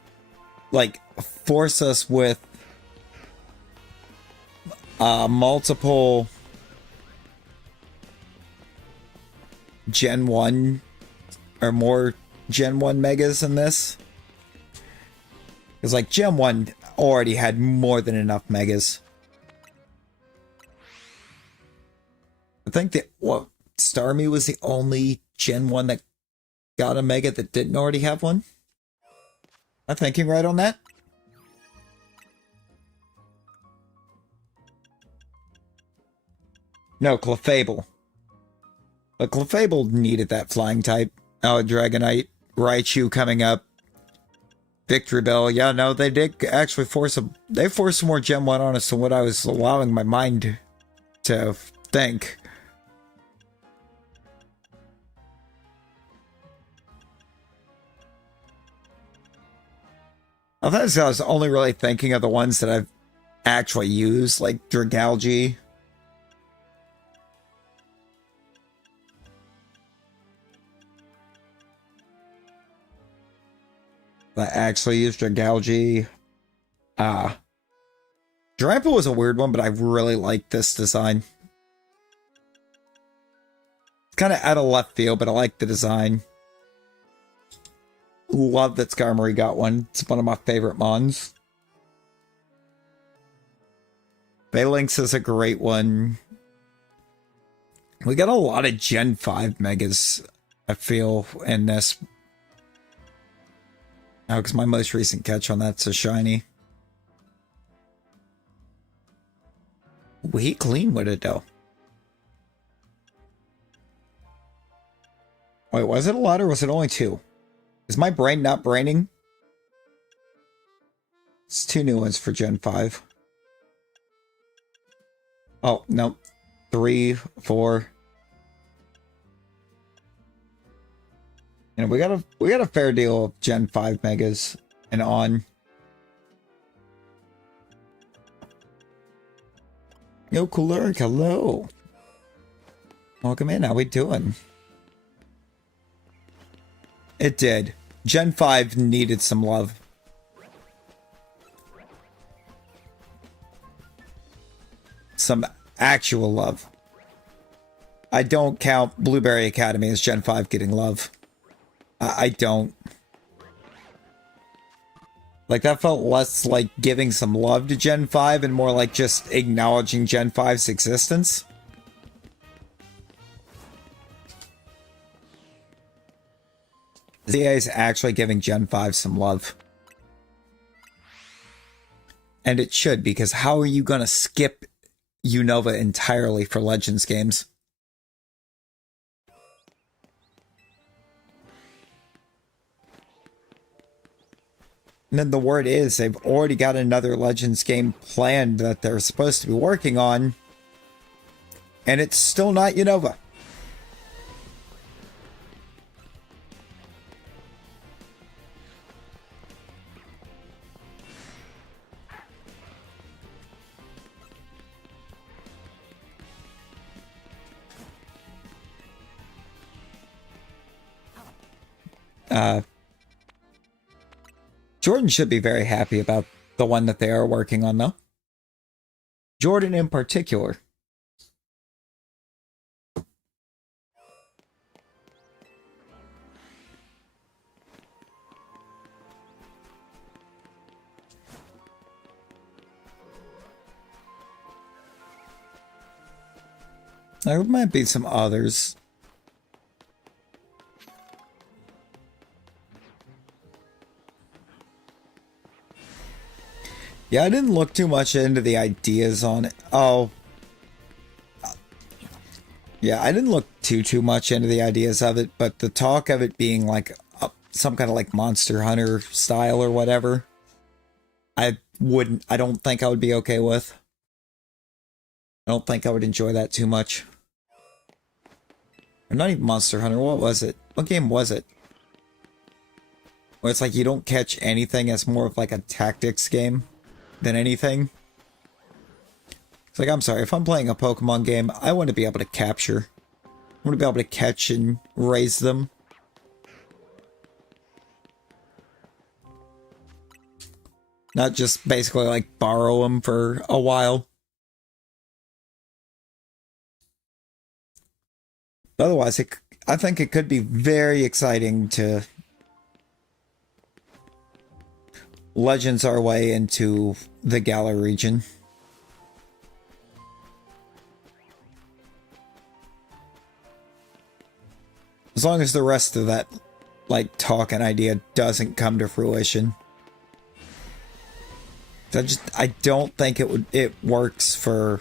like, force us with multiple Gen 1 or more Gen 1 Megas in this. Because, like, Gen 1 already had more than enough Megas. I think that, Starmie was the only Gen 1 that got a Mega that didn't already have one? Am I thinking right on that? No, Clefable. But Clefable needed that flying type. Oh, Dragonite, Raichu coming up. Victory Bell. Yeah, no, they did actually force some more Gen 1 on us than what I was allowing my mind to think. I was only really thinking of the ones that I've actually used, like Dragalge. I actually used Dragalge. Drampa was a weird one, but I really like this design. It's kind of out of left field, but I like the design. Love that Skarmory got one. It's one of my favorite mons. Phalanx is a great one. We got a lot of Gen 5 Megas, I feel, in this. Oh, because my most recent catch on that's a shiny. We clean with it, though. Wait, was it a lot or was it only 2? Is my brain not braining? It's 2 new ones for Gen 5. Oh, no. 3, 4. You know, we got a fair deal of Gen 5 Megas and on. Yo, Cooler, hello. Welcome in. How we doing? It did. Gen 5 needed some love. Some actual love. I don't count Blueberry Academy as Gen 5 getting love. I don't. Like, that felt less like giving some love to Gen 5 and more like just acknowledging Gen 5's existence. ZA is actually giving Gen 5 some love. And it should, because how are you going to skip Unova entirely for Legends games? And then the word is they've already got another Legends game planned that they're supposed to be working on. And it's still not Unova. Jordan should be very happy about the one that they are working on, though. Jordan in particular. There might be some others. Yeah, I didn't look too much into the ideas on it. Oh. Yeah, I didn't look too much into the ideas of it, but the talk of it being like some kind of like Monster Hunter style or whatever, I don't think I would be okay with. I don't think I would enjoy that too much. Or not even Monster Hunter, what was it? What game was it? Where it's like you don't catch anything, it's more of like a tactics game than anything. It's like, I'm sorry, if I'm playing a Pokemon game, I want to be able to capture. I want to be able to catch and raise them. Not just basically like borrow them for a while. Otherwise, I think it could be very exciting to Legends our way into the Galar region. As long as the rest of that, like, talk and idea doesn't come to fruition. I don't think it works for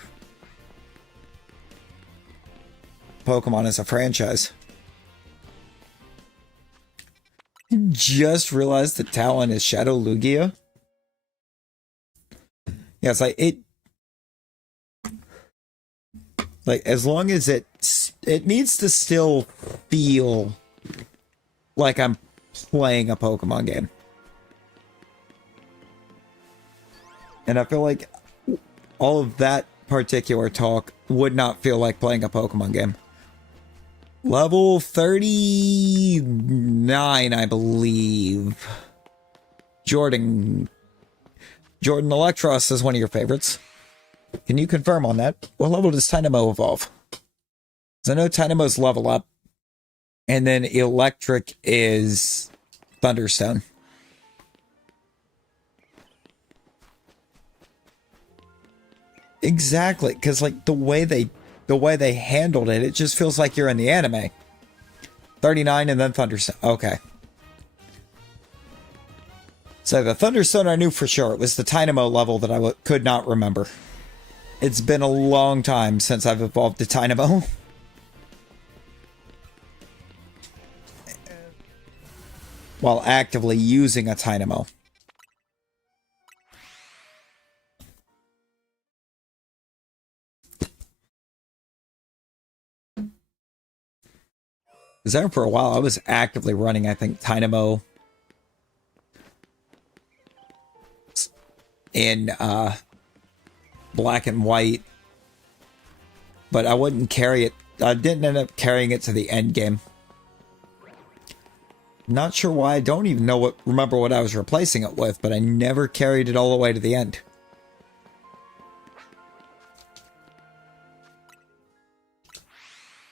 Pokemon as a franchise. Just realized the Talon is Shadow Lugia. Yeah, it's like as long as it needs to still feel like I'm playing a Pokemon game. And I feel like all of that particular talk would not feel like playing a Pokemon game. Level 39, I believe. Jordan Electros is one of your favorites. Can you confirm on that? What level does Tynamo evolve? Because I know Tynamo's level up, and then Electric is Thunderstone. Exactly, because like the way they handled it, it just feels like you're in the anime. 39 and then Thunderstone. Okay. So the Thunderstone I knew for sure. It was the Tynamo level that I could not remember. It's been a long time since I've evolved to Tynamo. While actively using a Tynamo. Because there for a while I was actively running, I think, Tynamo in black and white, but I wouldn't carry it. I didn't end up carrying it to the end game. Not sure why. I don't even remember what I was replacing it with, but I never carried it all the way to the end.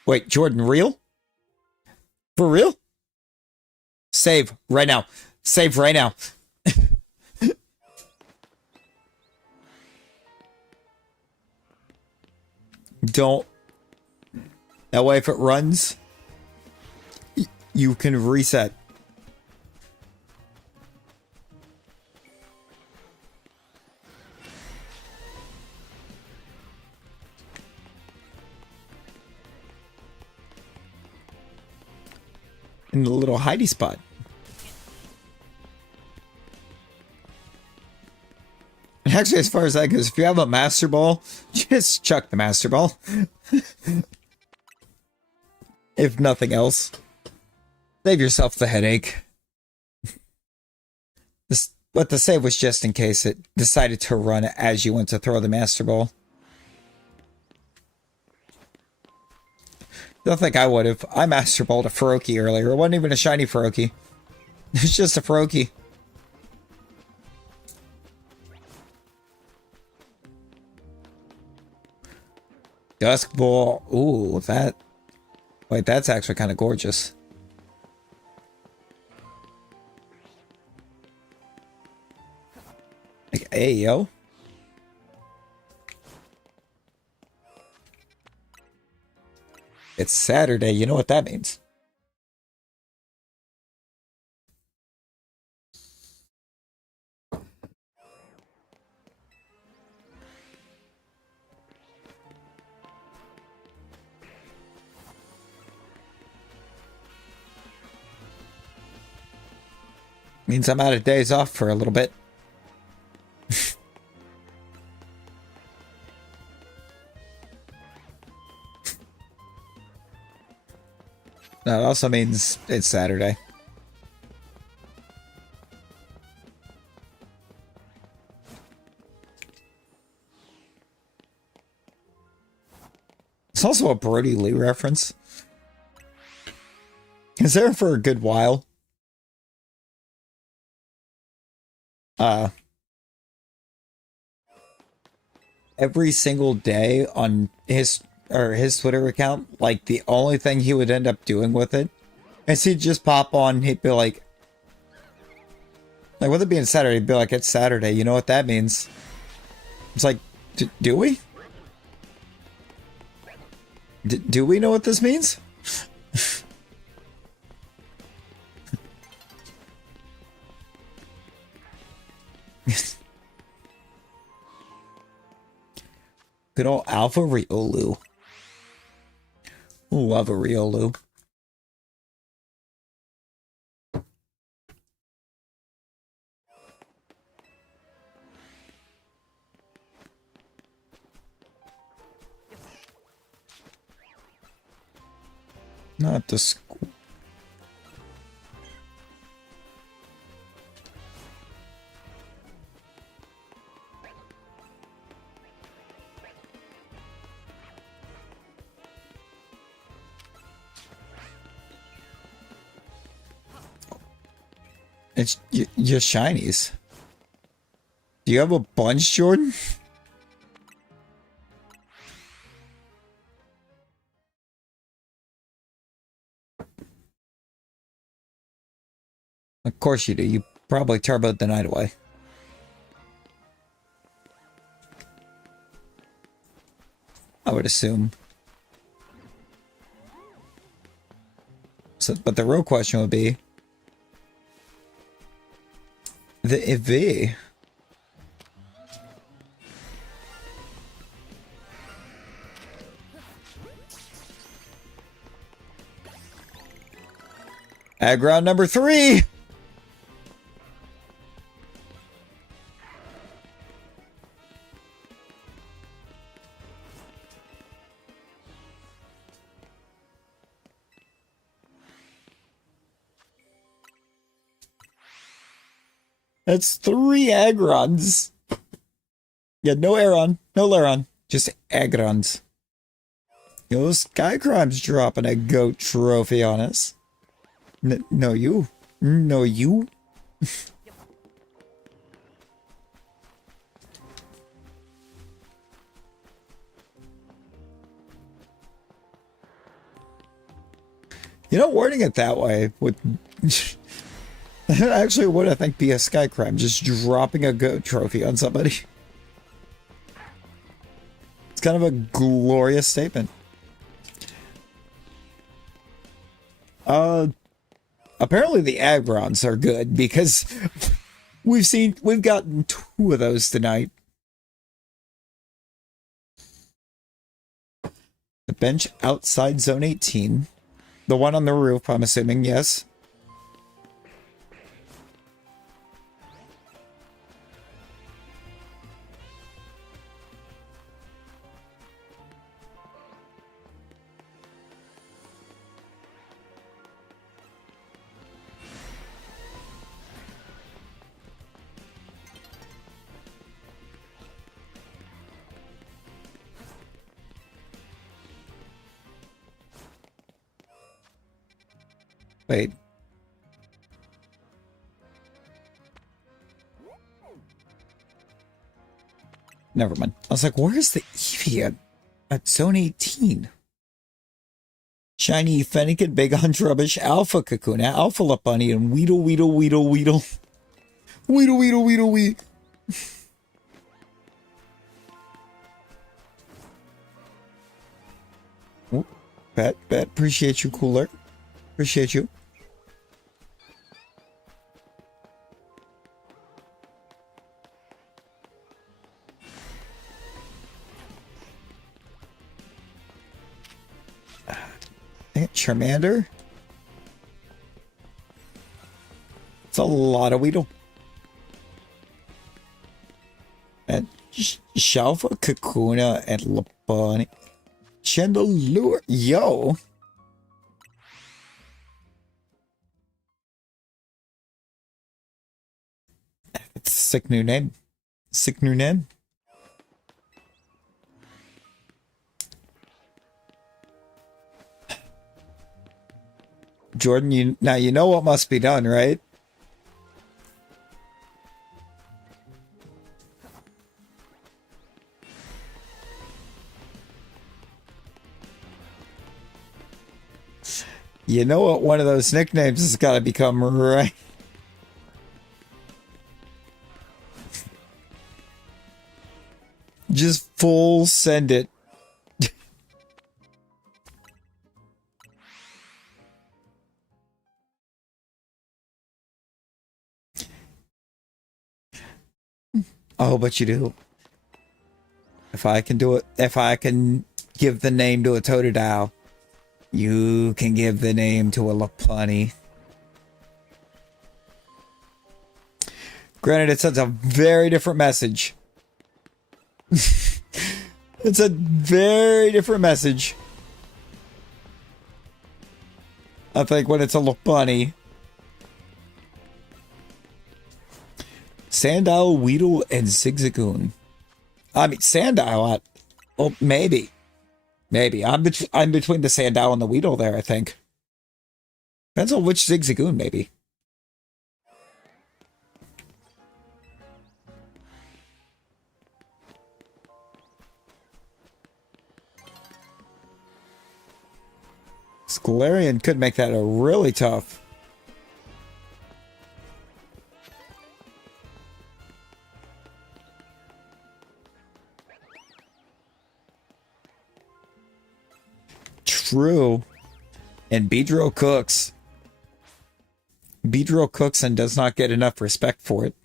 Wait, Jordan, real? For real? Save right now. Save right now. Don't. That way, if it runs, you can reset. In the little hidey spot. And actually, as far as that goes, if you have a Master Ball, just chuck the Master Ball. If nothing else. Save yourself the headache. But the save was just in case it decided to run as you went to throw the Master Ball. Don't think I would have. I Master Balled a Froakie earlier. It wasn't even a shiny Froakie. It's just a Froakie. Dusk Ball. Ooh, that. Wait, that's actually kind of gorgeous. Like, hey, yo. It's Saturday. You know what that means. Means I'm out of days off for a little bit. That also means it's Saturday. It's also a Brody Lee reference. Is there for a good while? Every single day on his Twitter account, like the only thing he would end up doing with it is he'd just pop on, he'd be like with it being Saturday, he'd be like, it's Saturday, you know what that means? It's like, do we? Do we know what this means? Good old Alpha Riolu. Love a Riolu. Not the school. It's just shinies. Do you have a bunch, Jordan? Of course you do. You probably turboed the night away. I would assume. So, but the real question would be the EV. Aggron number 3. That's 3 Agrons. Yeah, no Aeron, no Laron, just Agrons. Yo, Skycrime's dropping a goat trophy on us. No, you. No, you. You know, wording it that way would actually would, I think, be a Skycrime, just dropping a goat trophy on somebody. It's kind of a glorious statement. Apparently the Agrons are good because we've gotten 2 of those tonight. The bench outside zone 18. The one on the roof, I'm assuming, yes. Wait. Never mind. I was like, where's the Eevee at zone 18? Shiny Fennekin, Big on Rubbish, Alpha Kakuna, Alpha Lapani, and Weedle, Weedle, Weedle, Weedle. Weedle, Weedle, Weedle, Weedle. Oh, bet, appreciate you, Cooler. Appreciate you. Charmander. It's a lot of Weedle. And Shalva, Kakuna, and Lapani. Chandelure. Yo. It's a sick new name. Sick new name. Jordan, you know what must be done, right? You know what one of those nicknames has got to become, right? Just full send it. Oh, but you do. If I can do it, if I can give the name to a Totodile, you can give the name to a Lopunny. Granted, it sends a very different message. It's a very different message. I think when it's a Lopunny. Sandile, Weedle, and Zigzagoon. I mean, Sandile, well, maybe. Maybe. I'm between the Sandile and the Weedle there, I think. Depends on which Zigzagoon, maybe. Galarian could make that a really tough. true. And Beedrill cooks. Beedrill cooks and does not get enough respect for it.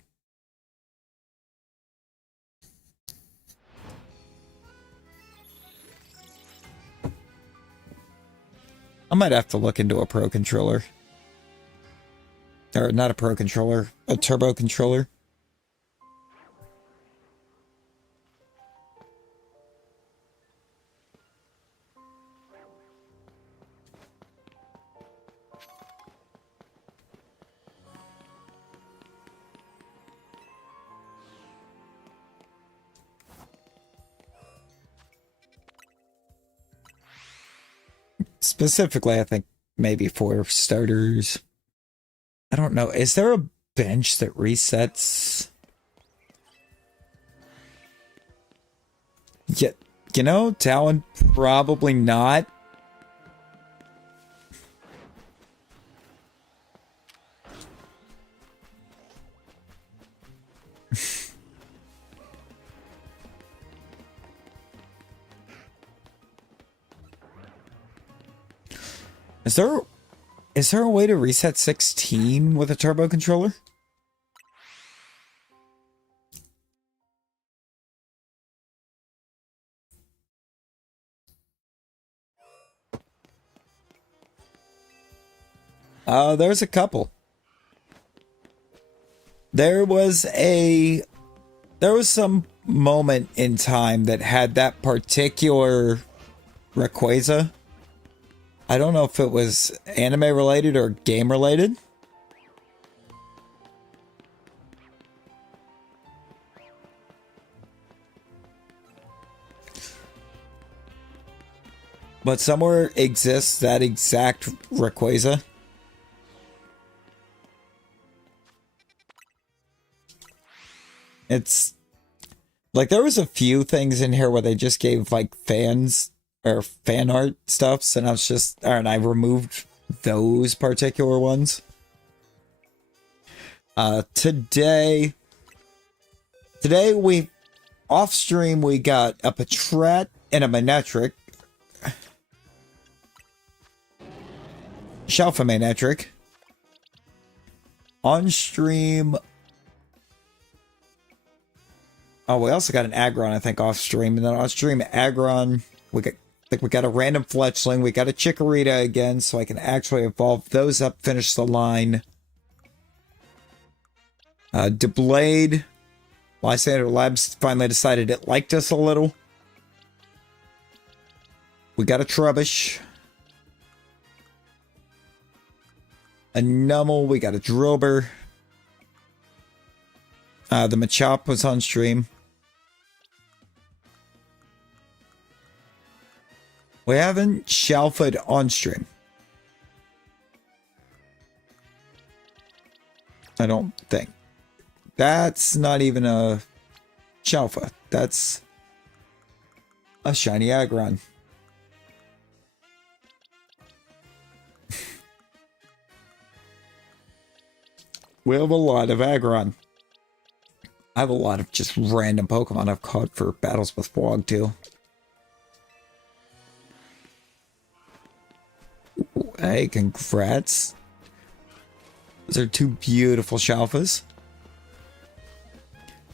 I might have to look into a Pro controller. Or not a Pro controller, a Turbo controller. Specifically, I think maybe for starters. I don't know. Is there a bench that resets? Yeah, you know, Talon, probably not. Is there a way to reset 16 with a turbo controller? There's a couple. There was some moment in time that had that particular Rayquaza. I don't know if it was anime related or game related. But somewhere exists that exact Rayquaza. It's like there was a few things in here where they just gave like fans or fan art stuffs, and I was just, and I removed those particular ones. Today we off stream we got a Patrat and a Manectric. Shalfa Manectric. On stream. Oh, we also got an Aggron, I think, off stream. And then on stream, Aggron, we got a random Fletchling. We got a Chikorita again, so I can actually evolve those up, finish the line. Deblade. Lysander Labs finally decided it liked us a little. We got a Trubbish. A Numel. We got a Drillbur. The Machop was on stream. We haven't Shalfa'd on stream. I don't think. That's not even a Shalfa. That's a shiny Aggron. We have a lot of Aggron. I have a lot of just random Pokemon I've caught for battles with Fog too. Ooh, hey, congrats. Those are two beautiful Shalfas.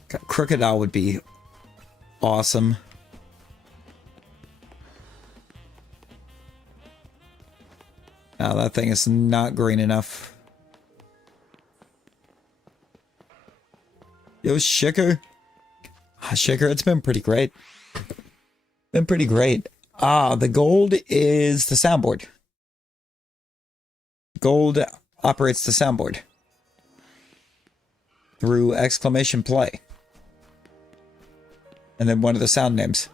Crocodile would be awesome. Now that thing is not green enough. Yo, Shicker. Shicker, it's been pretty great. Been pretty great. The gold is the soundboard. Gold operates the soundboard through exclamation play. And then one of the sound names.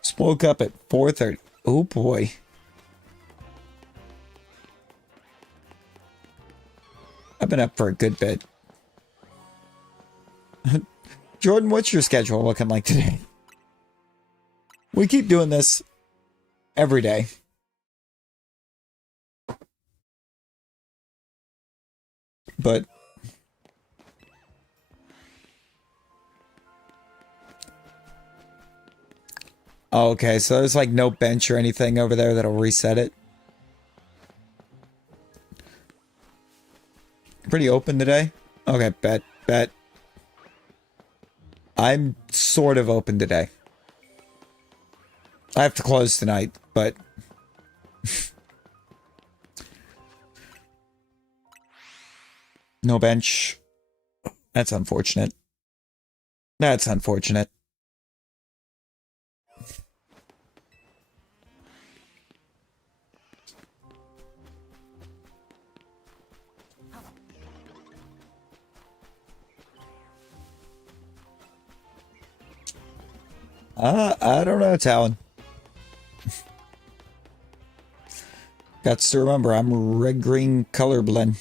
Spoke up at 4:30. Oh boy. I've been up for a good bit. Jordan, what's your schedule looking like today? We keep doing this every day. But Oh, okay, so there's like no bench or anything over there that'll reset it. Pretty open today. Okay, bet. I'm sort of open today. I have to close tonight, but no bench. That's unfortunate. That's unfortunate. I don't know, Talon. Got to remember, I'm red-green colorblind.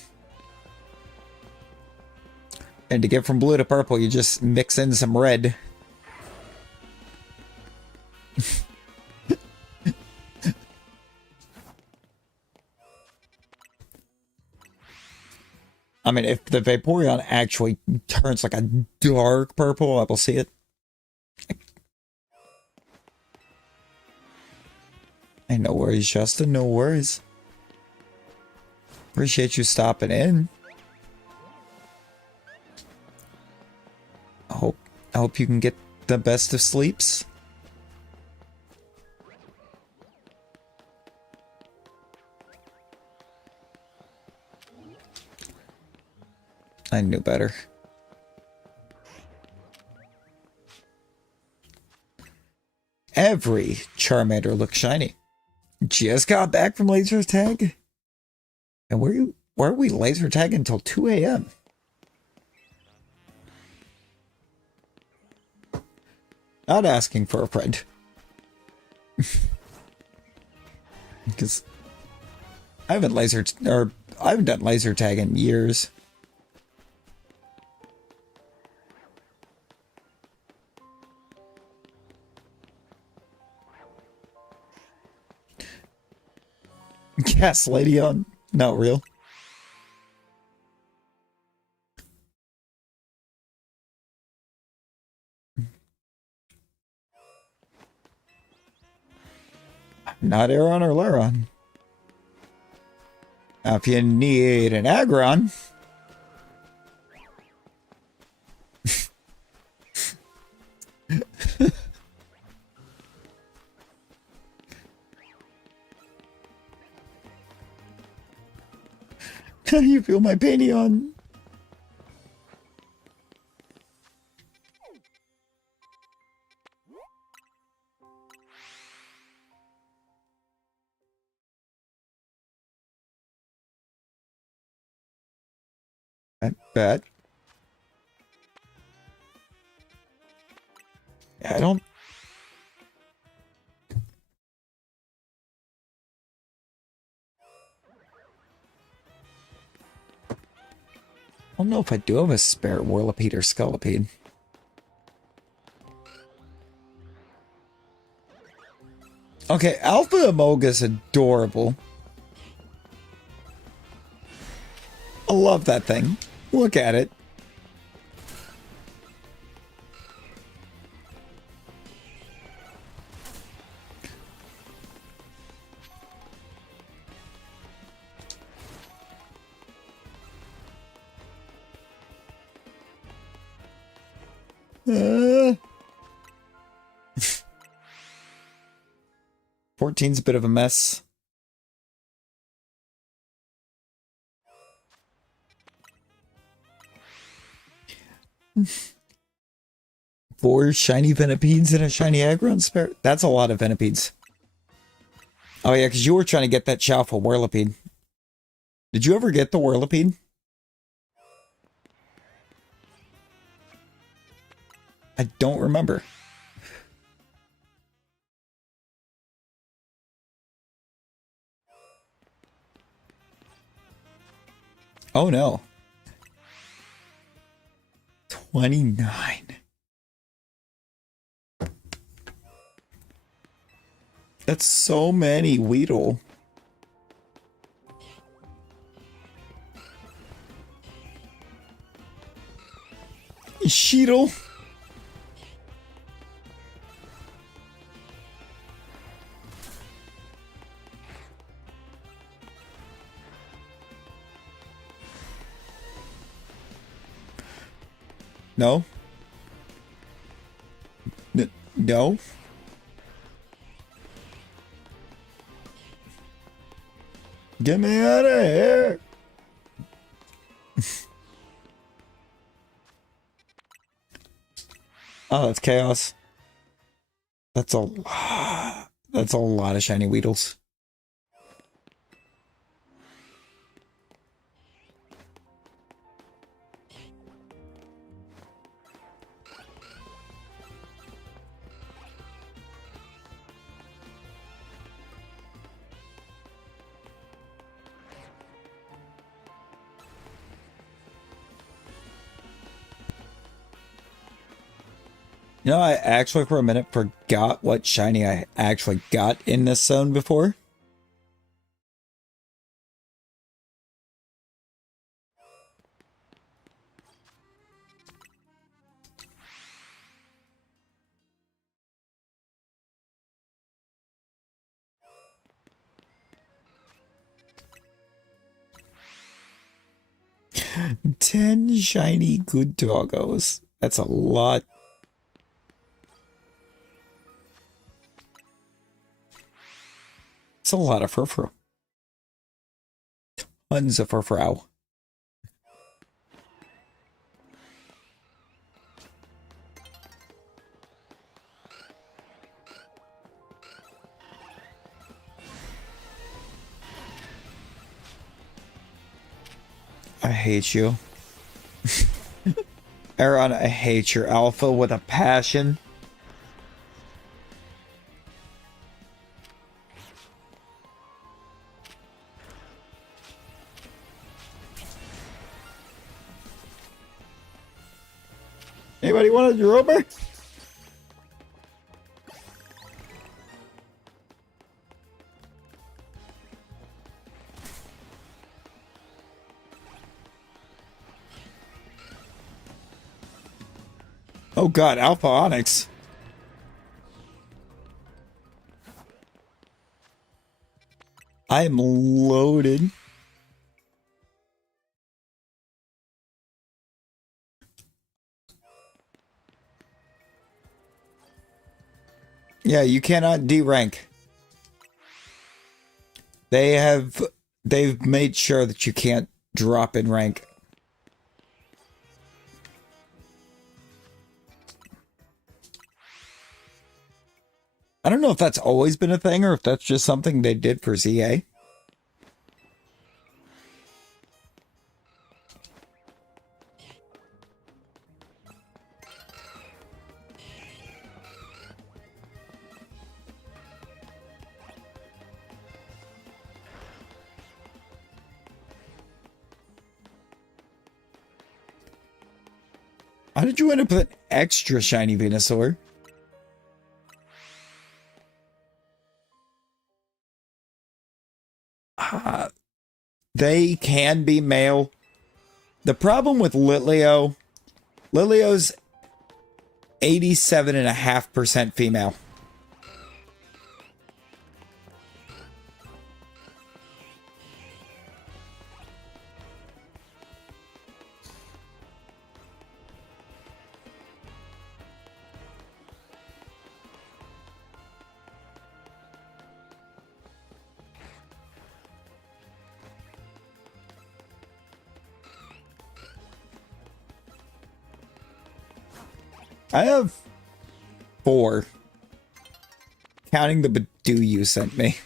And to get from blue to purple, you just mix in some red. I mean, if the Vaporeon actually turns like a dark purple, I will see it. Hey, no worries, Justin. No worries. Appreciate you stopping in. I hope you can get the best of sleeps. I knew better. Every Charmander looks shiny. Just got back from laser tag. And where are we laser tag until 2 a.m.? Not asking for a friend. Because I haven't done laser tag in years. Gas lady on. Not real. Not Aeron or Laron. Now, if you need an Aggron. You feel my Panion. I bet. I don't know if I do have a spare Whirlipede or Scolipede. Okay, Alpha Amogus adorable. I love that thing. Look at it. Uh, 14's a bit of a mess. Four shiny Venipedes and a shiny Aggron spare. That's a lot of Venipedes. Oh yeah, because you were trying to get that Chalfa Whirlipede. Did you ever get the Whirlipede? I don't remember. Oh no. 29. That's so many Weedle. Sheetle. No? No? Get me out of here! Oh, that's chaos. That's a that's a lot of shiny Weedles. You know, I actually for a minute forgot what shiny I actually got in this zone before. Ten shiny good doggos. That's a lot. It's a lot of furfur. Tons of furfur. I hate you. Aaron, I hate your alpha with a passion. Anybody want a drover? Oh god, Alpha Onyx. I am loaded. Yeah, you cannot D-rank. They've made sure that you can't drop in rank. I don't know if that's always been a thing or if that's just something they did for ZA. How did you end up with an extra shiny Venusaur? They can be male. The problem with Litleo, Litleo's 87.5% female. I have 4. Counting the Badoo you sent me.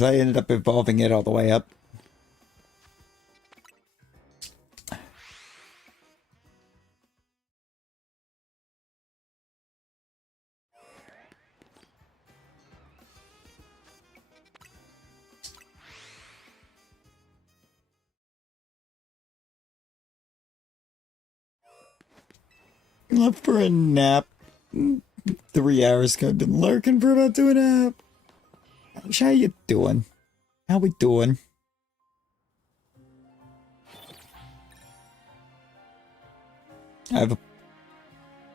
I ended up evolving it all the way up. Left for a nap. 3 hours ago. I've been lurking for about 2.5. How you doing? How we doing?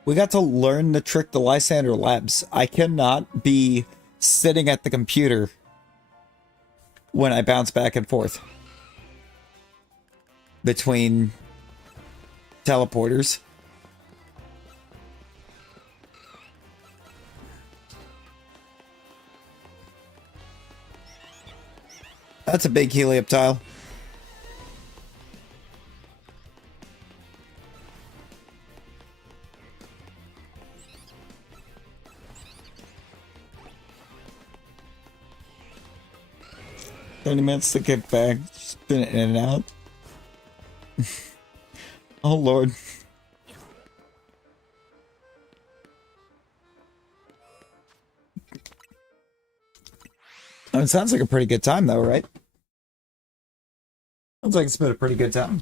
We got to learn the trick to Lysander Labs. I cannot be sitting at the computer when I bounce back and forth. between teleporters. That's a big helioptile. $30 to get back, spin it in and out. Oh Lord. It sounds like a pretty good time though, right? Sounds like it's been a pretty good time.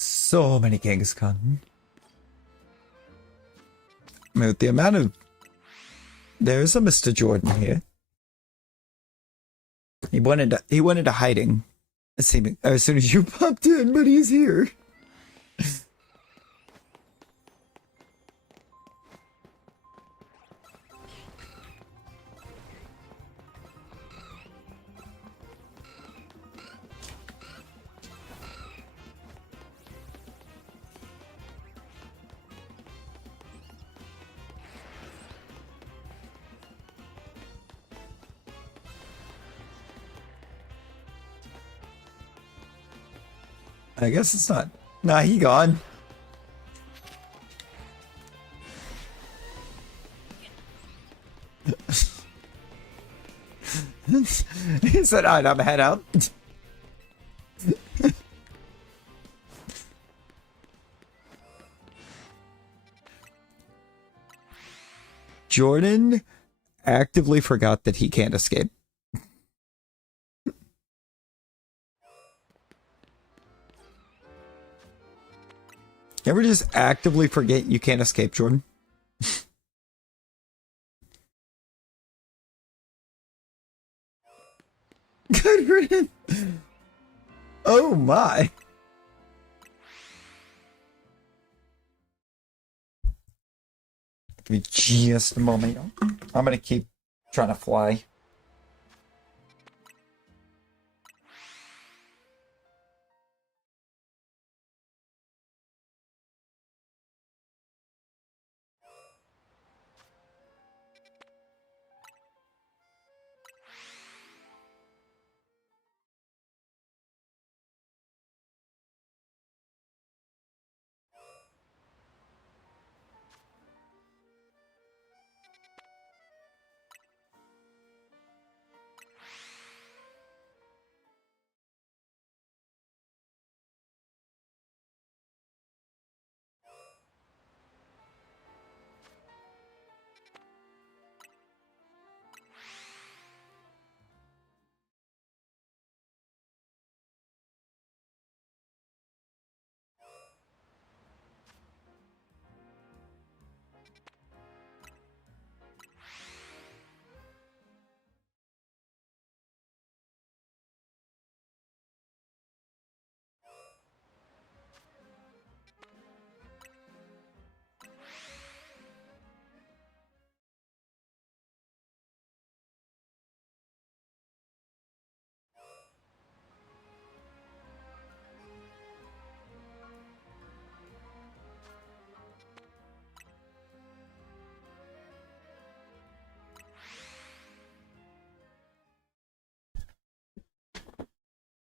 So many Kangaskhan. I mean, with the amount of... There's a Mr. Jordan here. He went into hiding as soon as you popped in, but he's here. I guess it's not. Nah, he gone. He said, alright, I'm head out. Jordan actively forgot that he can't escape. You ever just actively forget you can't escape, Jordan? Good riddance. Oh my. Give me just a moment. I'm gonna keep trying to fly.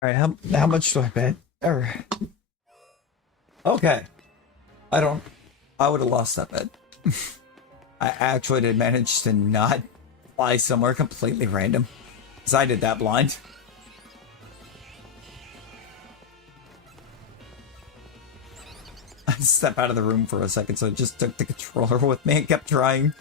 All right, how much do I bet? Okay. I would have lost that bet. I actually did manage to not fly somewhere completely random. Because I did that blind. I stepped out of the room for a second, so I just took the controller with me and kept trying.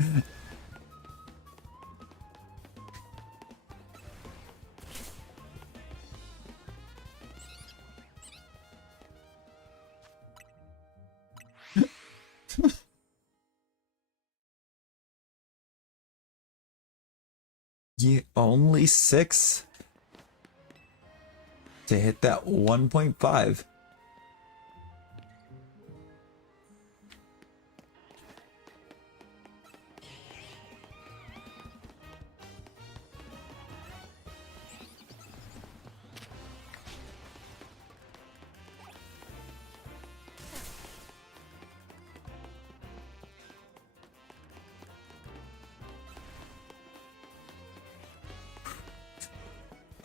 Yeah, only 6 to hit that 1.5.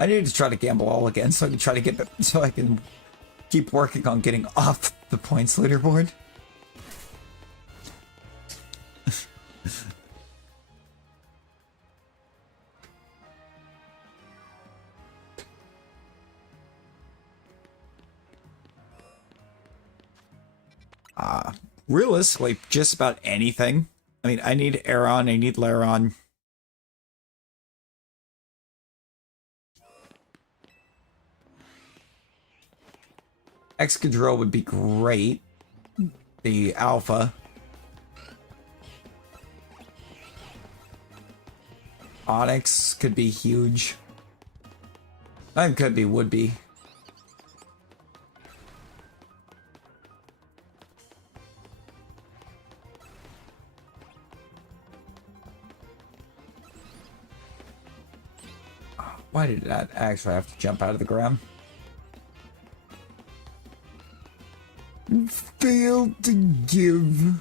I need to try to gamble all again so I can try to get so I can keep working on getting off the points leaderboard. Realistically, just about anything. I mean, I need Aeron, I need Laron. Excadrill would be great. The Alpha. Onyx could be huge. Could be, would be. Why did that actually have to jump out of the ground? Failed to give.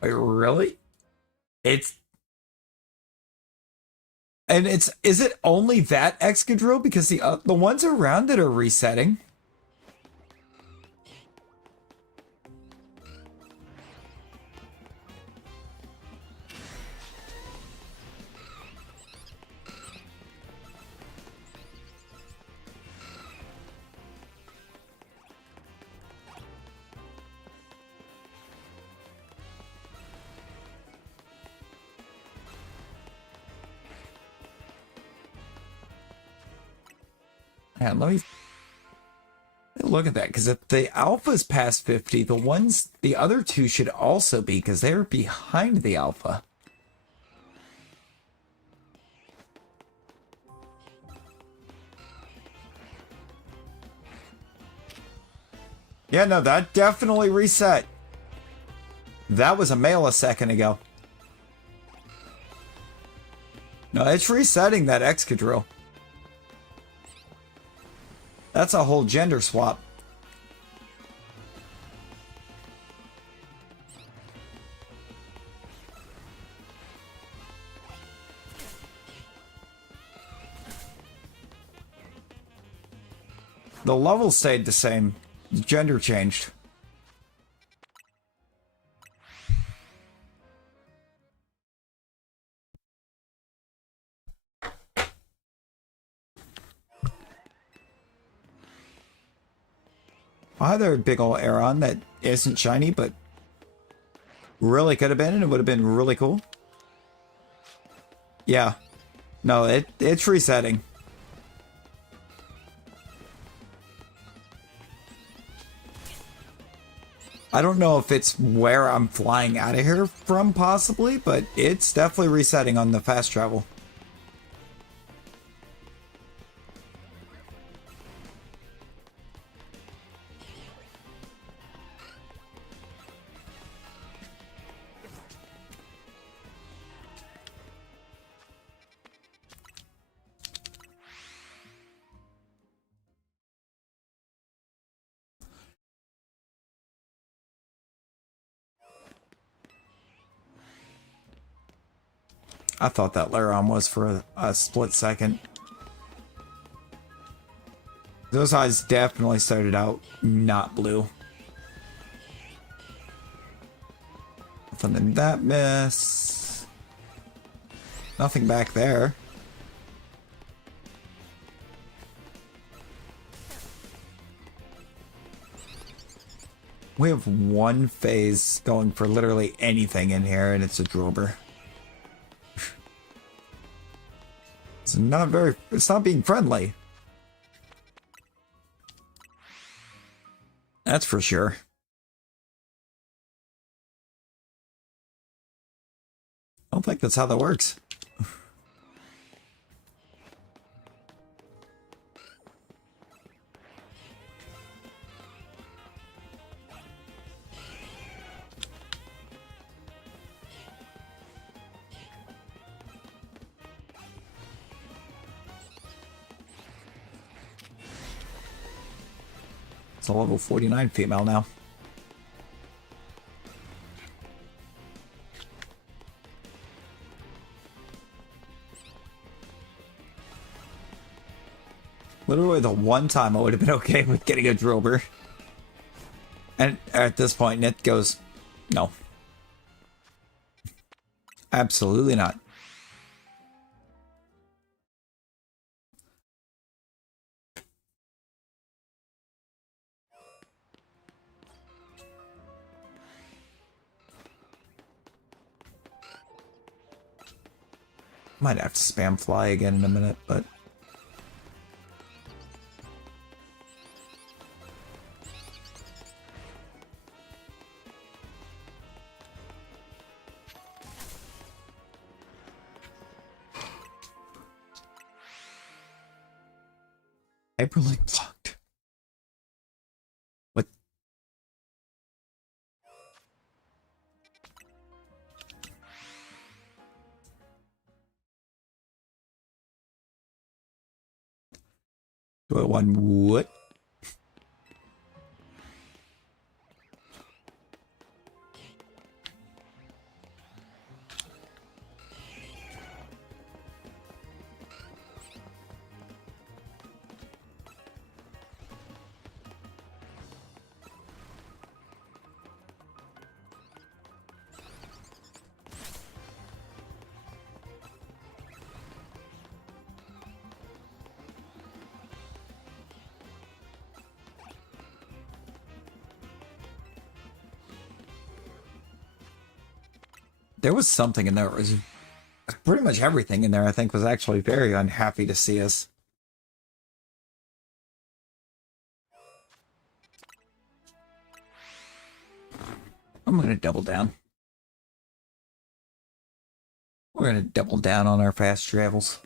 Wait, really? It's... And is it only that Excadrill? Because the ones around it are resetting. Man, let me look at that, because if the alpha's past 50, the other two should also be, because they're behind the alpha. Yeah, no, that definitely reset. That was a male a second ago. No, it's resetting that Excadrill. That's a whole gender swap. The level stayed the same. The gender changed. Hi there, big ol' Aeron that isn't shiny, but really could have been, and it would have been really cool. Yeah. No, it's resetting. I don't know if it's where I'm flying out of here from, possibly, but it's definitely resetting on the fast travel. I thought that Laron was for a split second. Those eyes definitely started out not blue. Nothing in that miss. Nothing back there. We have one phase going for literally anything in here, and it's a Drober. It's not being friendly. That's for sure. I don't think that's how that works. It's a level 49 female now. Literally the one time I would have been okay with getting a Drober. And at this point, Nith goes, no. Absolutely not. Might have to spam fly again in a minute, but... Hyperlink blocked. What? Do I want what? There was something in there. It was pretty much everything in there, I think, was actually very unhappy to see us. I'm going to double down. We're going to double down on our fast travels.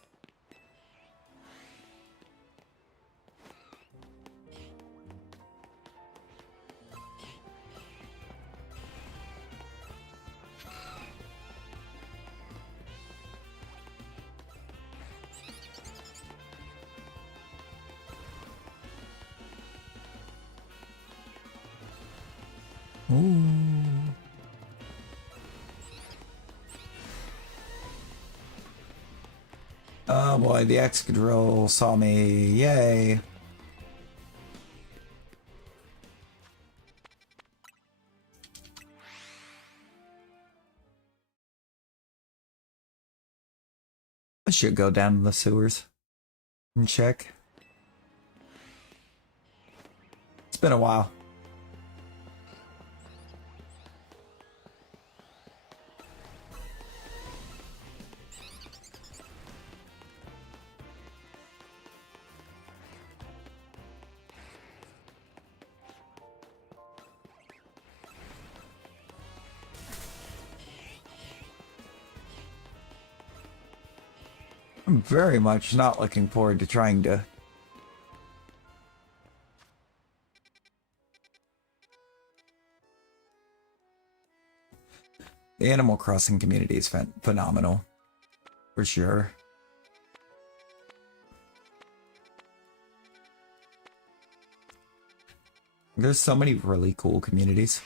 Ooh. Oh boy, the Excadrill saw me. Yay. I should go down to the sewers and check. It's been a while. I'm very much not looking forward to trying to... The Animal Crossing community is phenomenal, for sure. There's so many really cool communities.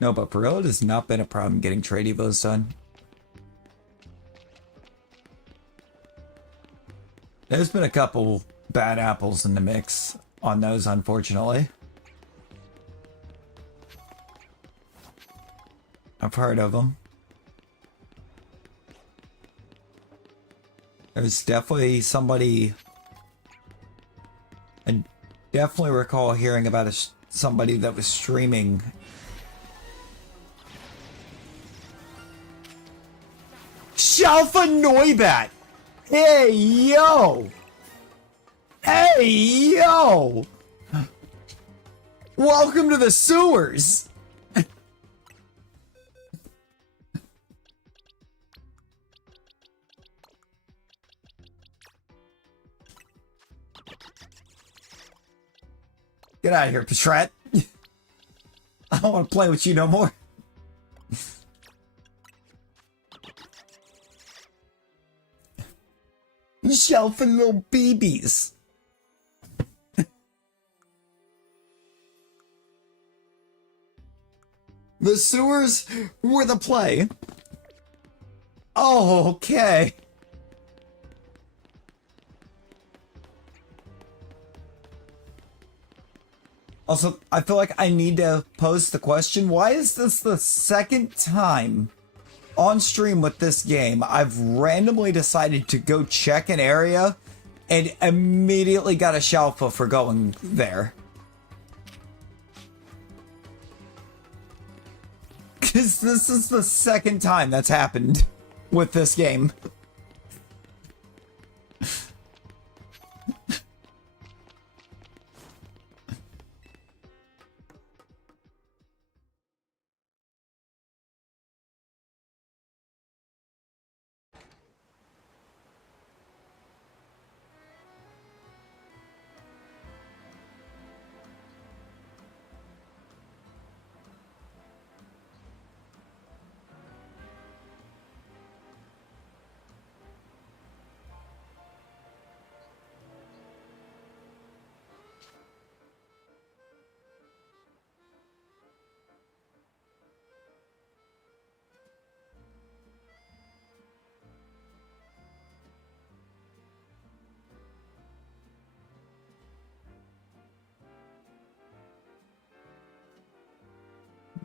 No, but for real, it has not been a problem getting trade evos done. There's been a couple bad apples in the mix on those, unfortunately. I've heard of them. There's definitely somebody... I definitely recall hearing about somebody that was streaming Shalfa Noibat! Hey, yo! Hey, yo! Welcome to the sewers! Get out of here, Patrat. I don't want to play with you no more. Shelf for little babies. The sewers were the play. Oh, okay. Also, I feel like I need to pose the question, why is this the second time on stream with this game I've randomly decided to go check an area and immediately got a Shalfa for going there? Because this is the second time that's happened with this game.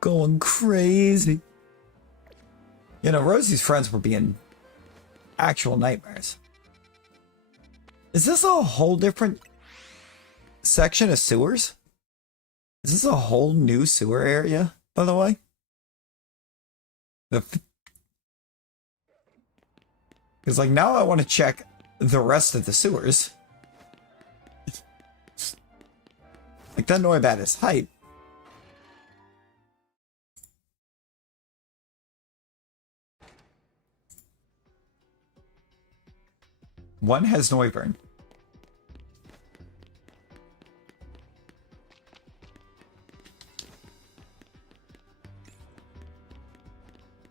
Going crazy. You know, Rosie's friends were being actual nightmares. Is this a whole different section of sewers? Is this a whole new sewer area, by the way? Because, like, now I want to check the rest of the sewers. Like, that Noibat is hype. One has Noivern.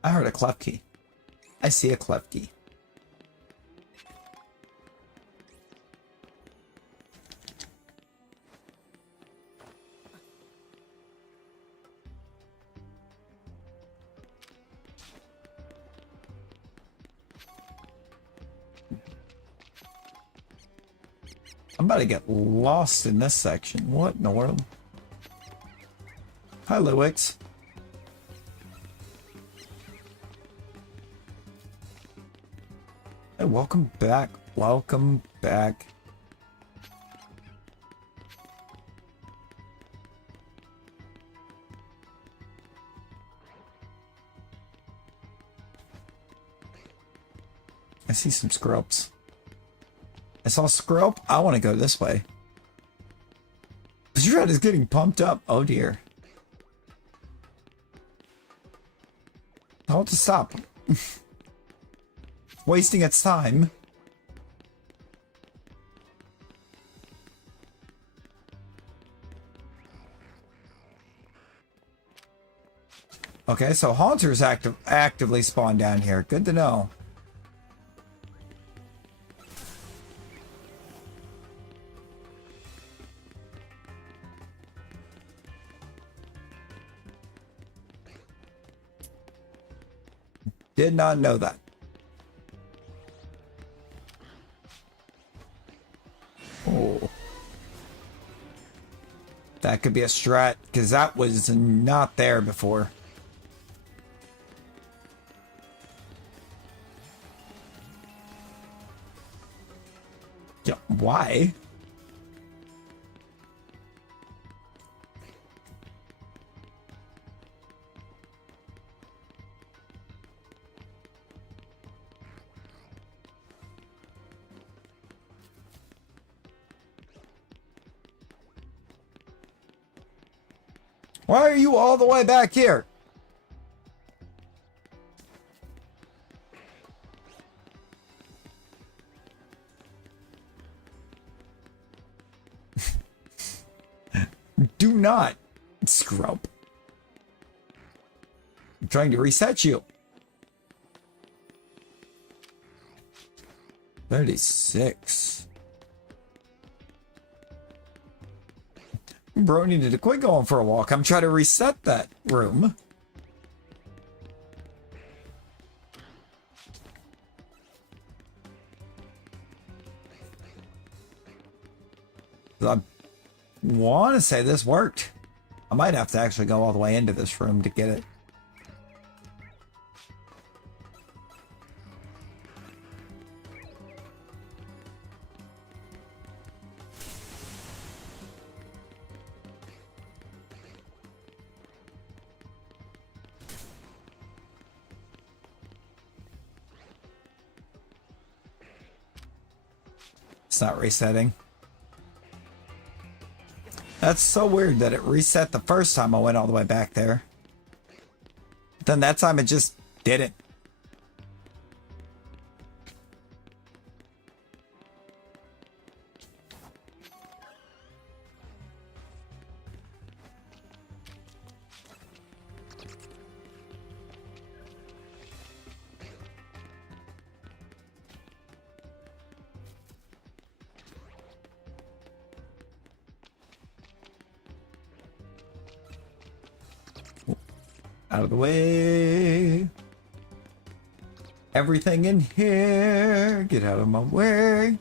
I heard a Klefki. I see a Klefki. I'm about to get lost in this section. What in the world? Hi, Luix. Hey, welcome back. Welcome back. I see some scrubs. I saw Scrub. I want to go this way. Patrat is getting pumped up. Oh dear. Tell it to stop. Wasting its time. Okay, so Haunters actively spawn down here. Good to know. Did not know that. Oh. That could be a strat, because that was not there before. Yeah, why? Why are you all the way back here? Do not scrub. I'm trying to reset you. 36. Bro needed to quit going for a walk. I'm trying to reset that room. I want to say this worked. I might have to actually go all the way into this room to get it. It's not resetting. That's so weird that it reset the first time I went all the way back there. Then that time it just didn't. Out of the way. Everything in here. Get out of my way.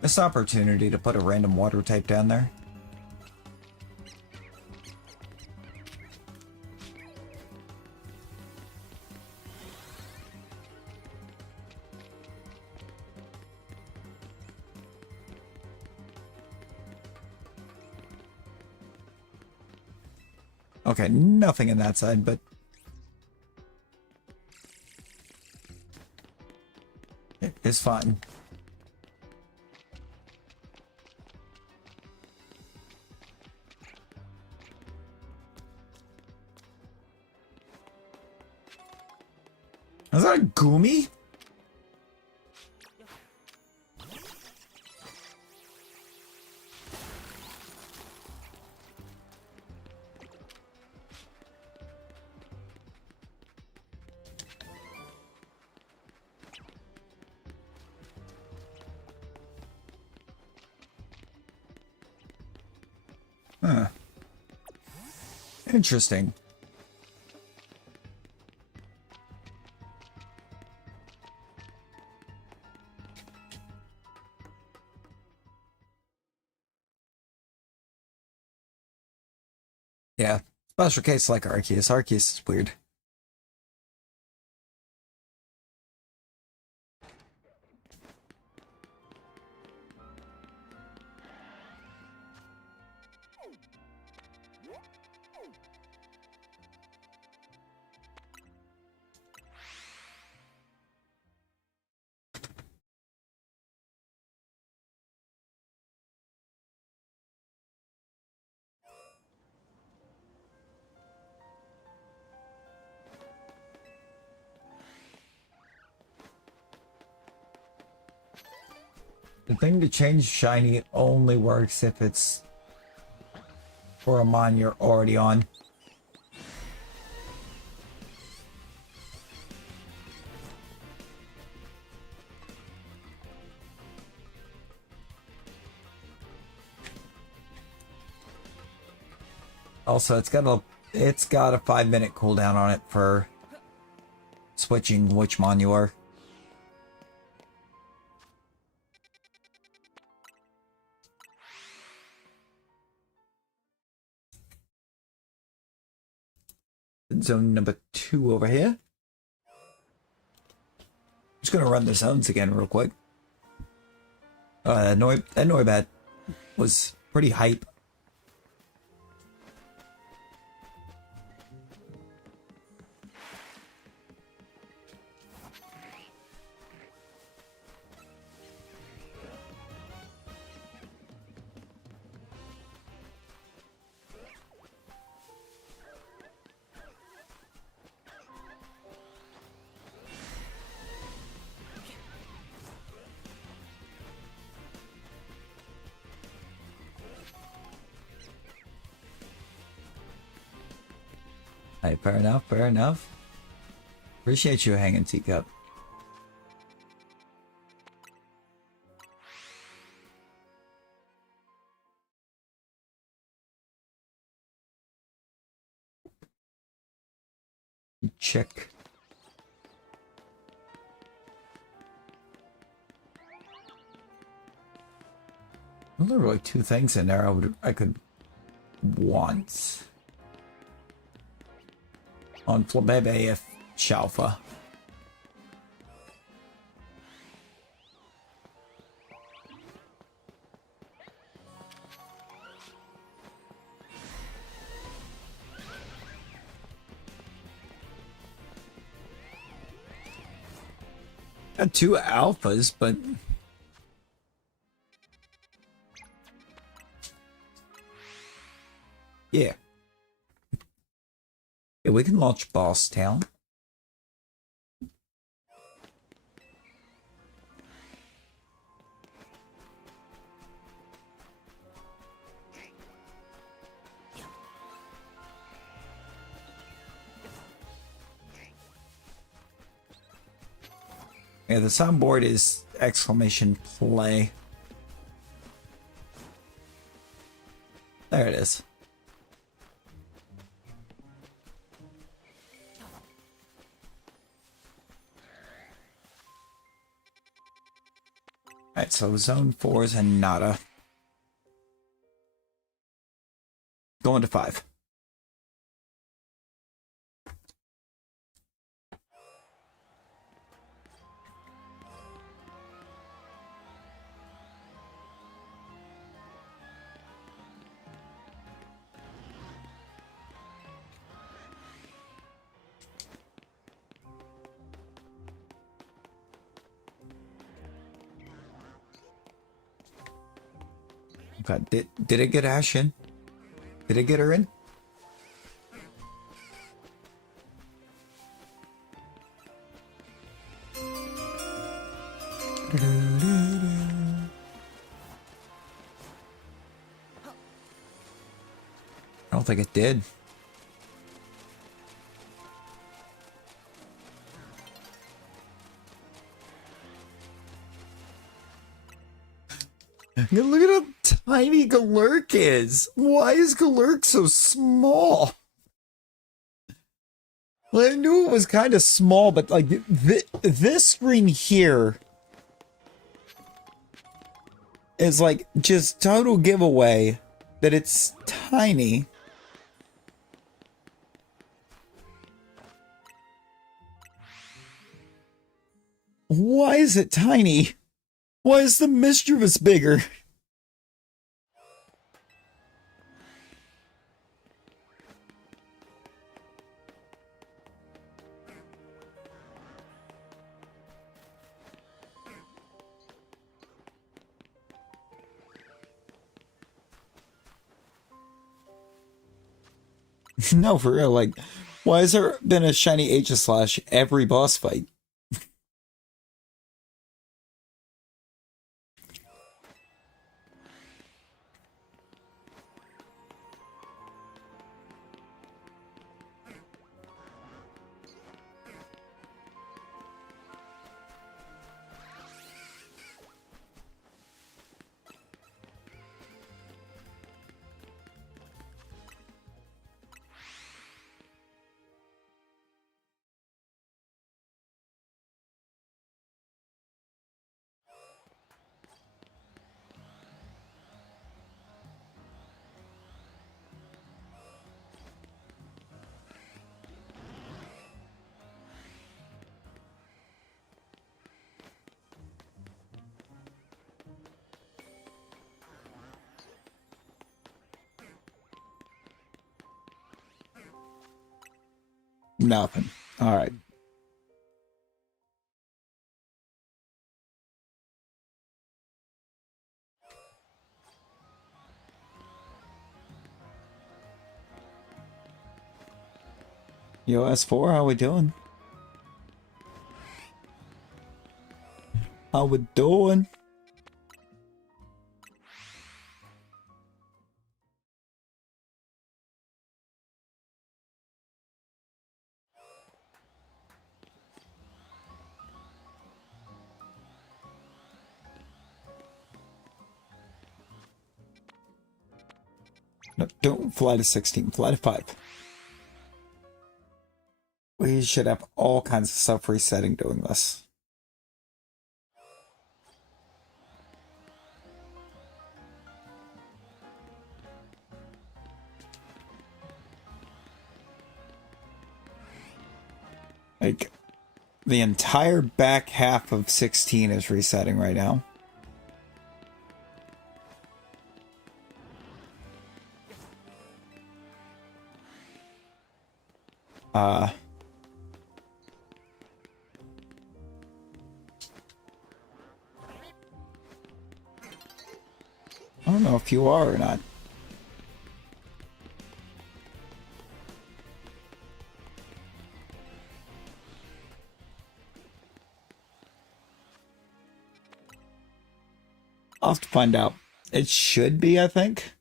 This opportunity to put a random water type down there. Okay, nothing in that side, but it's fine. Is that a Goomy? Huh. Interesting. Yeah. Special case like Arceus. Arceus is weird. The thing to change shiny only works if it's for a mon you're already on. Also, it's got a 5-minute cooldown on it for switching which mon you are. Zone number 2 over here. Just gonna run the zones again real quick. That Noibat was pretty hype. Alright, fair enough, fair enough. Appreciate you hanging, Teacup. Check. Well, there are really two things in there I could want on Flabebe if Shalfa. Got two alphas, but yeah. Yeah, we can launch Boss Town. Yeah, the soundboard is exclamation play. There it is. Alright, so zone 4 is a nada. Going to 5. Okay, did it get Ash in? Did it get her in? I don't think it did. Look at how tiny Galurk is. Why is Galurk so small? Well, I knew it was kind of small, but like this screen here is like just total giveaway that it's tiny. Why is it tiny? Why is the Mischievous bigger? No, for real, like, why has there been a shiny H/slash every boss fight? Nothing. All right. Yo, S4, how we doing? How we doing? No, don't fly to 16. Fly to 5. We should have all kinds of stuff resetting doing this. Like, the entire back half of 16 is resetting right now. I don't know if you are or not. I'll have to find out. It should be, I think.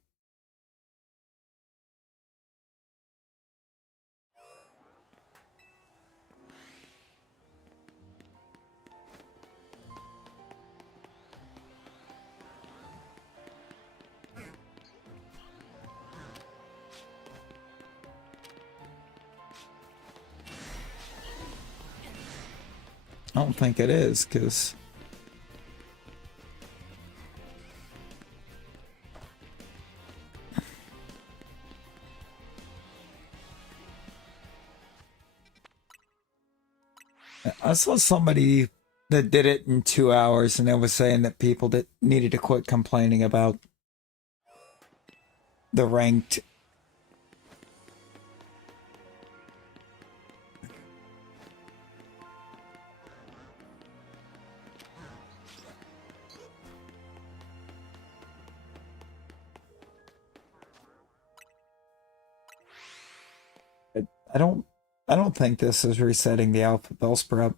I don't think it is, because... I saw somebody that did it in 2 hours, and they was saying that people that needed to quit complaining about the ranked. I don't think this is resetting the Alpha Bellsprout.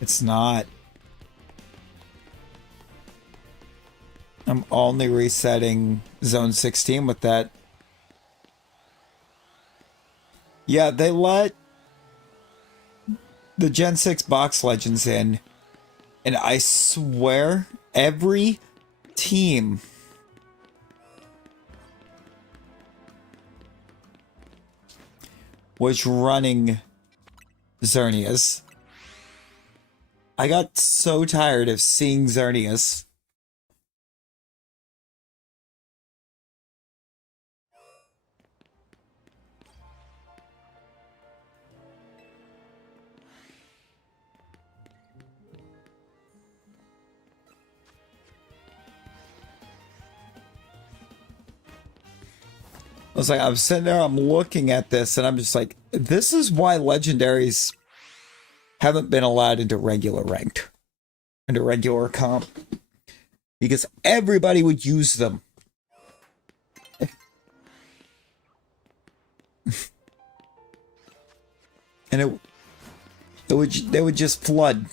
It's not. I'm only resetting Zone 16 with that. Yeah, they let the Gen 6 box legends in, and I swear every team was running Xerneas. I got so tired of seeing Xerneas. I'm sitting there, I'm looking at this, and I'm just like, this is why legendaries haven't been allowed into regular ranked, into regular comp, because everybody would use them. And they would just flood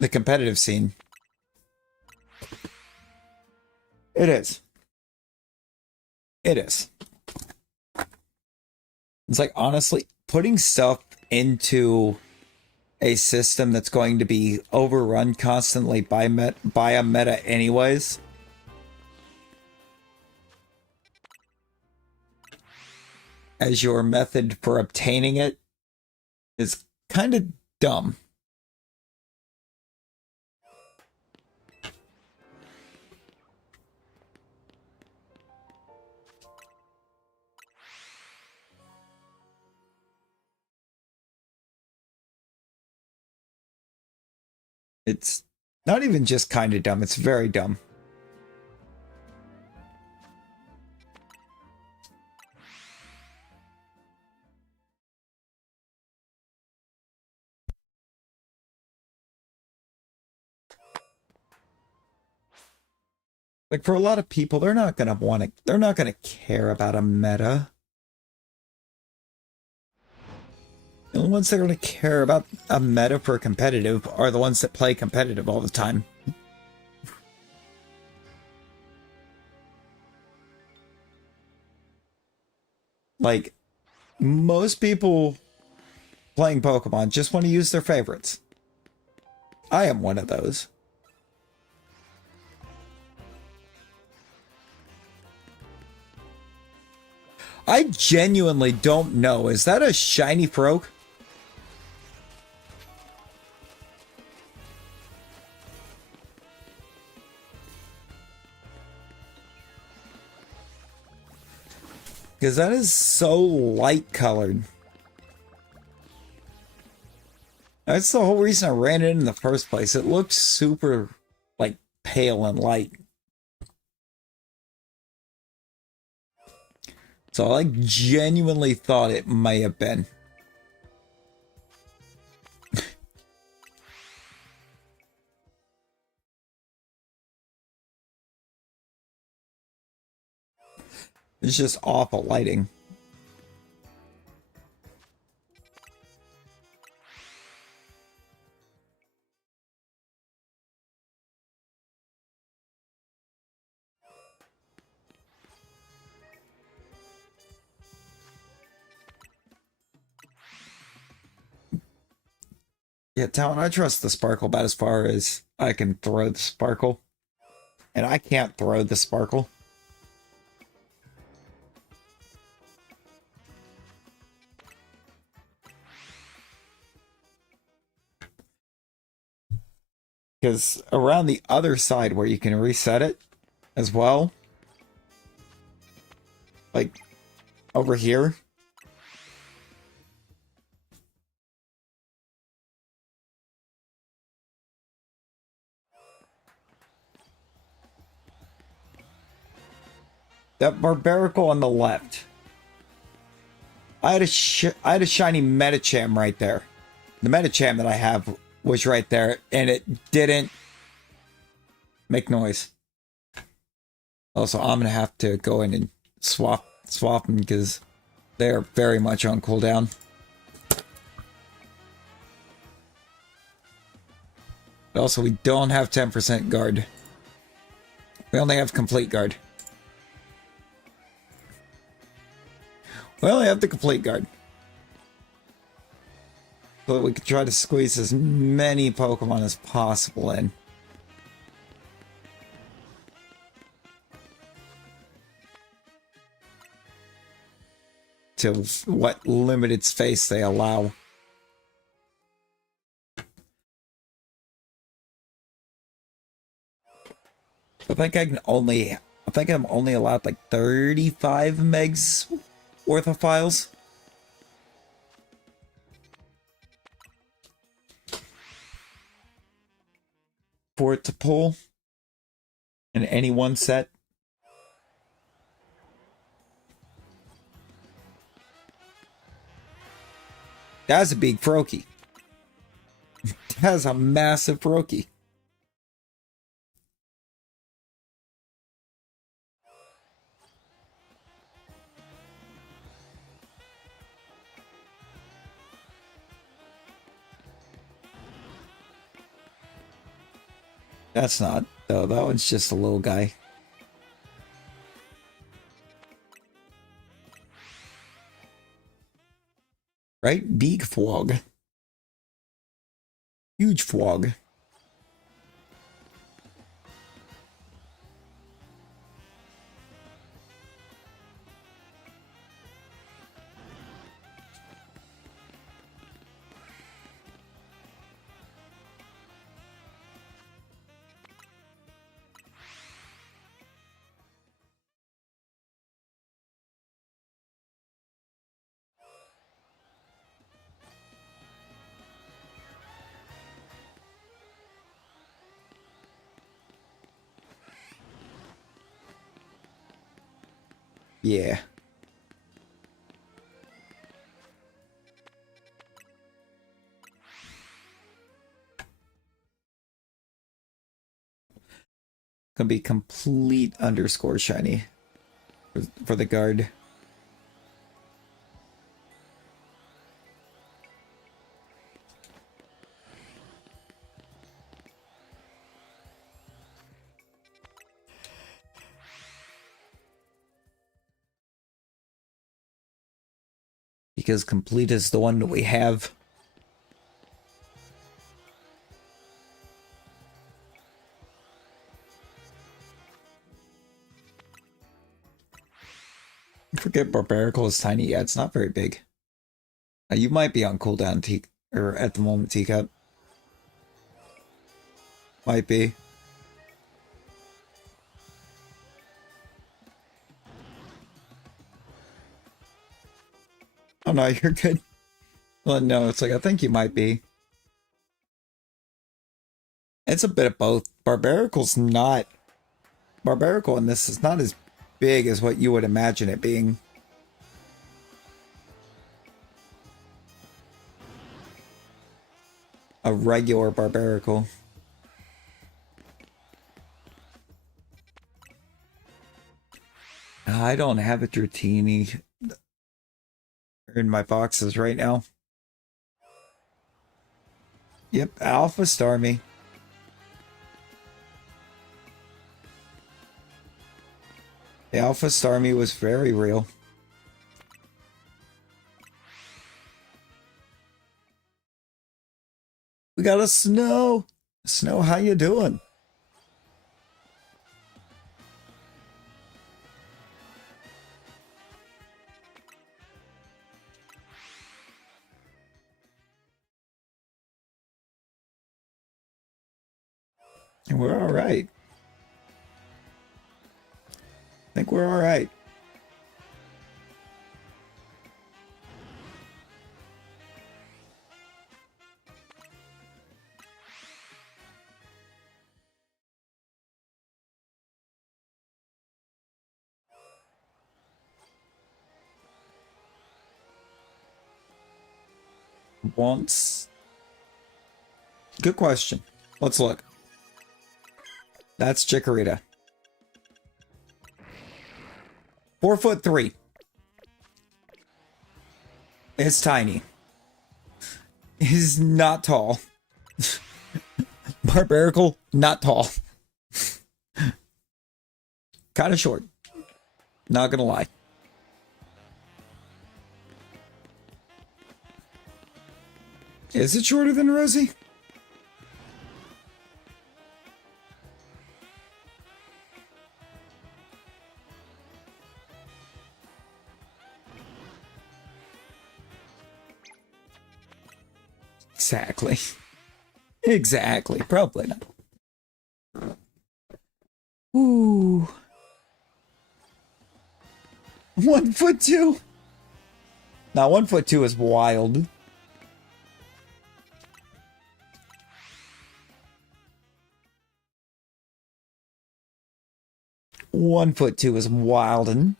the competitive scene. It is. It is. It's like, honestly, putting stuff into a system that's going to be overrun constantly by a meta anyways, as your method for obtaining it is kind of dumb. It's not even just kind of dumb, it's very dumb. Like, for a lot of people, they're not gonna care about a meta. The only ones that are going to care about a meta for competitive are the ones that play competitive all the time. Like, most people playing Pokemon just want to use their favorites. I am one of those. I genuinely don't know. Is that a shiny Frog? Because that is so light colored. That's the whole reason I ran it in the first place. It looked super, like, pale and light. So I, like, genuinely thought it may have been. It's just awful lighting. Yeah, Talon, I trust the Sparkle about as far as I can throw the Sparkle. And I can't throw the Sparkle. Because around the other side where you can reset it as well, like over here, that Barbarical on the left. I had a shiny Medicham right there. The Medicham that I have was right there, and it didn't make noise. Also, I'm gonna have to go in and swap them because they're very much on cooldown. But also, we don't have 10% guard. We only have complete guard. We only have the complete guard. So that we can try to squeeze as many Pokemon as possible in. To what limited space they allow. I think I'm only allowed like 35 megs worth of files. For it to pull in any one set. That's a big Froakie. That's a massive Froakie. That's not, though. That one's just a little guy. Right? Big Frog. Huge Frog. Yeah. Gonna be complete underscore shiny for the guard. Because complete is the one that we have. I forget Barbarical is tiny. Yeah, it's not very big. You might be on cooldown, or at the moment, Teacup. Might be. Oh no, you're good. Well, no, it's like, I think you might be. It's a bit of both. Barbarical's not... Barbarical in this is not as big as what you would imagine it being. A regular Barbarical. I don't have a Dratini in my boxes right now. Yep, Alpha Starmie. The Alpha Starmie was very real. We got a Snow. Snow, how you doing? We're all right. I think we're all right. Once. Good question. Let's look. That's Chikorita. 4'3". It's tiny. He's not tall. Barbarical, not tall. Kind of short. Not gonna lie. Is it shorter than Rosie? Exactly. Exactly. Probably not. Ooh. 1'2". Now 1'2" is wild. "1'2" is wild and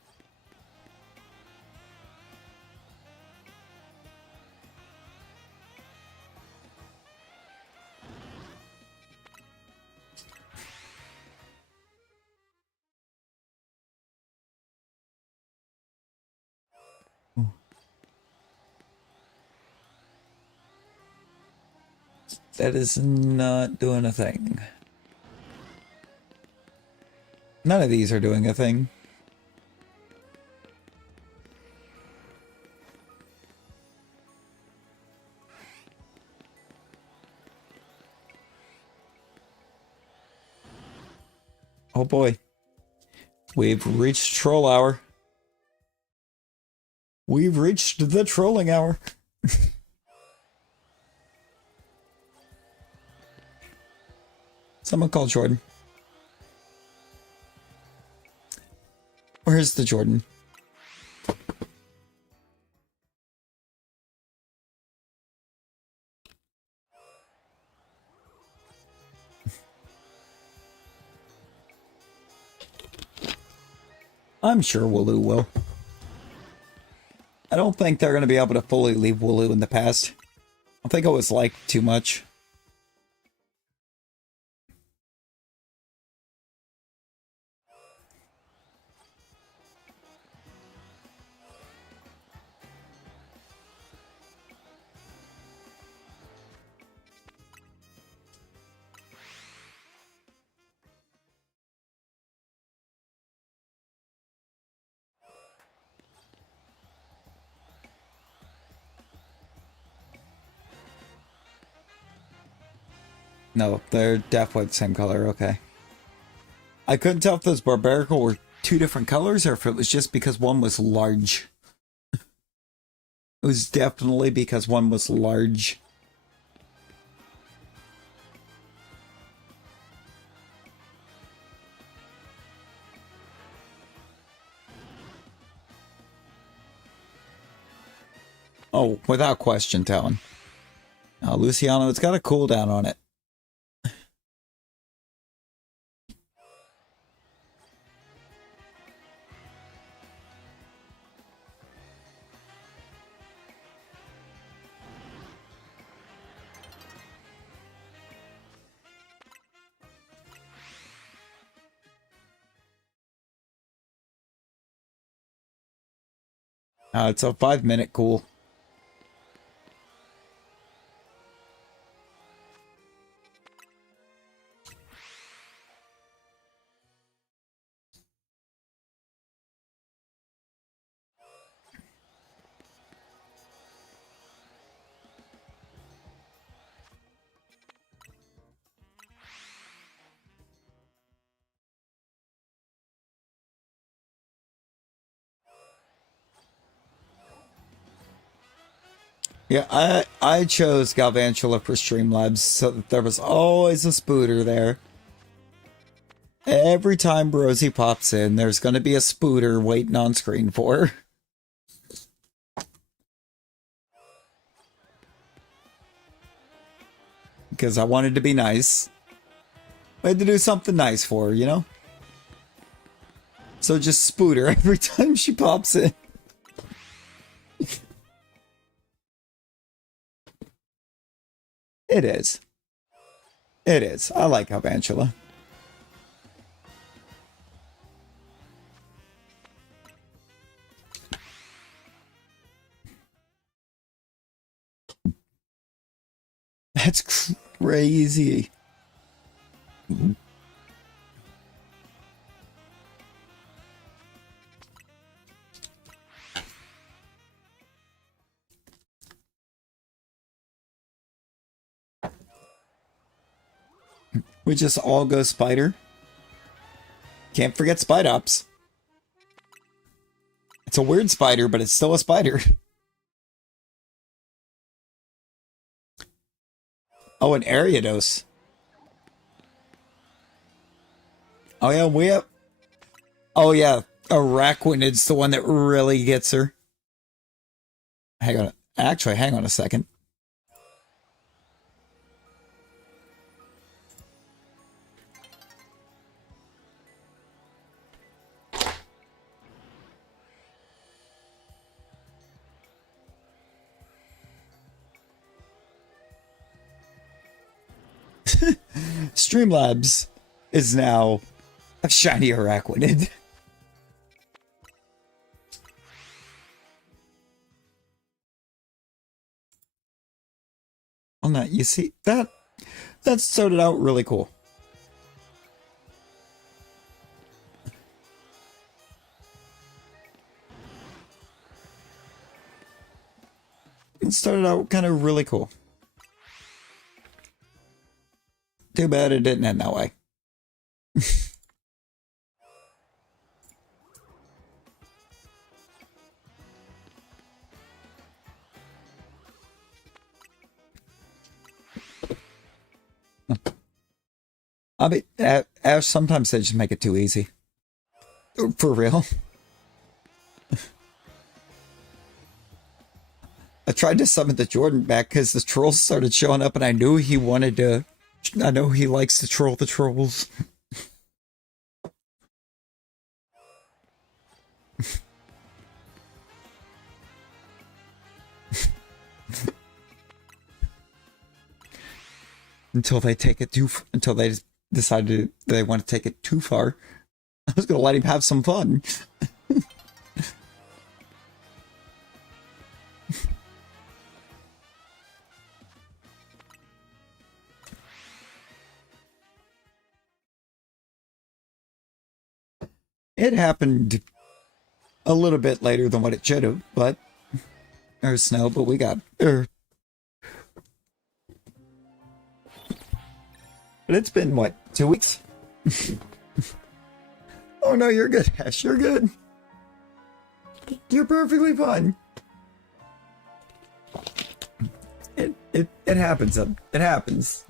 that is not doing a thing. None of these are doing a thing. Oh boy. We've reached troll hour. We've reached the trolling hour. Someone call Jordan. Where's the Jordan? I'm sure Wooloo will. I don't think they're going to be able to fully leave Wooloo in the past. I think it was like too much. No, they're definitely the same color. Okay. I couldn't tell if those Barbarical were two different colors or if it was just because one was large. It was definitely because one was large. Oh, without question, Talon. Now, Luciano, it's got a cooldown on it. It's a 5-minute cool. Yeah, I chose Galvantula for Streamlabs so that there was always a spooter there. Every time Rosie pops in, there's going to be a spooter waiting on screen for her. Because I wanted to be nice. I had to do something nice for her, you know? So just spooter every time she pops in. It is. It is. I like Galvantula. That's crazy. We just all go spider. Can't forget Spidops. It's a weird spider, but it's still a spider. Oh, an Ariados. Oh yeah, we have... Oh yeah, Araquanid's the one that really gets her. Hang on. Actually, hang on a second. Streamlabs is now a shiny Araquanid. On that, you see that started out really cool. It started out kind of really cool. Too bad it didn't end that way. I mean, Ash, sometimes they just make it too easy. For real. I tried to summon the Jordan back because the trolls started showing up and I knew he wanted to... I know he likes to troll the trolls. Until they take it until they decided they want to take it too far. I was going to let him have some fun. It happened a little bit later than what it should have, but... Or snow, but we got... But it's been, what, 2 weeks? Oh no, you're good, Ash. You're good. You're perfectly fine. It happens. It happens.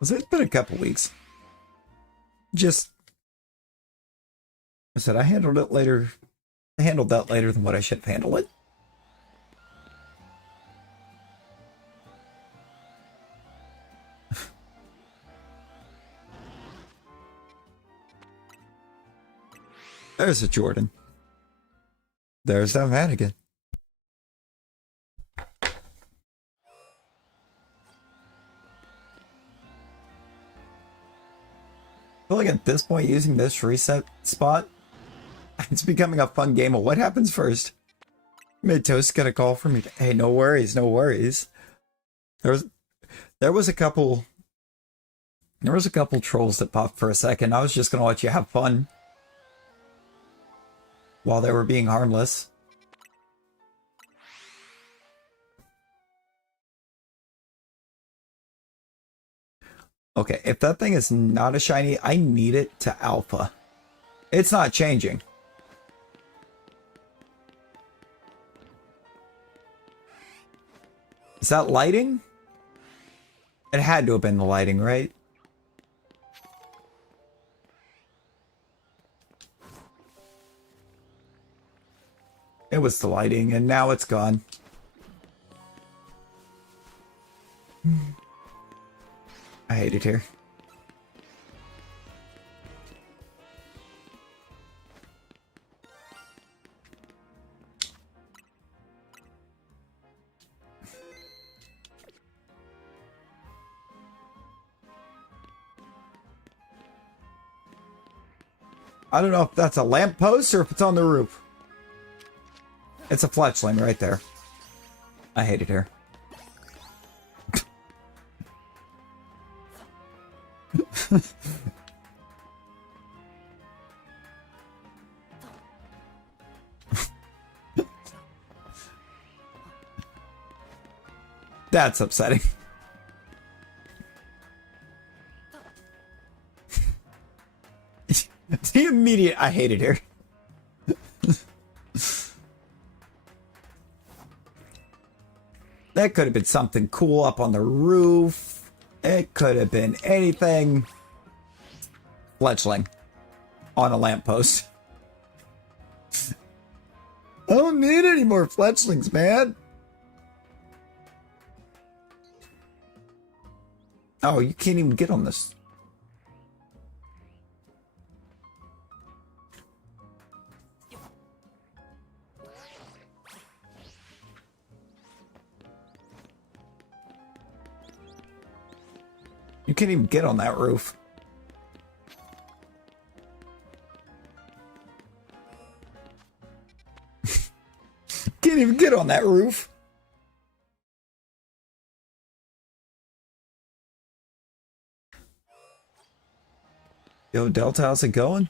So it's been a couple weeks. Just, I said I handled it later. I handled that later than what I should have handled it. There's a Jordan. There's that man again. I feel like at this point, using this reset spot, it's becoming a fun game of what happens first. Mid-Toast got a call from me. Hey, no worries, no worries. There was a couple trolls that popped for a second. I was just gonna let you have fun while they were being harmless. Okay, if that thing is not a shiny, I need it to alpha. It's not changing. Is that lighting? It had to have been the lighting, right? It was the lighting, and now it's gone. I hate it here. I don't know if that's a lamppost or if it's on the roof. It's a fletchling right there. I hate it here. That's upsetting. The immediate I hate it here. That could have been something cool up on the roof. It could have been anything. Fletchling on a lamppost. I don't need any more fletchlings, man. Oh, you can't even get on this. You can't even get on that roof. Can't even get on that roof. Yo, Delta, how's it going?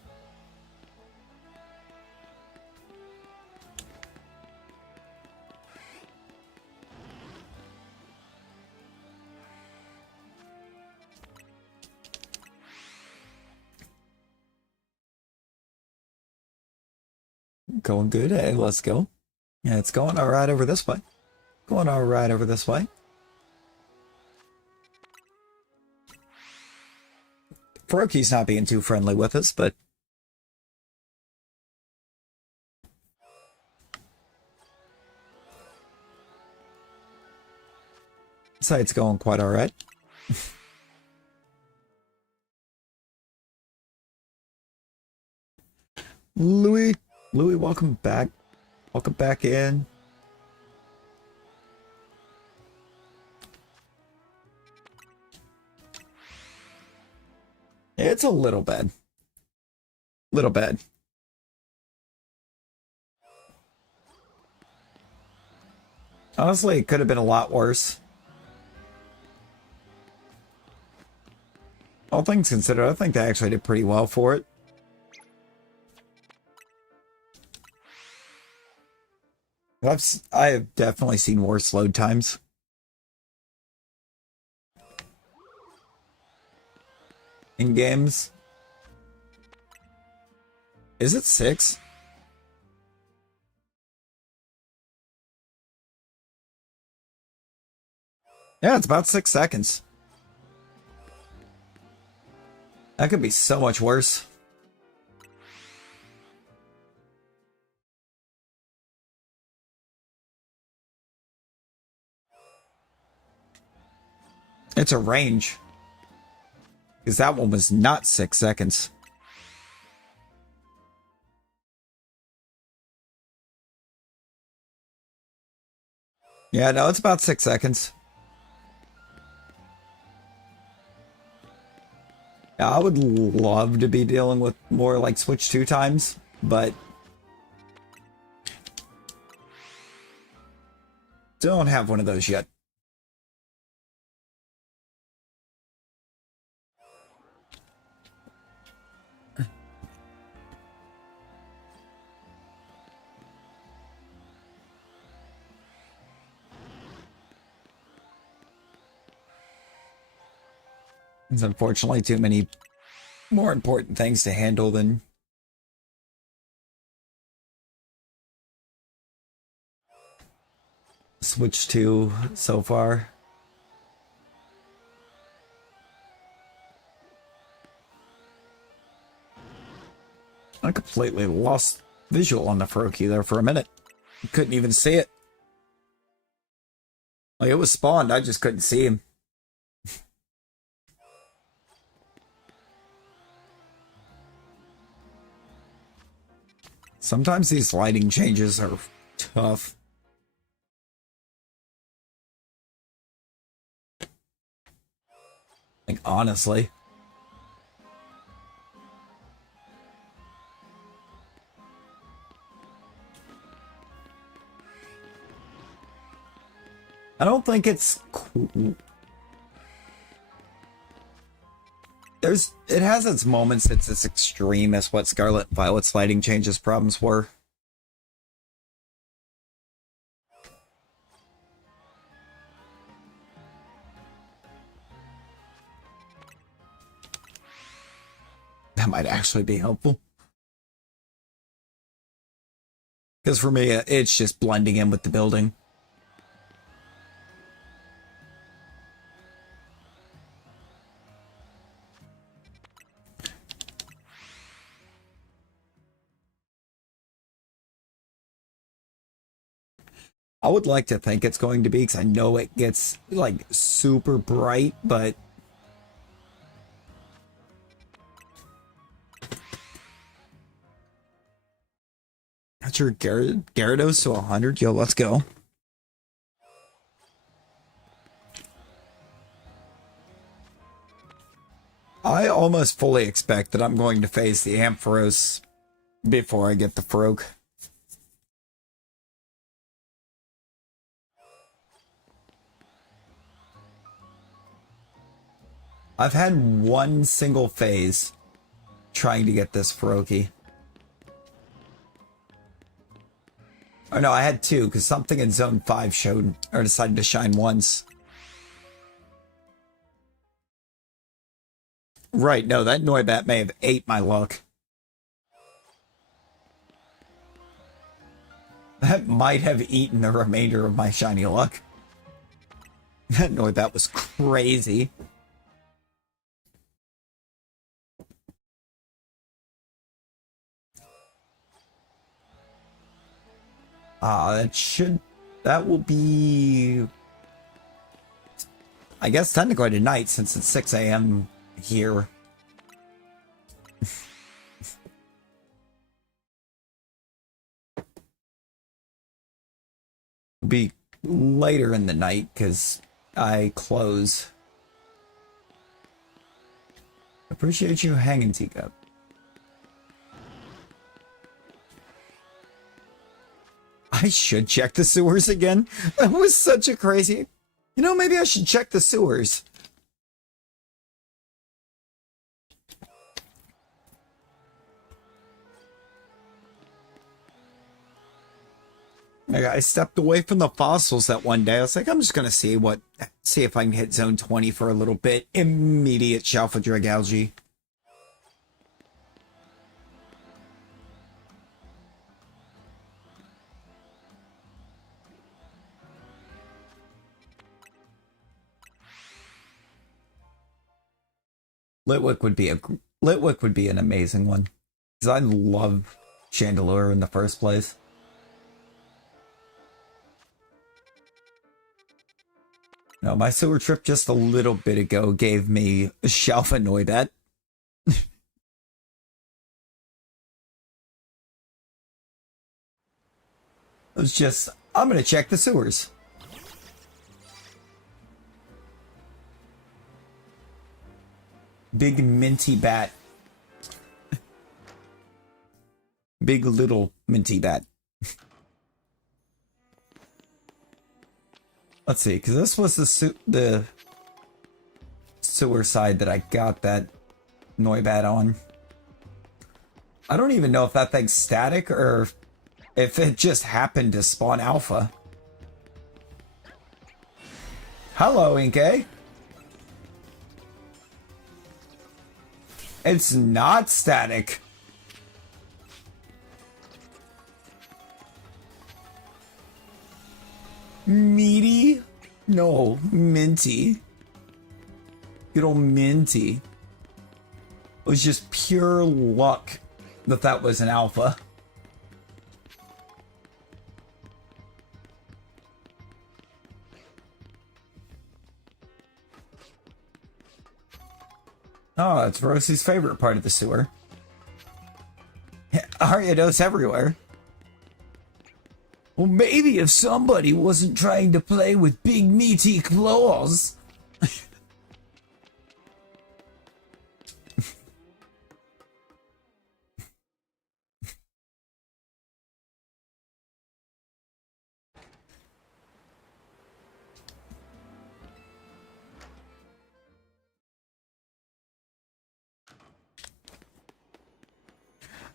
Going good. Hey, let's go. Yeah, it's going all right over this way. Going all right over this way. Faroki's not being too friendly with us, but site's going quite all right. Louis, welcome back. Welcome back in. It's a little bad. Little bad. Honestly, it could have been a lot worse. All things considered, I think they actually did pretty well for it. I have definitely seen worse load times. In games. Is it 6? Yeah, it's about 6 seconds. That could be so much worse. It's a range. Because that one was not 6 seconds. Yeah, no, it's about 6 seconds. Yeah, I would love to be dealing with more like Switch 2 times, but don't have one of those yet. There's unfortunately too many more important things to handle than Switch 2 so far. I completely lost visual on the Froakie there for a minute. Couldn't even see it. Like, it was spawned, I just couldn't see him. Sometimes these lighting changes are tough. Like, honestly. I don't think it's cool. It has its moments. It's as extreme as what Scarlet Violet's lighting changes problems were. That might actually be helpful. Because for me, it's just blending in with the building. I would like to think it's going to be, because I know it gets, like, super bright, but... That's your Gyarados to 100? Yo, let's go. I almost fully expect that I'm going to face the Ampharos before I get the Frog. I've had one single phase trying to get this Froakie. Oh no, I had two, because something in Zone 5 showed, or decided to shine once. Right, no, that Noibat may have ate my luck. That might have eaten the remainder of my shiny luck. That Noibat was crazy. That will be, I guess technically tonight, since it's 6 a.m. here. It'll be later in the night, because I close. Appreciate you hanging, Teacup. I should check the sewers again. That was such a crazy... You know, maybe I should check the sewers. I stepped away from the fossils that one day. I was like, I'm just gonna see if I can hit zone 20 for a little bit. Immediate Shalfa drag algae. Litwick would be an amazing one. Because I love Chandelure in the first place. No, my sewer trip just a little bit ago gave me Shalfa Noibat. It was just, I'm gonna check the sewers. Big minty bat. Big little minty bat. Let's see, because this was the sewer side that I got that Noibat on. I don't even know if that thing's static or if it just happened to spawn alpha. Hello, Inkay. It's not static. Meaty? No, minty. Good old minty. It was just pure luck that that was an alpha. Oh, it's Rosie's favorite part of the sewer. Ariados everywhere. Well, maybe if somebody wasn't trying to play with big meaty claws.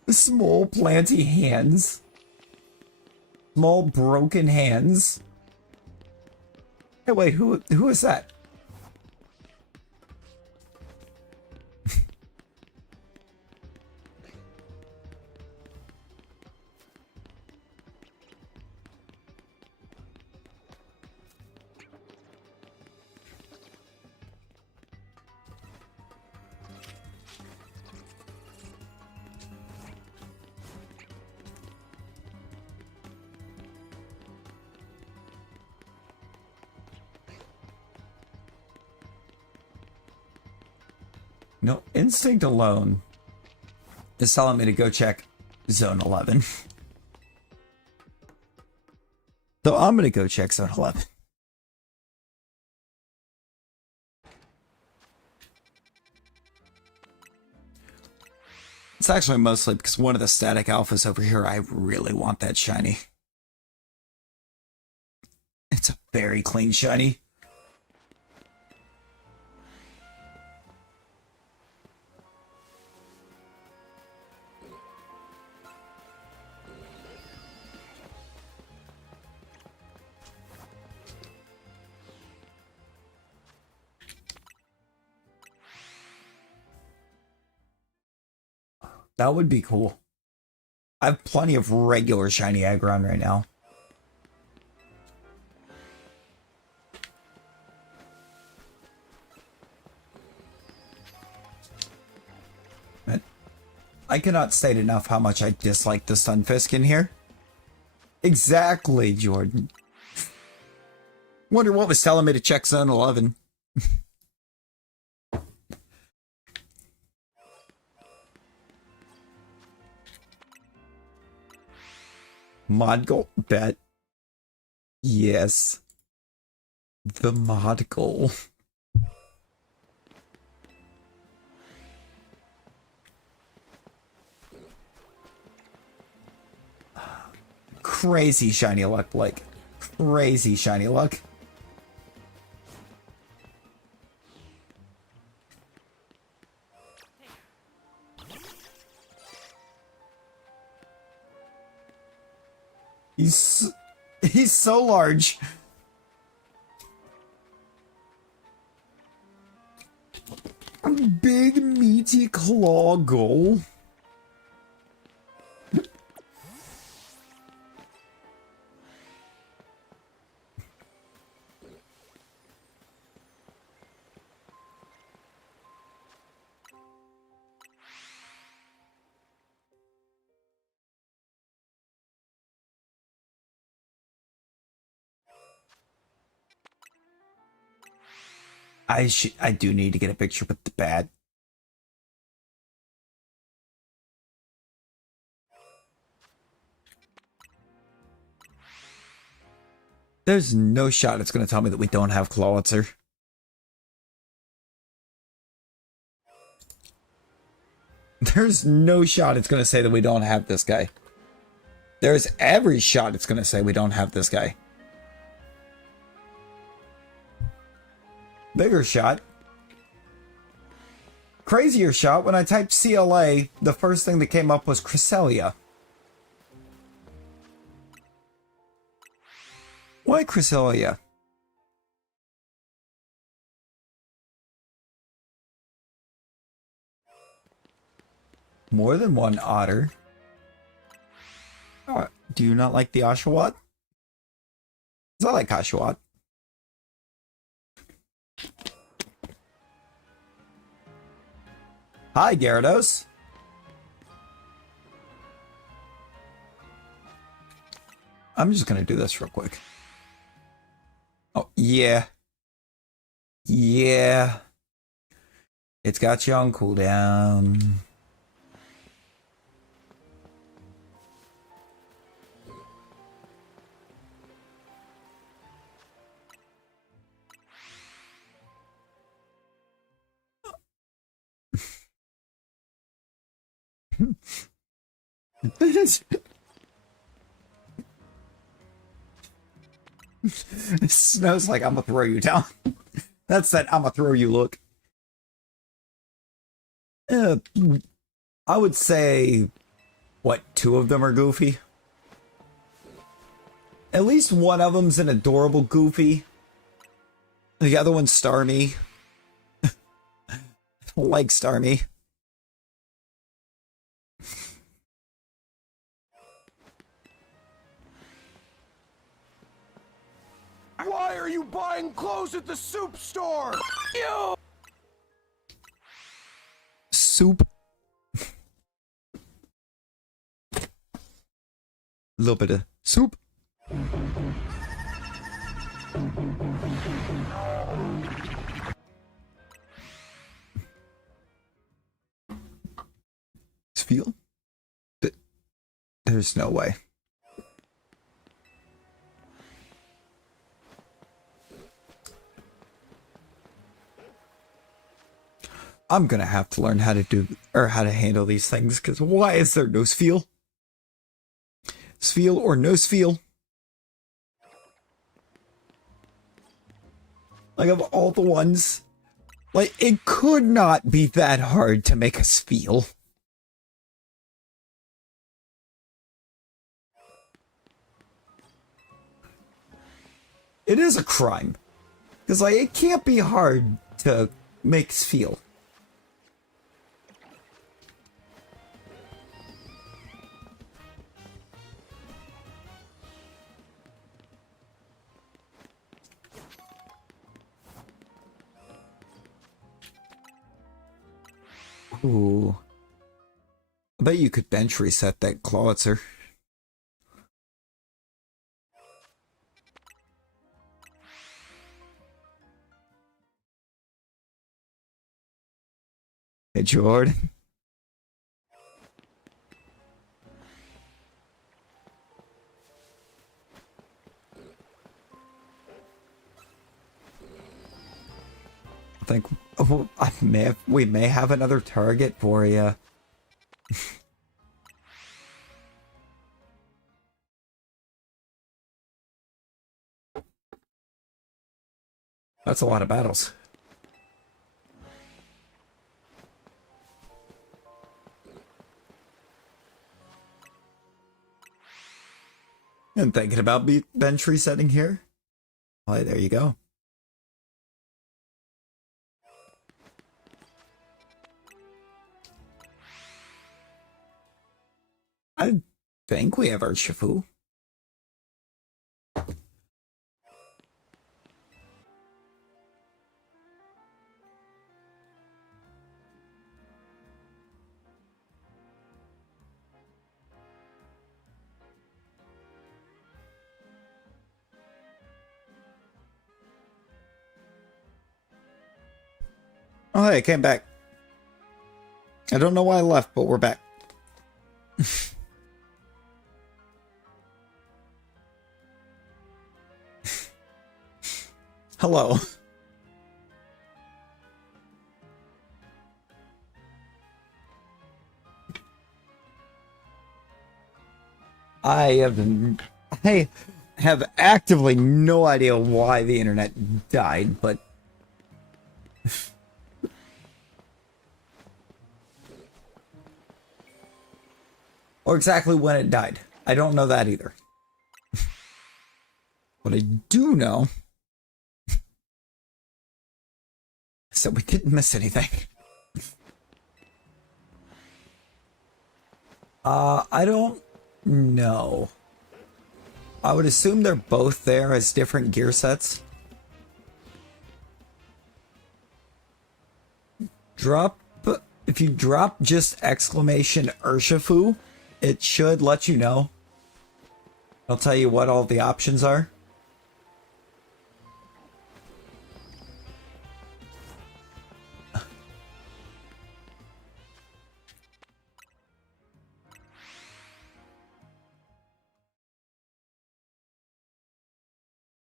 Small planty hands. Small broken hands. Hey, wait, who is that? No, instinct alone is telling me to go check zone 11. So I'm going to go check zone 11. It's actually mostly because one of the static alphas over here, I really want that shiny. It's a very clean shiny. That would be cool. I have plenty of regular shiny Aggron right now. Man, I cannot state enough how much I dislike the Stunfisk in here. Exactly, Jordan. Wonder what was telling me to check zone 11. Mod goal bet. Yes. The mod goal. crazy shiny luck, Blake. Crazy shiny luck. He's so large. Big meaty claw goal. I do need to get a picture with the bat. There's no shot it's going to tell me that we don't have Clawitzer. There's no shot it's going to say that we don't have this guy. There's every shot it's going to say we don't have this guy. Bigger shot. Crazier shot, when I typed CLA, the first thing that came up was Cresselia. Why Cresselia? More than one otter. Oh, do you not like the Oshawott? 'Cause I like Oshawott. Hi, Gyarados. I'm just gonna do this real quick. Oh, yeah. Yeah. It's got you on cooldown. Snow's like, I'm gonna throw you down. That's that I'm gonna throw you look. I would say, what, 2 of them are Goofy? At least one of them's an adorable Goofy. The other one's Starmie. Like Starmie. Why are you buying clothes at the soup store? Ew! Soup. A little bit of soup. Feel? There's no way. I'm gonna have to learn how to do, or how to handle these things, because why is there no Spheal? Spheal or no Spheal? Like, of all the ones, like, it could not be that hard to make a Spheal. It is a crime. Because, like, it can't be hard to make Spheal. Ooh. I bet you could bench reset that Clawitzer. Hey, Jordan. I think we may have another target for you. That's a lot of battles. And thinking about bench resetting here. Oh, there you go. I think we have Urshifu. Oh, hey, I came back. I don't know why I left, but we're back. Hello. I have actively no idea why the internet died, but or exactly when it died. I don't know that either. What I do know is that we didn't miss anything. I don't know. I would assume they're both there as different gear sets. If you drop just exclamation Urshifu, it should let you know. I'll tell you what all the options are.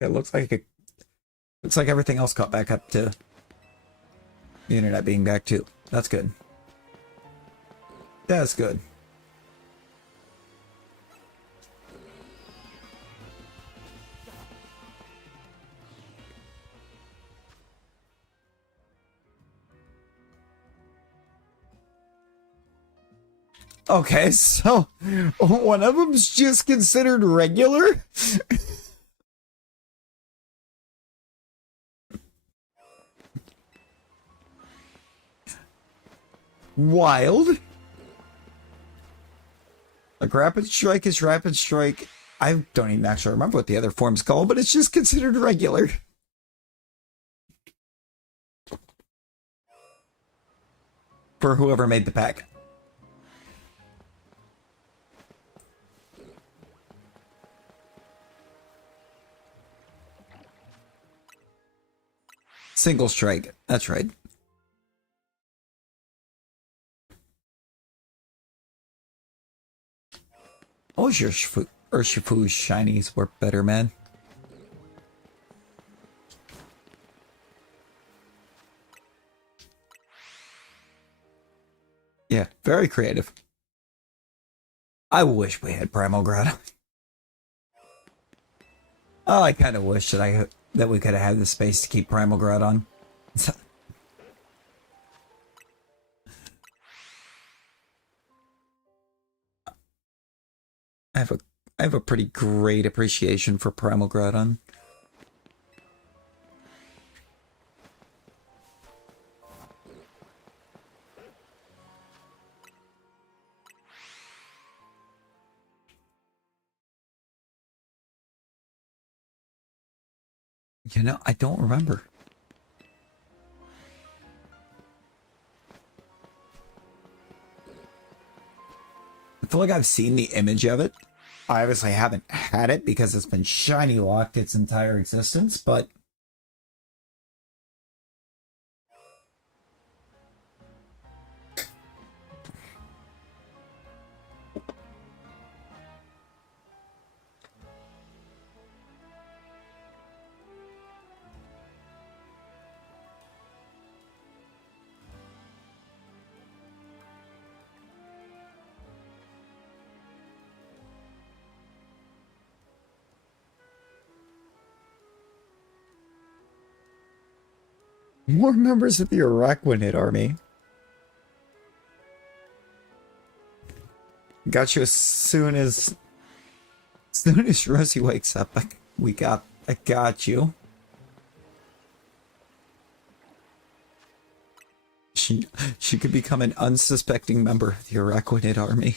It looks like everything else caught back up to the internet being back too. That's good. That's good. Okay, so one of them's just considered regular? Wild. Like Rapid Strike is Rapid Strike. I don't even actually remember what the other form's called, but it's just considered regular. For whoever made the pack. Single strike. That's right. Oh, your Urshifu's shinies were better, man. Yeah, very creative. I wish we had Primal Grotto. Oh, I kind of wish that we could have had the space to keep Primal Grot on. I have a pretty great appreciation for Primal Groudon. You know, I don't remember. I feel like I've seen the image of it. I obviously haven't had it because it's been shiny locked its entire existence, but More members of the Araquanid army. Got you as soon as Rosie wakes up. I got you. She could become an unsuspecting member of the Araquanid army.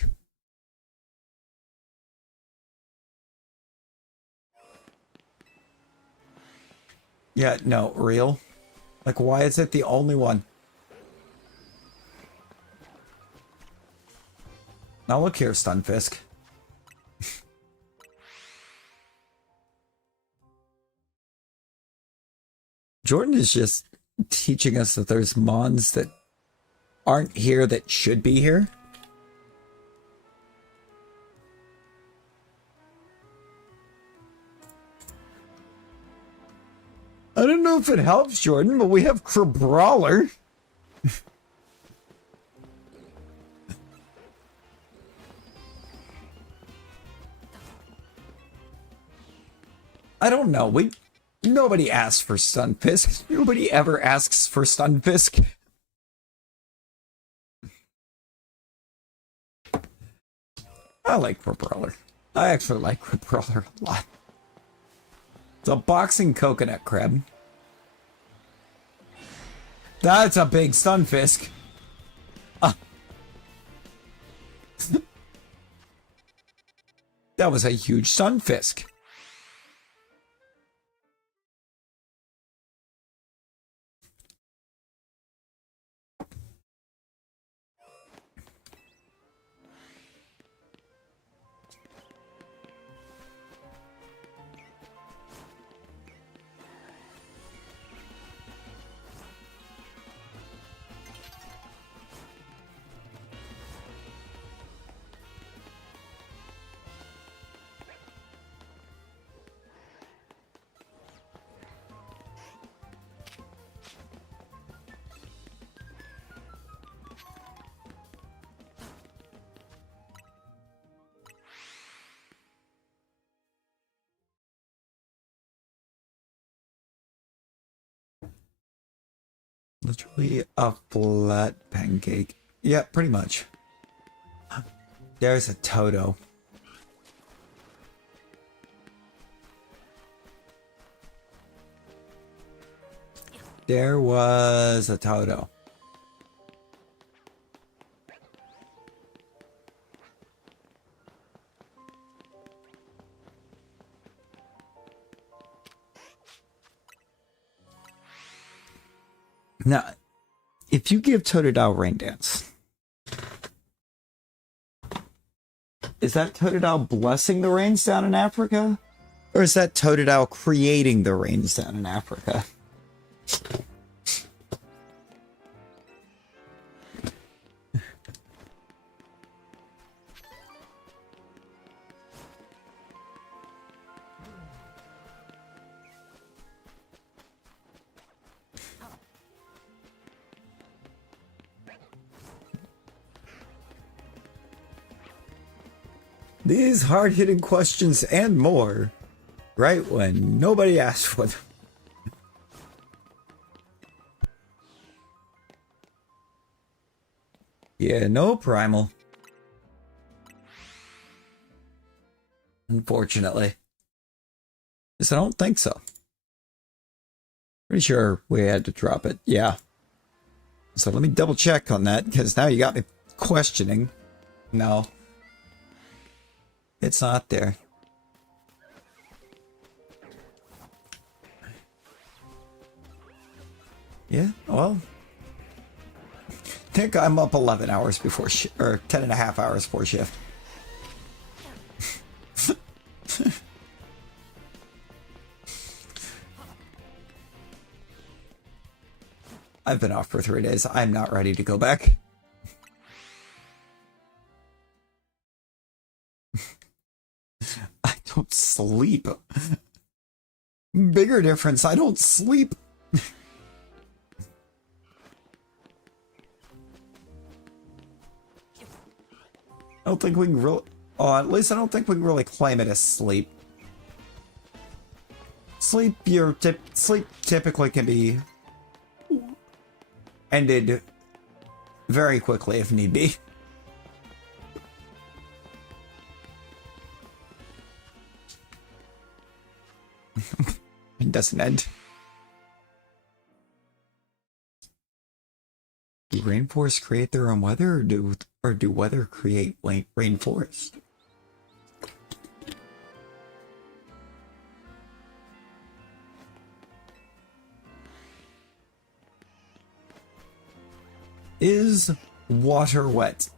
Yeah, no, real. Like, why is it the only one? Now look here, Stunfisk. Jordan is just teaching us that there's Mons that aren't here that should be here. I don't know if it helps, Jordan, but we have Crabrawler. I don't know. Nobody asked for Stunfisk. Nobody ever asks for Stunfisk. I like Crabrawler. I actually like Crabrawler a lot. It's a boxing coconut crab. That's a big Stunfisk. That was a huge Stunfisk. Literally a flat pancake. Yeah, pretty much. There's a Toto. There was a Toto. Now, if you give Totodile Rain Dance, is that Totodile blessing the rains down in Africa? Or is that Totodile creating the rains down in Africa? These hard-hitting questions and more, right when nobody asked for them. Yeah, no primal. Unfortunately. Yes, I don't think so. Pretty sure we had to drop it, yeah. So let me double check on that, because now you got me questioning. No. It's not there. Yeah, well. I think I'm up 11 hours before or 10 and a half hours before shift. I've been off for 3 days. I'm not ready to go back. I don't sleep. Bigger difference, I don't sleep. I don't think we can really... Oh, at least I don't think we can really claim it as sleep. Sleep typically can be ended very quickly if need be. It doesn't end. Do rainforests create their own weather, or do weather create rainforests? Is water wet?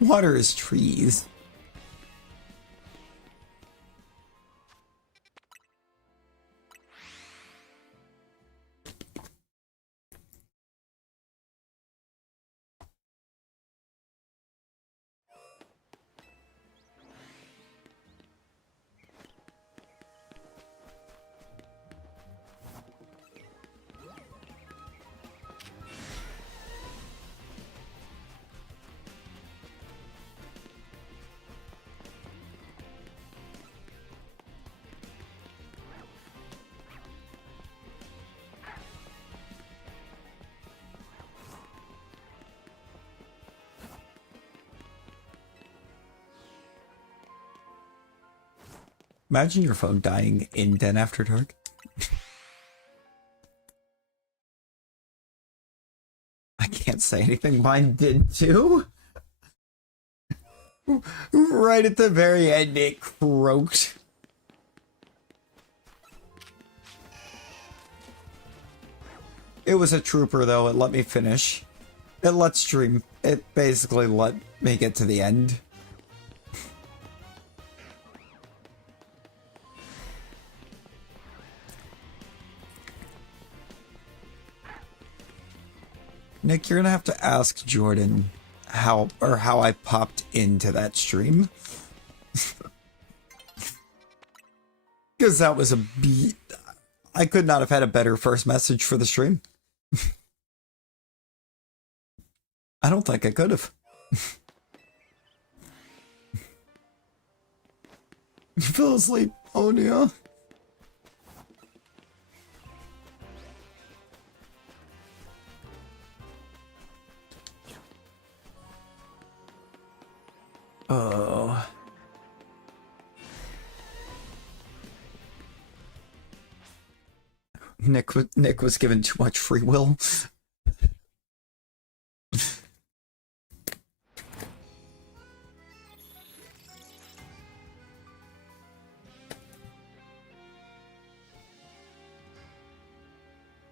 Water is trees. Imagine your phone dying in Den After Dark. I can't say anything. Mine did too. Right at the very end, it croaked. It was a trooper, though. It let me finish. It let stream. It basically let me get to the end. Nick, you're gonna have to ask Jordan how I popped into that stream. Because that was a beat. I could not have had a better first message for the stream. I don't think I could have. You fell asleep. Oh, yeah. Oh. Nick was given too much free will.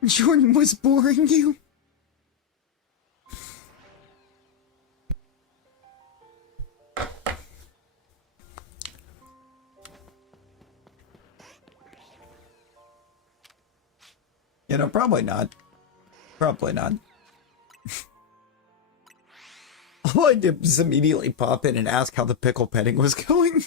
Jordan was boring you. You know, probably not. Probably not. All I did was immediately pop in and ask how the pickle petting was going.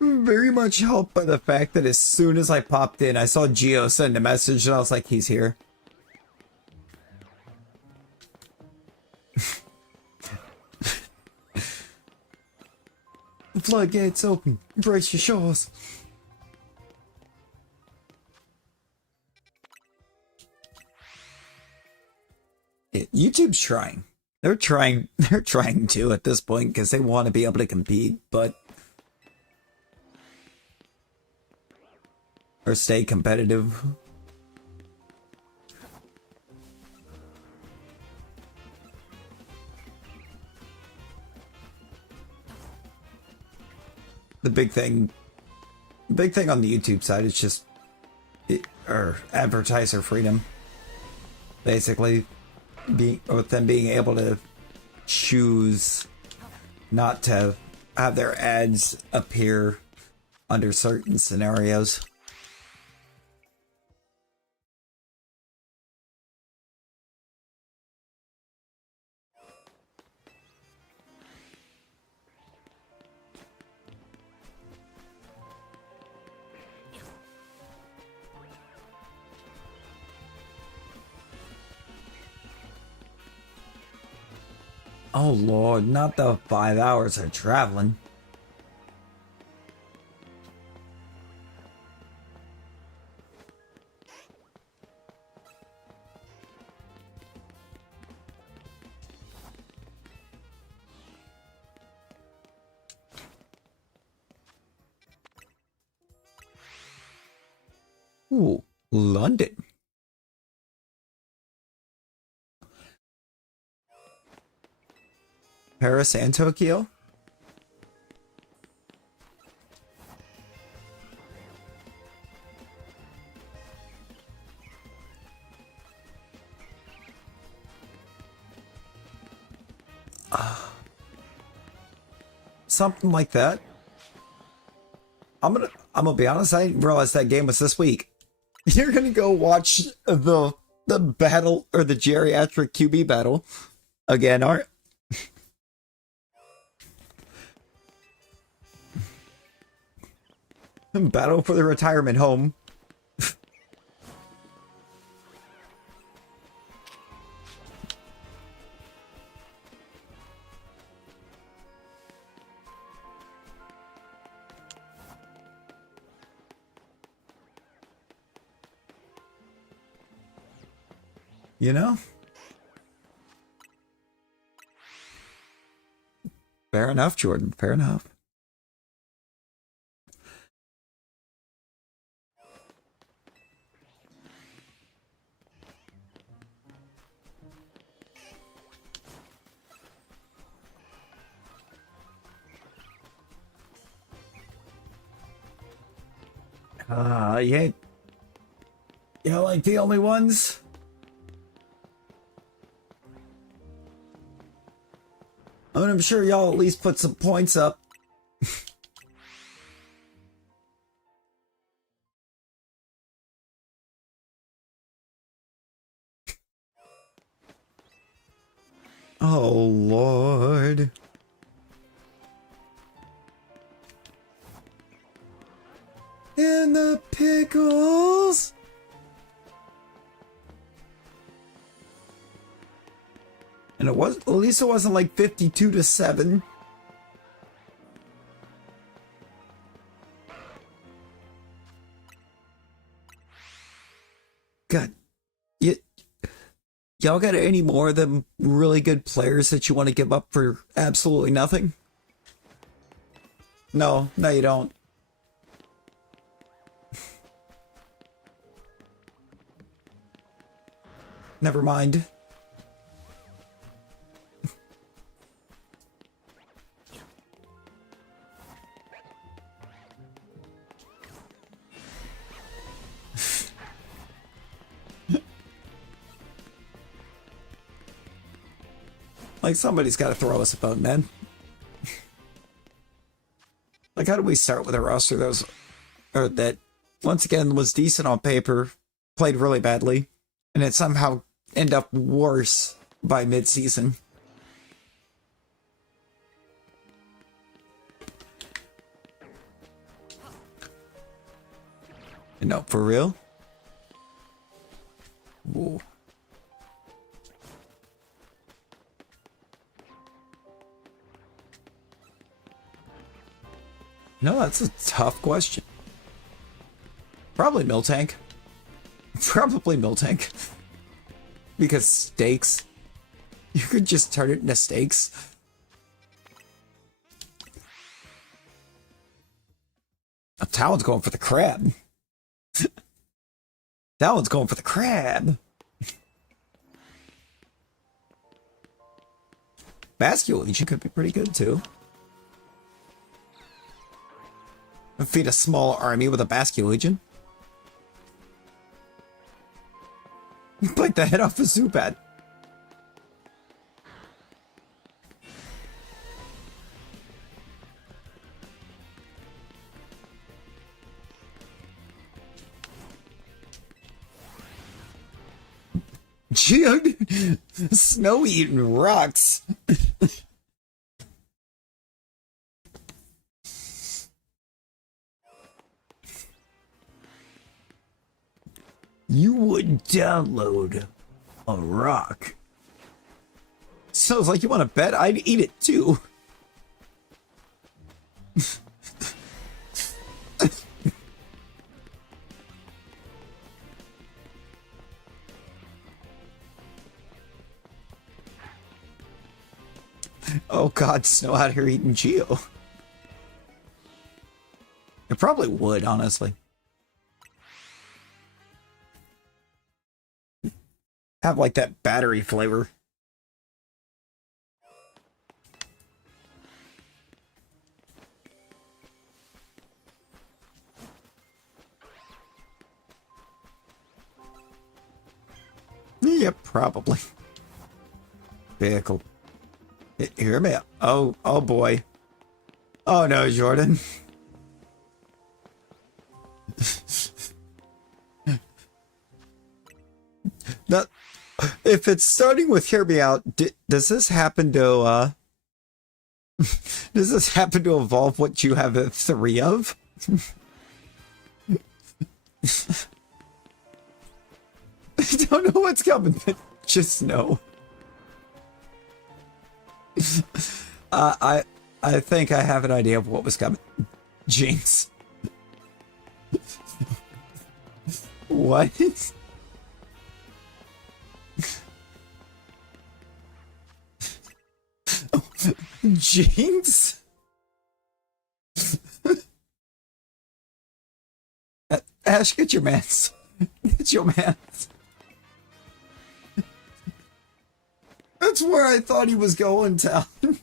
Very much helped by the fact that as soon as I popped in, I saw Geo send a message and I was like, he's here. The floodgates open. Brace your shores. YouTube's trying. They're trying to at this point because they want to be able to compete, but or stay competitive. The big thing on the YouTube side is just advertiser freedom. Basically, with them being able to choose not to have their ads appear under certain scenarios. Oh Lord, not the 5 hours of traveling. Ooh, London. Paris and Tokyo? Something like that. I'm gonna be honest, I didn't realize that game was this week. You're gonna go watch the battle or the geriatric QB battle again, aren't? Battle for the retirement home. You know? Fair enough, Jordan. Fair enough. You ain't... You know, like the only ones? I mean, I'm sure y'all at least put some points up. Oh, Lord. And the pickles. And it was, at least it wasn't like 52-7. God, y'all got any more of them really good players that you want to give up for absolutely nothing? No, you don't. Never mind. Like, somebody's got to throw us a bone, man. Like, how do we start with a roster that was, or that, once again, was decent on paper, played really badly, and it somehow ended up worse by mid-season? No, for real? Ooh. No, that's a tough question. Probably Miltank. Probably Miltank. Because steaks. You could just turn it into steaks. Talon's going for the crab. Talon's going for the crab. Basculegion could be pretty good too. Feed a small army with a Basculegion. Bite the head off a Zubat. Snow eating rocks. You would download a rock. So it's like, you want to bet? I'd eat it too. Oh god, Snow out here eating Geo. It probably would, honestly. Have like that battery flavor. Yep, probably. Vehicle. Hear me. Oh boy. Oh no, Jordan. Now, if it's starting with "hear me out," does this happen to does this happen to evolve what you have 3 of? I don't know what's coming, but just know. I think I have an idea of what was coming. Jinx. What? Jinx? Ash, get your mans. Get your mans. That's where I thought he was going, Tal. And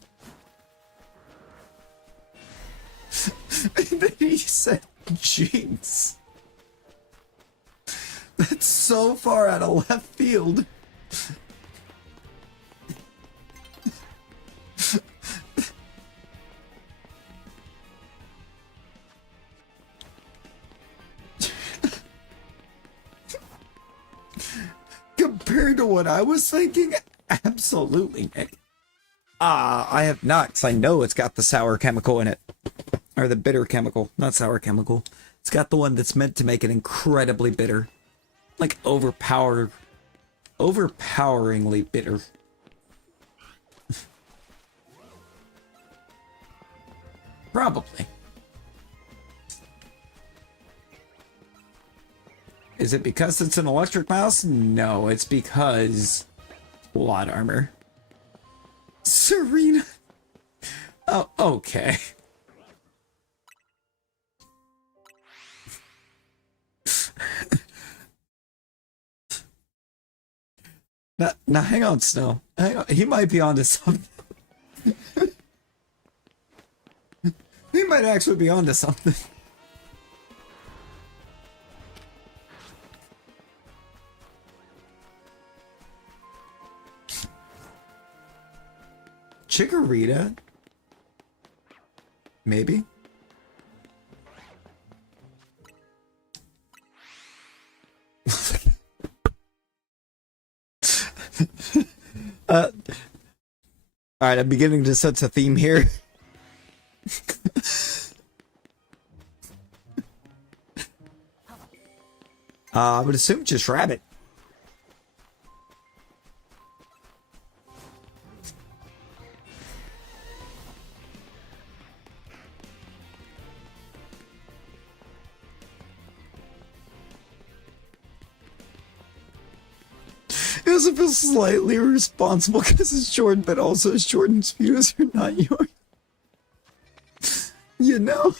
then he said Jinx. That's so far out of left field. Compared to what I was thinking, absolutely, Nick. I have not, because I know it's got the sour chemical in it. Or the bitter chemical, not sour chemical. It's got the one that's meant to make it incredibly bitter. Like overpoweringly bitter. Probably. Is it because it's an electric mouse? No, it's because plot armor. Serena. Oh, okay. Now, hang on, Snow. Hang on. He might be onto something. He might actually be onto something. Chikorita? Maybe? Alright, I'm beginning to sense a theme here. I would assume just rabbit. It doesn't feel slightly responsible because it's Jordan, but also it's Jordan's views are not yours. You know?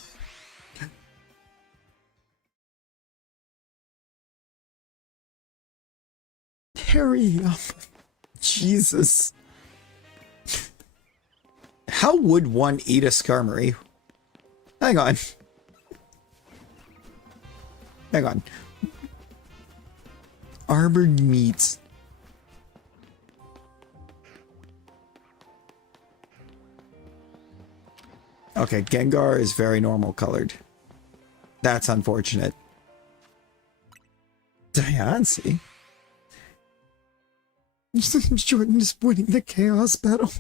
Hurry up. Jesus. How would one eat a Skarmory? Hang on. Hang on. Armored meats. Okay, Gengar is very normal colored. That's unfortunate. Diancie? Jordan is winning the Chaos battle.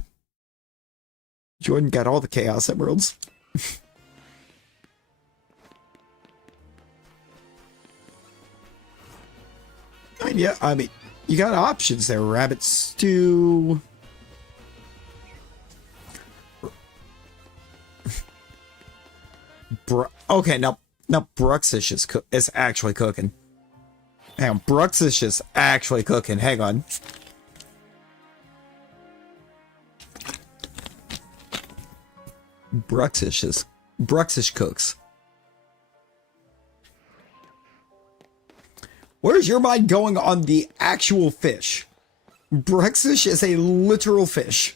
Jordan got all the Chaos Emeralds. Yeah, I mean, you got options there. Rabbit Stew. Okay, now Bruxish is actually cooking. Hang on, Bruxish is actually cooking. Hang on. Bruxish cooks. Where's your mind going on the actual fish? Bruxish is a literal fish.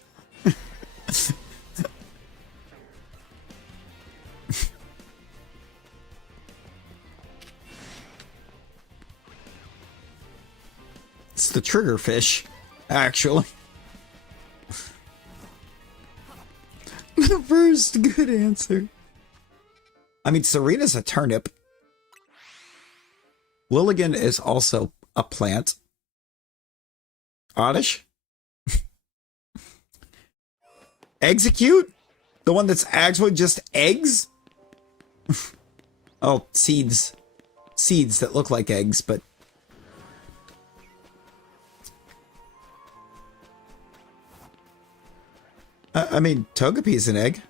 It's the trigger fish, actually. The first good answer. I mean, Serena's a turnip. Lilligan is also a plant. Oddish? Execute? The one that's actually just eggs? Oh, seeds. Seeds that look like eggs, but... I mean, Togepi's an egg.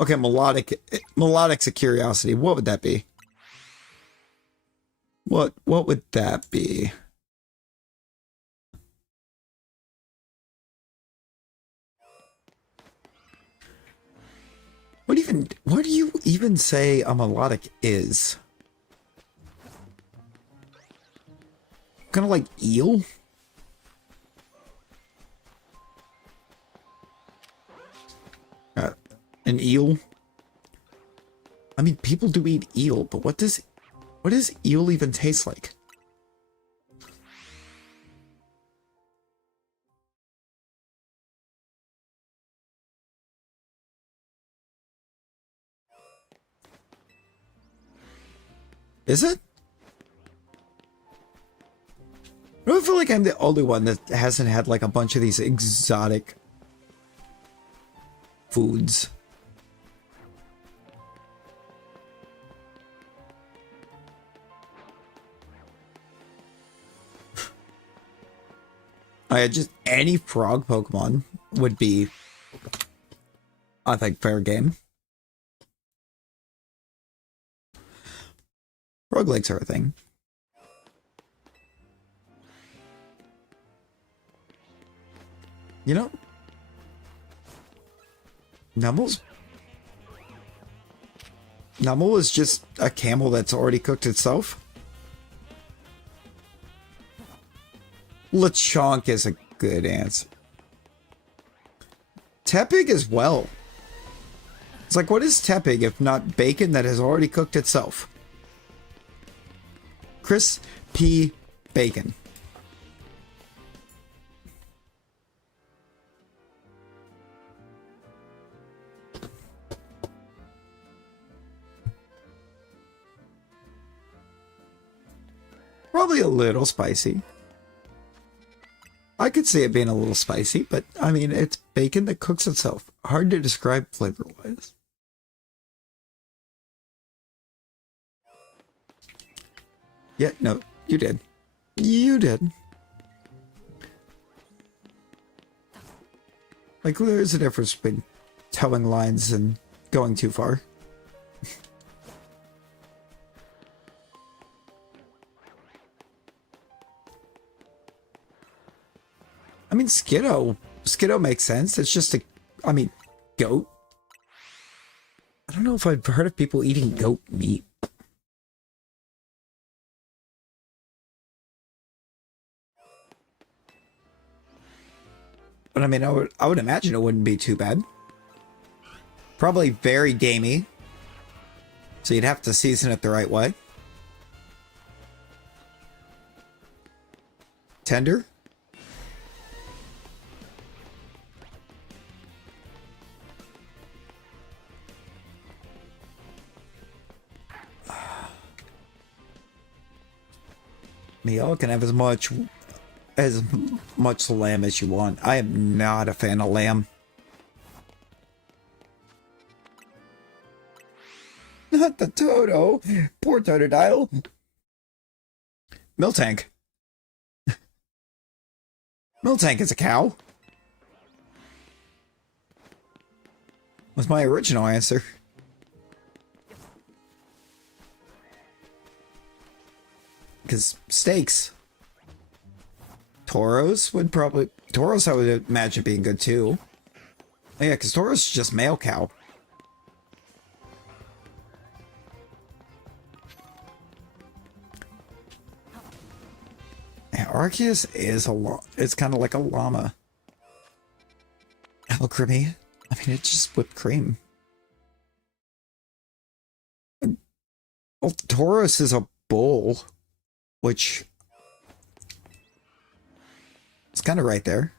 Okay, melodic's a curiosity. What would that be? What would that be? What do you even say a melodic is? Kind of like eel? An eel? I mean, people do eat eel, but what does eel even taste like? Is it? I don't feel like I'm the only one that hasn't had like a bunch of these exotic foods. Just any frog Pokemon would be, I think, fair game. Frog legs are a thing. You know, Numble is just a camel that's already cooked itself. Lechonk is a good answer. Tepig as well. It's like, what is Tepig if not bacon that has already cooked itself? Chris P. Bacon. Probably a little spicy. I could see it being a little spicy, but I mean, it's bacon that cooks itself. Hard to describe flavor-wise. Yeah, no, you did. You did. Like, there's a difference between telling lines and going too far. I mean, Skiddo makes sense. It's just I mean, goat. I don't know if I've heard of people eating goat meat. But I mean, I would imagine it wouldn't be too bad. Probably very gamey. So you'd have to season it the right way. Tender. Y'all can have as much lamb as you want. I am not a fan of lamb. Not the Toto. Poor Totodile. Miltank. Miltank is a cow. Was my original answer. Because steaks. Toros would probably... Toros I would imagine being good too. Oh, yeah, because Toros is just male cow. Yeah, Arceus is it's kind of like a llama. Alchemy. I mean, it's just whipped cream. Well, Tauros is a bull, which it's kind of right there.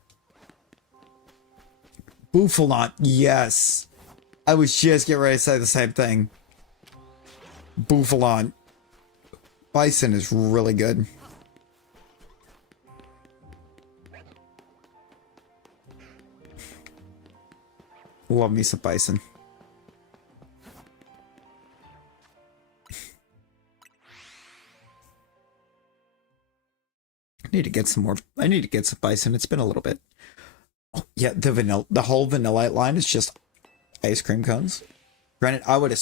Buffalant, yes. I was just getting ready to say the same thing. Buffalant. Bison is really good. Love me some bison. I need to get some more. I need to get some bison. It's been a little bit. Oh, yeah, the whole Vanillite line is just ice cream cones. Granted, I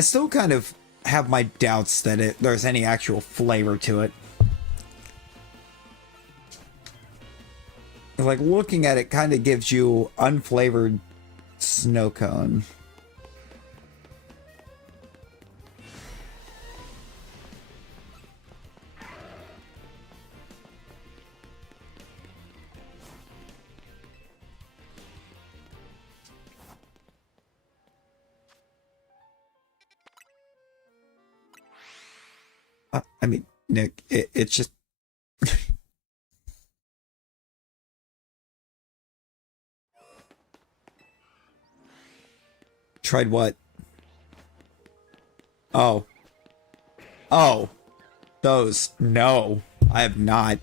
still kind of have my doubts that there's any actual flavor to it. Like, looking at it kind of gives you unflavored snow cone. I mean, Nick, it's just... Tried what? Oh. Oh. Those. No. I have not.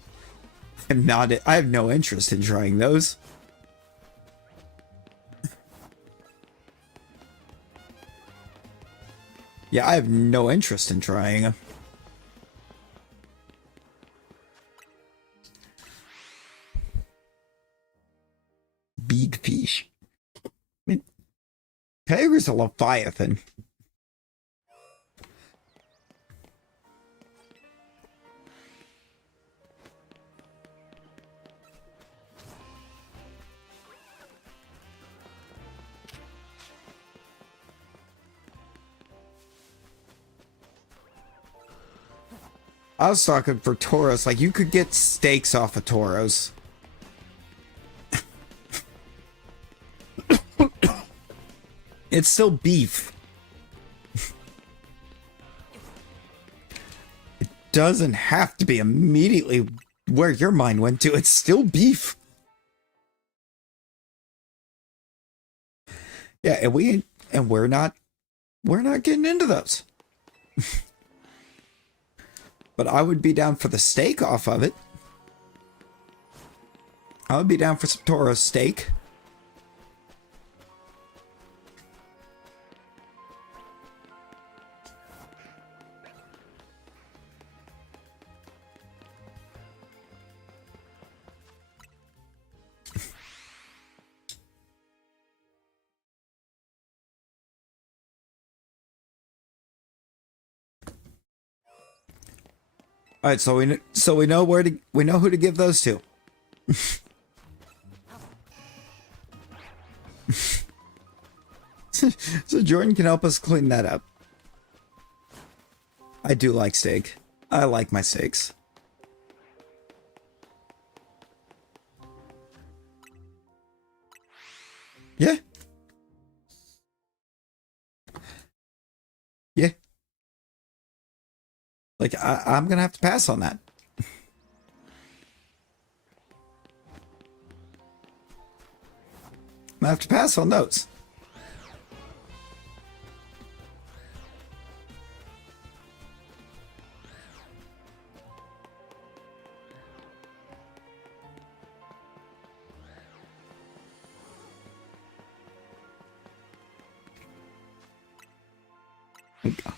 I have no interest in trying those. Yeah, I have no interest in trying them. Big fish. I mean, Kyogre's a Leviathan. I was talking for Tauros, like you could get steaks off of Tauros. It's still beef. It doesn't have to be immediately where your mind went to. It's still beef. Yeah, and we're not getting into those. But I would be down for the steak off of it. I would be down for some Tauros steak. All right, so we know who to give those to. So Jordan can help us clean that up. I do like steak. I like my steaks. Yeah. Yeah. Like, I'm gonna have to pass on that. I'm gonna have to pass on those.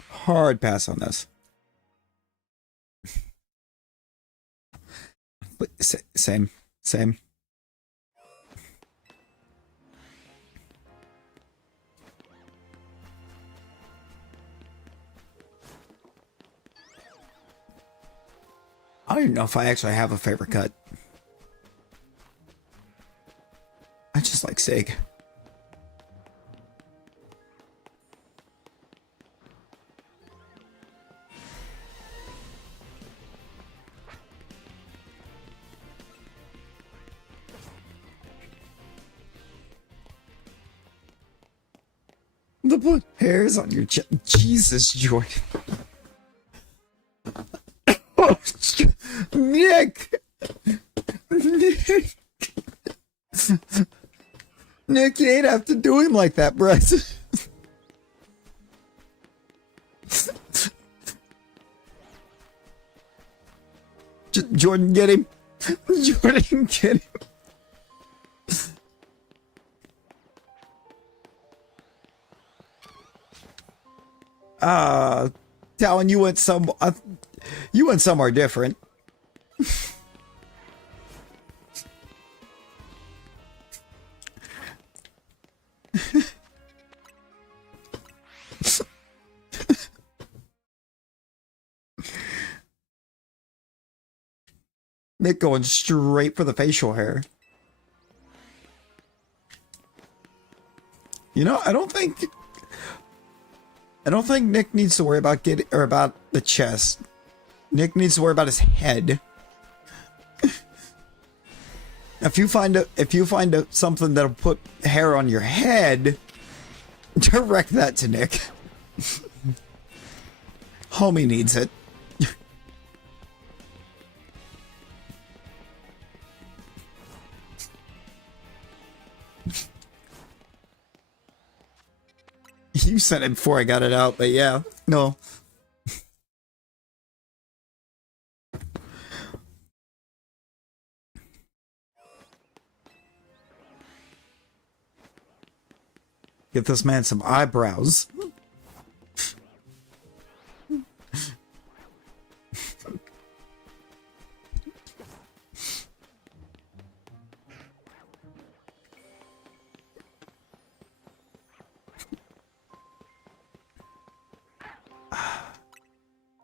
Hard pass on this. Same. don't even know if I actually have a favorite cut. I just like Sig. The blood hairs on your chest. Jesus, Jordan. Oh, Nick! Nick! Nick, you ain't have to do him like that, bro. Jordan, get him. Jordan, get him. Talon, you went somewhere different. Nick going straight for the facial hair. You know, I don't think Nick needs to worry about about the chest. Nick needs to worry about his head. If you find something that'll put hair on your head, direct that to Nick. Homie needs it. You said it before I got it out, but yeah, no. Get this man some eyebrows.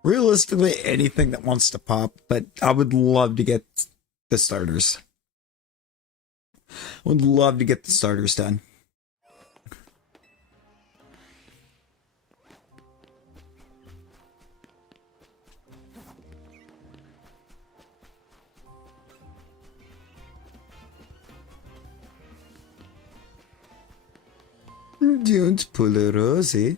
Realistically, anything that wants to pop, but I would love to get the starters. Would love to get the starters done. Don't pull a Rosie.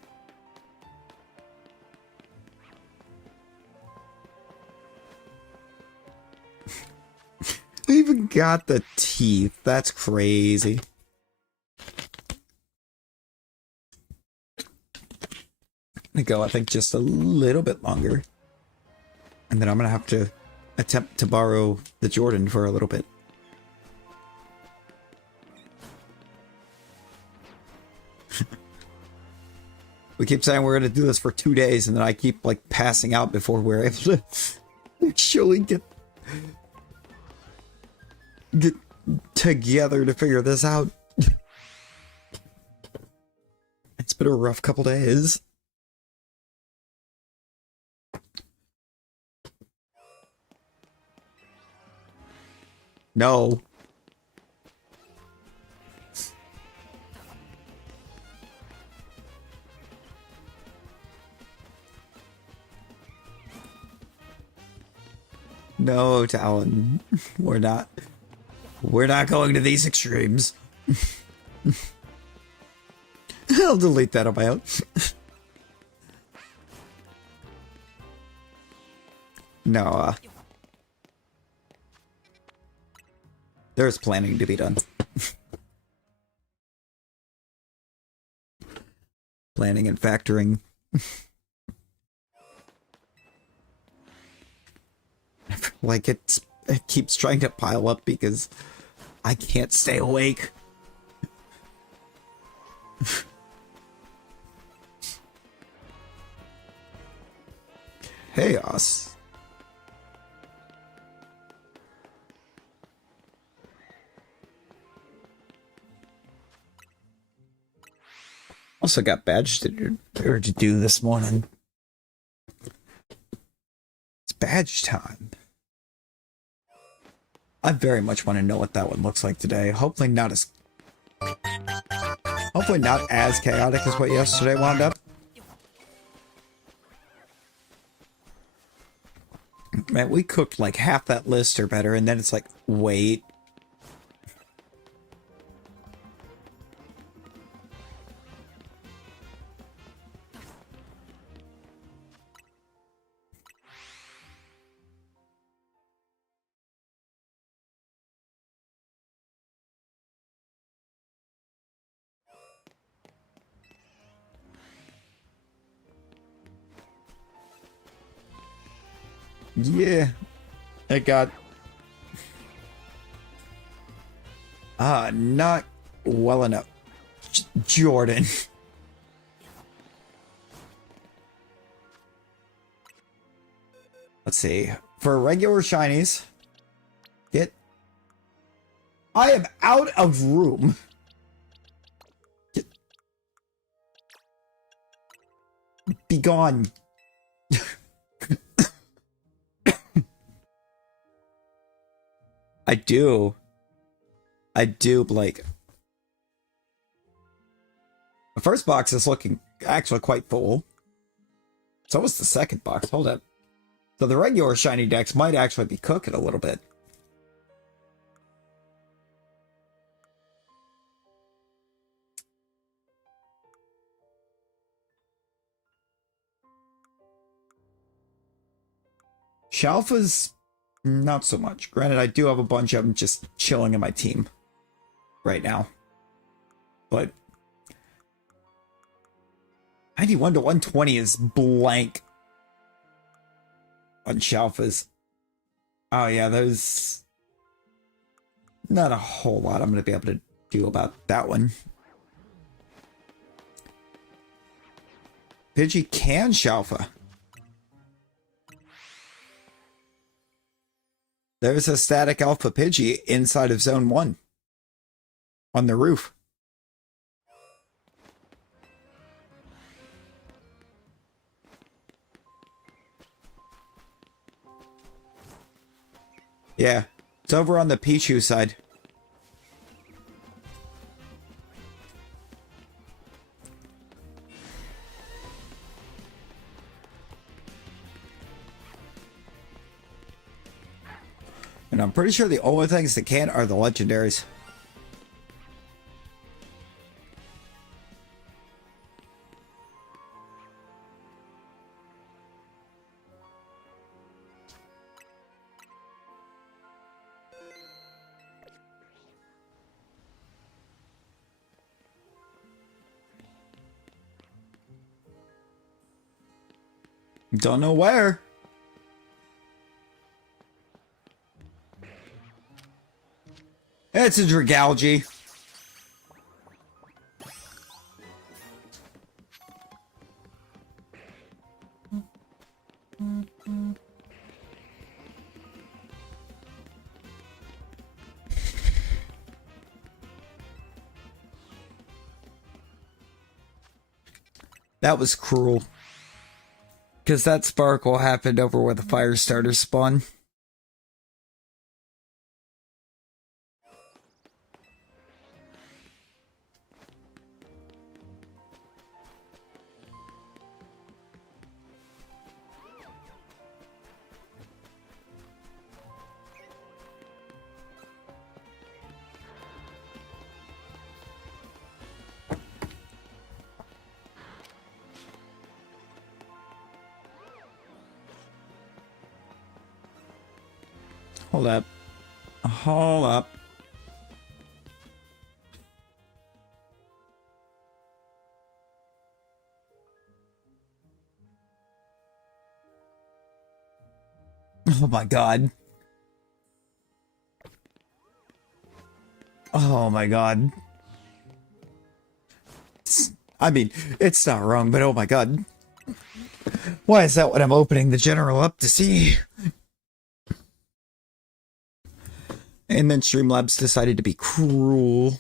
I even got the teeth. That's crazy. I'm gonna go, I think, just a little bit longer. And then I'm gonna have to attempt to borrow the Jordan for a little bit. We keep saying we're gonna do this for 2 days, and then I keep, like, passing out before we're able to actually get together to figure this out. It's been a rough couple days. No. No, Talon. We're not going to these extremes. I'll delete that on my own. No, there's planning to be done. Planning and factoring. Like it keeps trying to pile up because I can't stay awake. Chaos. Also got badge to do this morning. It's badge time. I very much want to know what that one looks like today. Hopefully not as chaotic as what yesterday wound up. Man, we cooked like half that list or better, and then it's like, wait. Yeah, it got not well enough. Jordan. Let's see. For regular shinies, I am out of room. Be gone. I do, Blake. The first box is looking actually quite full. So was the second box. Hold up. So the regular shiny decks might actually be cooking a little bit. Shalfa's not so much. Granted, I do have a bunch of them just chilling in my team right now. But 91 to 120 is blank on Shalfa's. Oh yeah, there's not a whole lot I'm going to be able to do about that one. Pidgey can Shalfa. There's a static alpha Pidgey inside of Zone 1 on the roof. Yeah, it's over on the Pichu side. And I'm pretty sure the only things that can't are the legendaries. Don't know where. It's a Dragalge. That was cruel. Because that sparkle happened over where the fire starter spawned. Hold up. Hold up. Oh my god. Oh my god. I mean, it's not wrong, but oh my god. Why is that what I'm opening the general up to see? And then Streamlabs decided to be cruel.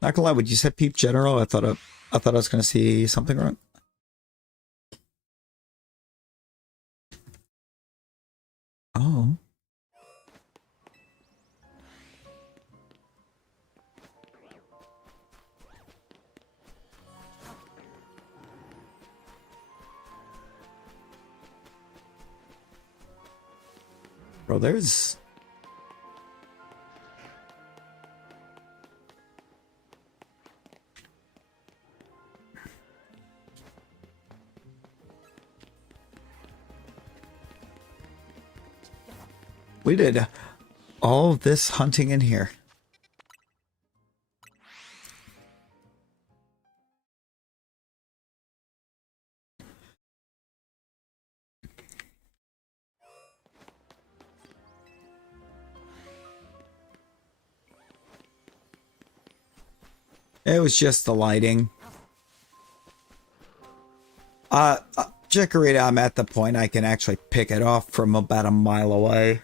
Not gonna lie, would you say Peep General? I thought I was gonna see something wrong. Oh. Bro, there's... We did all of this hunting in here. It was just the lighting. Chikorita, I'm at the point I can actually pick it off from about a mile away.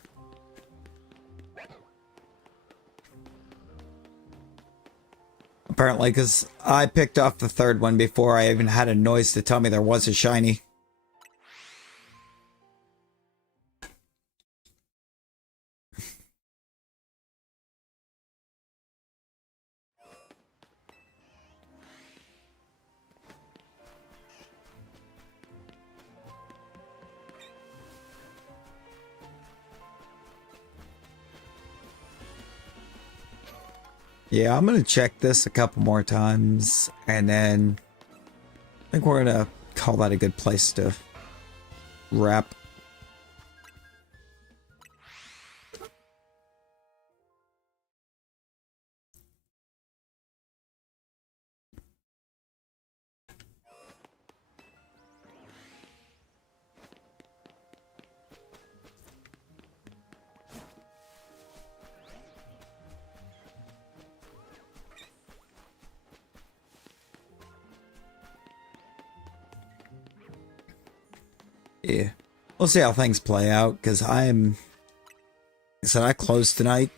Apparently, because I picked off the third one before I even had a noise to tell me there was a shiny. Yeah, I'm going to check this a couple more times, and then I think we're going to call that a good place to wrap. Yeah, we'll see how things play out, because I said I closed tonight.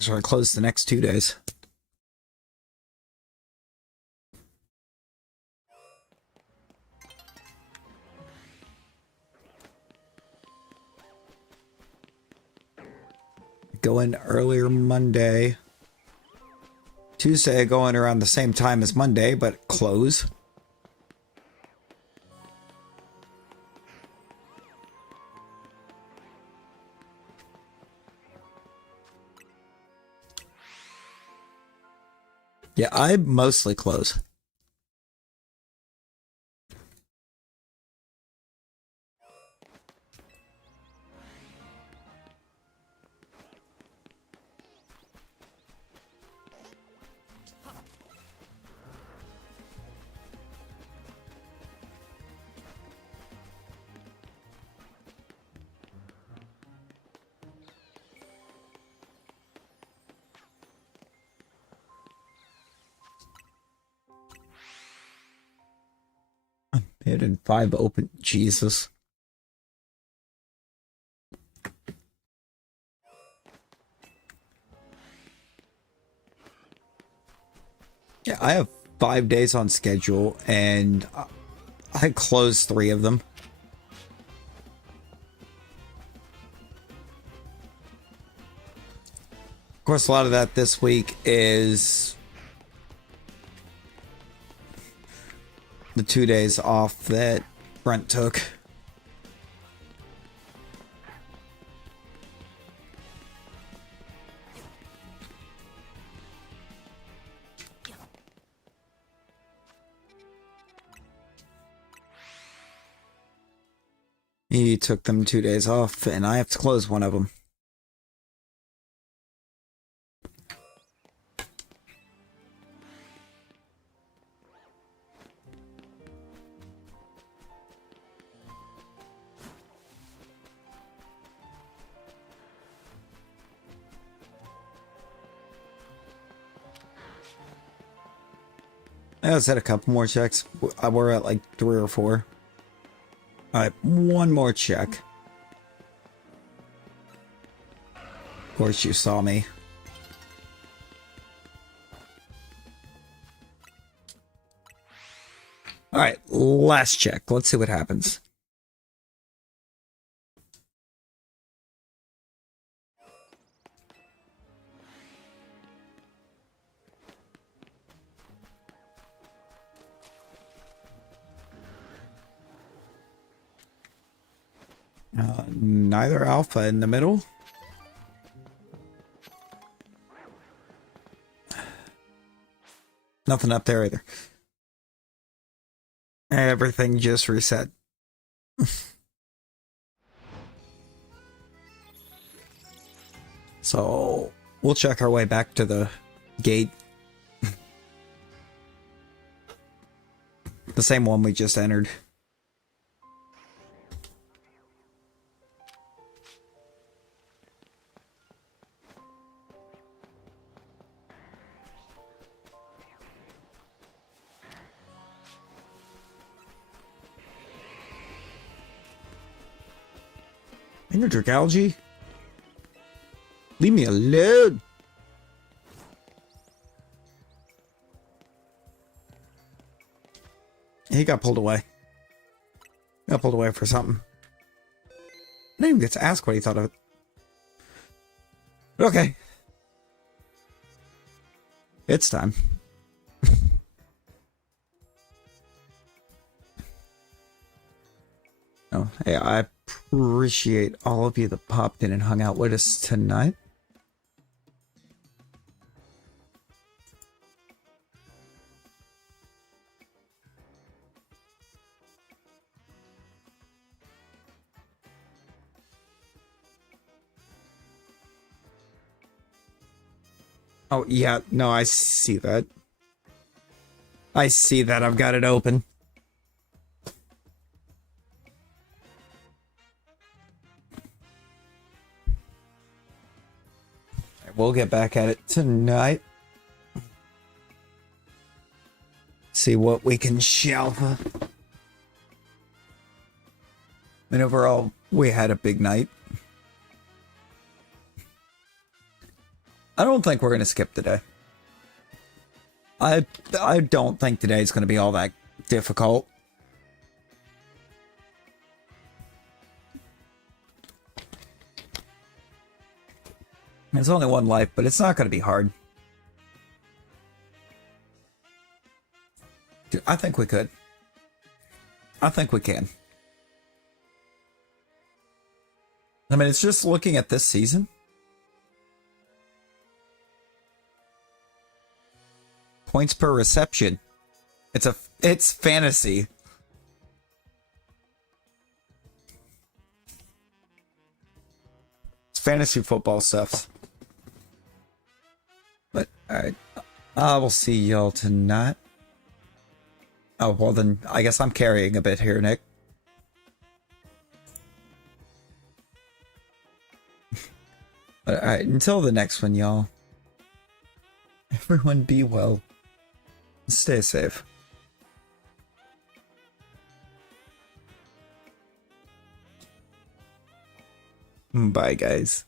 So I closed the next 2 days. Go in earlier Monday. Tuesday I go in around the same time as Monday, but close. Yeah, I mostly close. Hidden 5 open. Jesus. Yeah, I have 5 days on schedule, and I closed 3 of them. Of course, a lot of that this week is the 2 days off that Brent took. He took them 2 days off, and I have to close one of them. I just had a couple more checks. We're at like 3 or 4. Alright, one more check. Of course you saw me. All right, last check. Let's see what happens. Neither alpha in the middle. Nothing up there either. Everything just reset. So we'll check our way back to the gate. The same one we just entered. Energy algae? Leave me alone. He got pulled away. Got pulled away for something. I didn't even get to ask what he thought of it. Okay. It's time. Oh, hey, I appreciate all of you that popped in and hung out with us tonight. Oh, yeah, no, I see that. I see that. I've got it open. We'll get back at it tonight. See what we can shelve. And overall, we had a big night. I don't think we're going to skip today. I don't think today's going to be all that difficult. There's only one life, but it's not going to be hard. Dude, I think we could. I think we can. I mean, it's just looking at this season. Points per reception. It's fantasy. It's fantasy football stuff. But alright. I will see y'all tonight. Oh, well then, I guess I'm carrying a bit here, Nick. But alright, until the next one, y'all. Everyone be well. Stay safe. Bye, guys.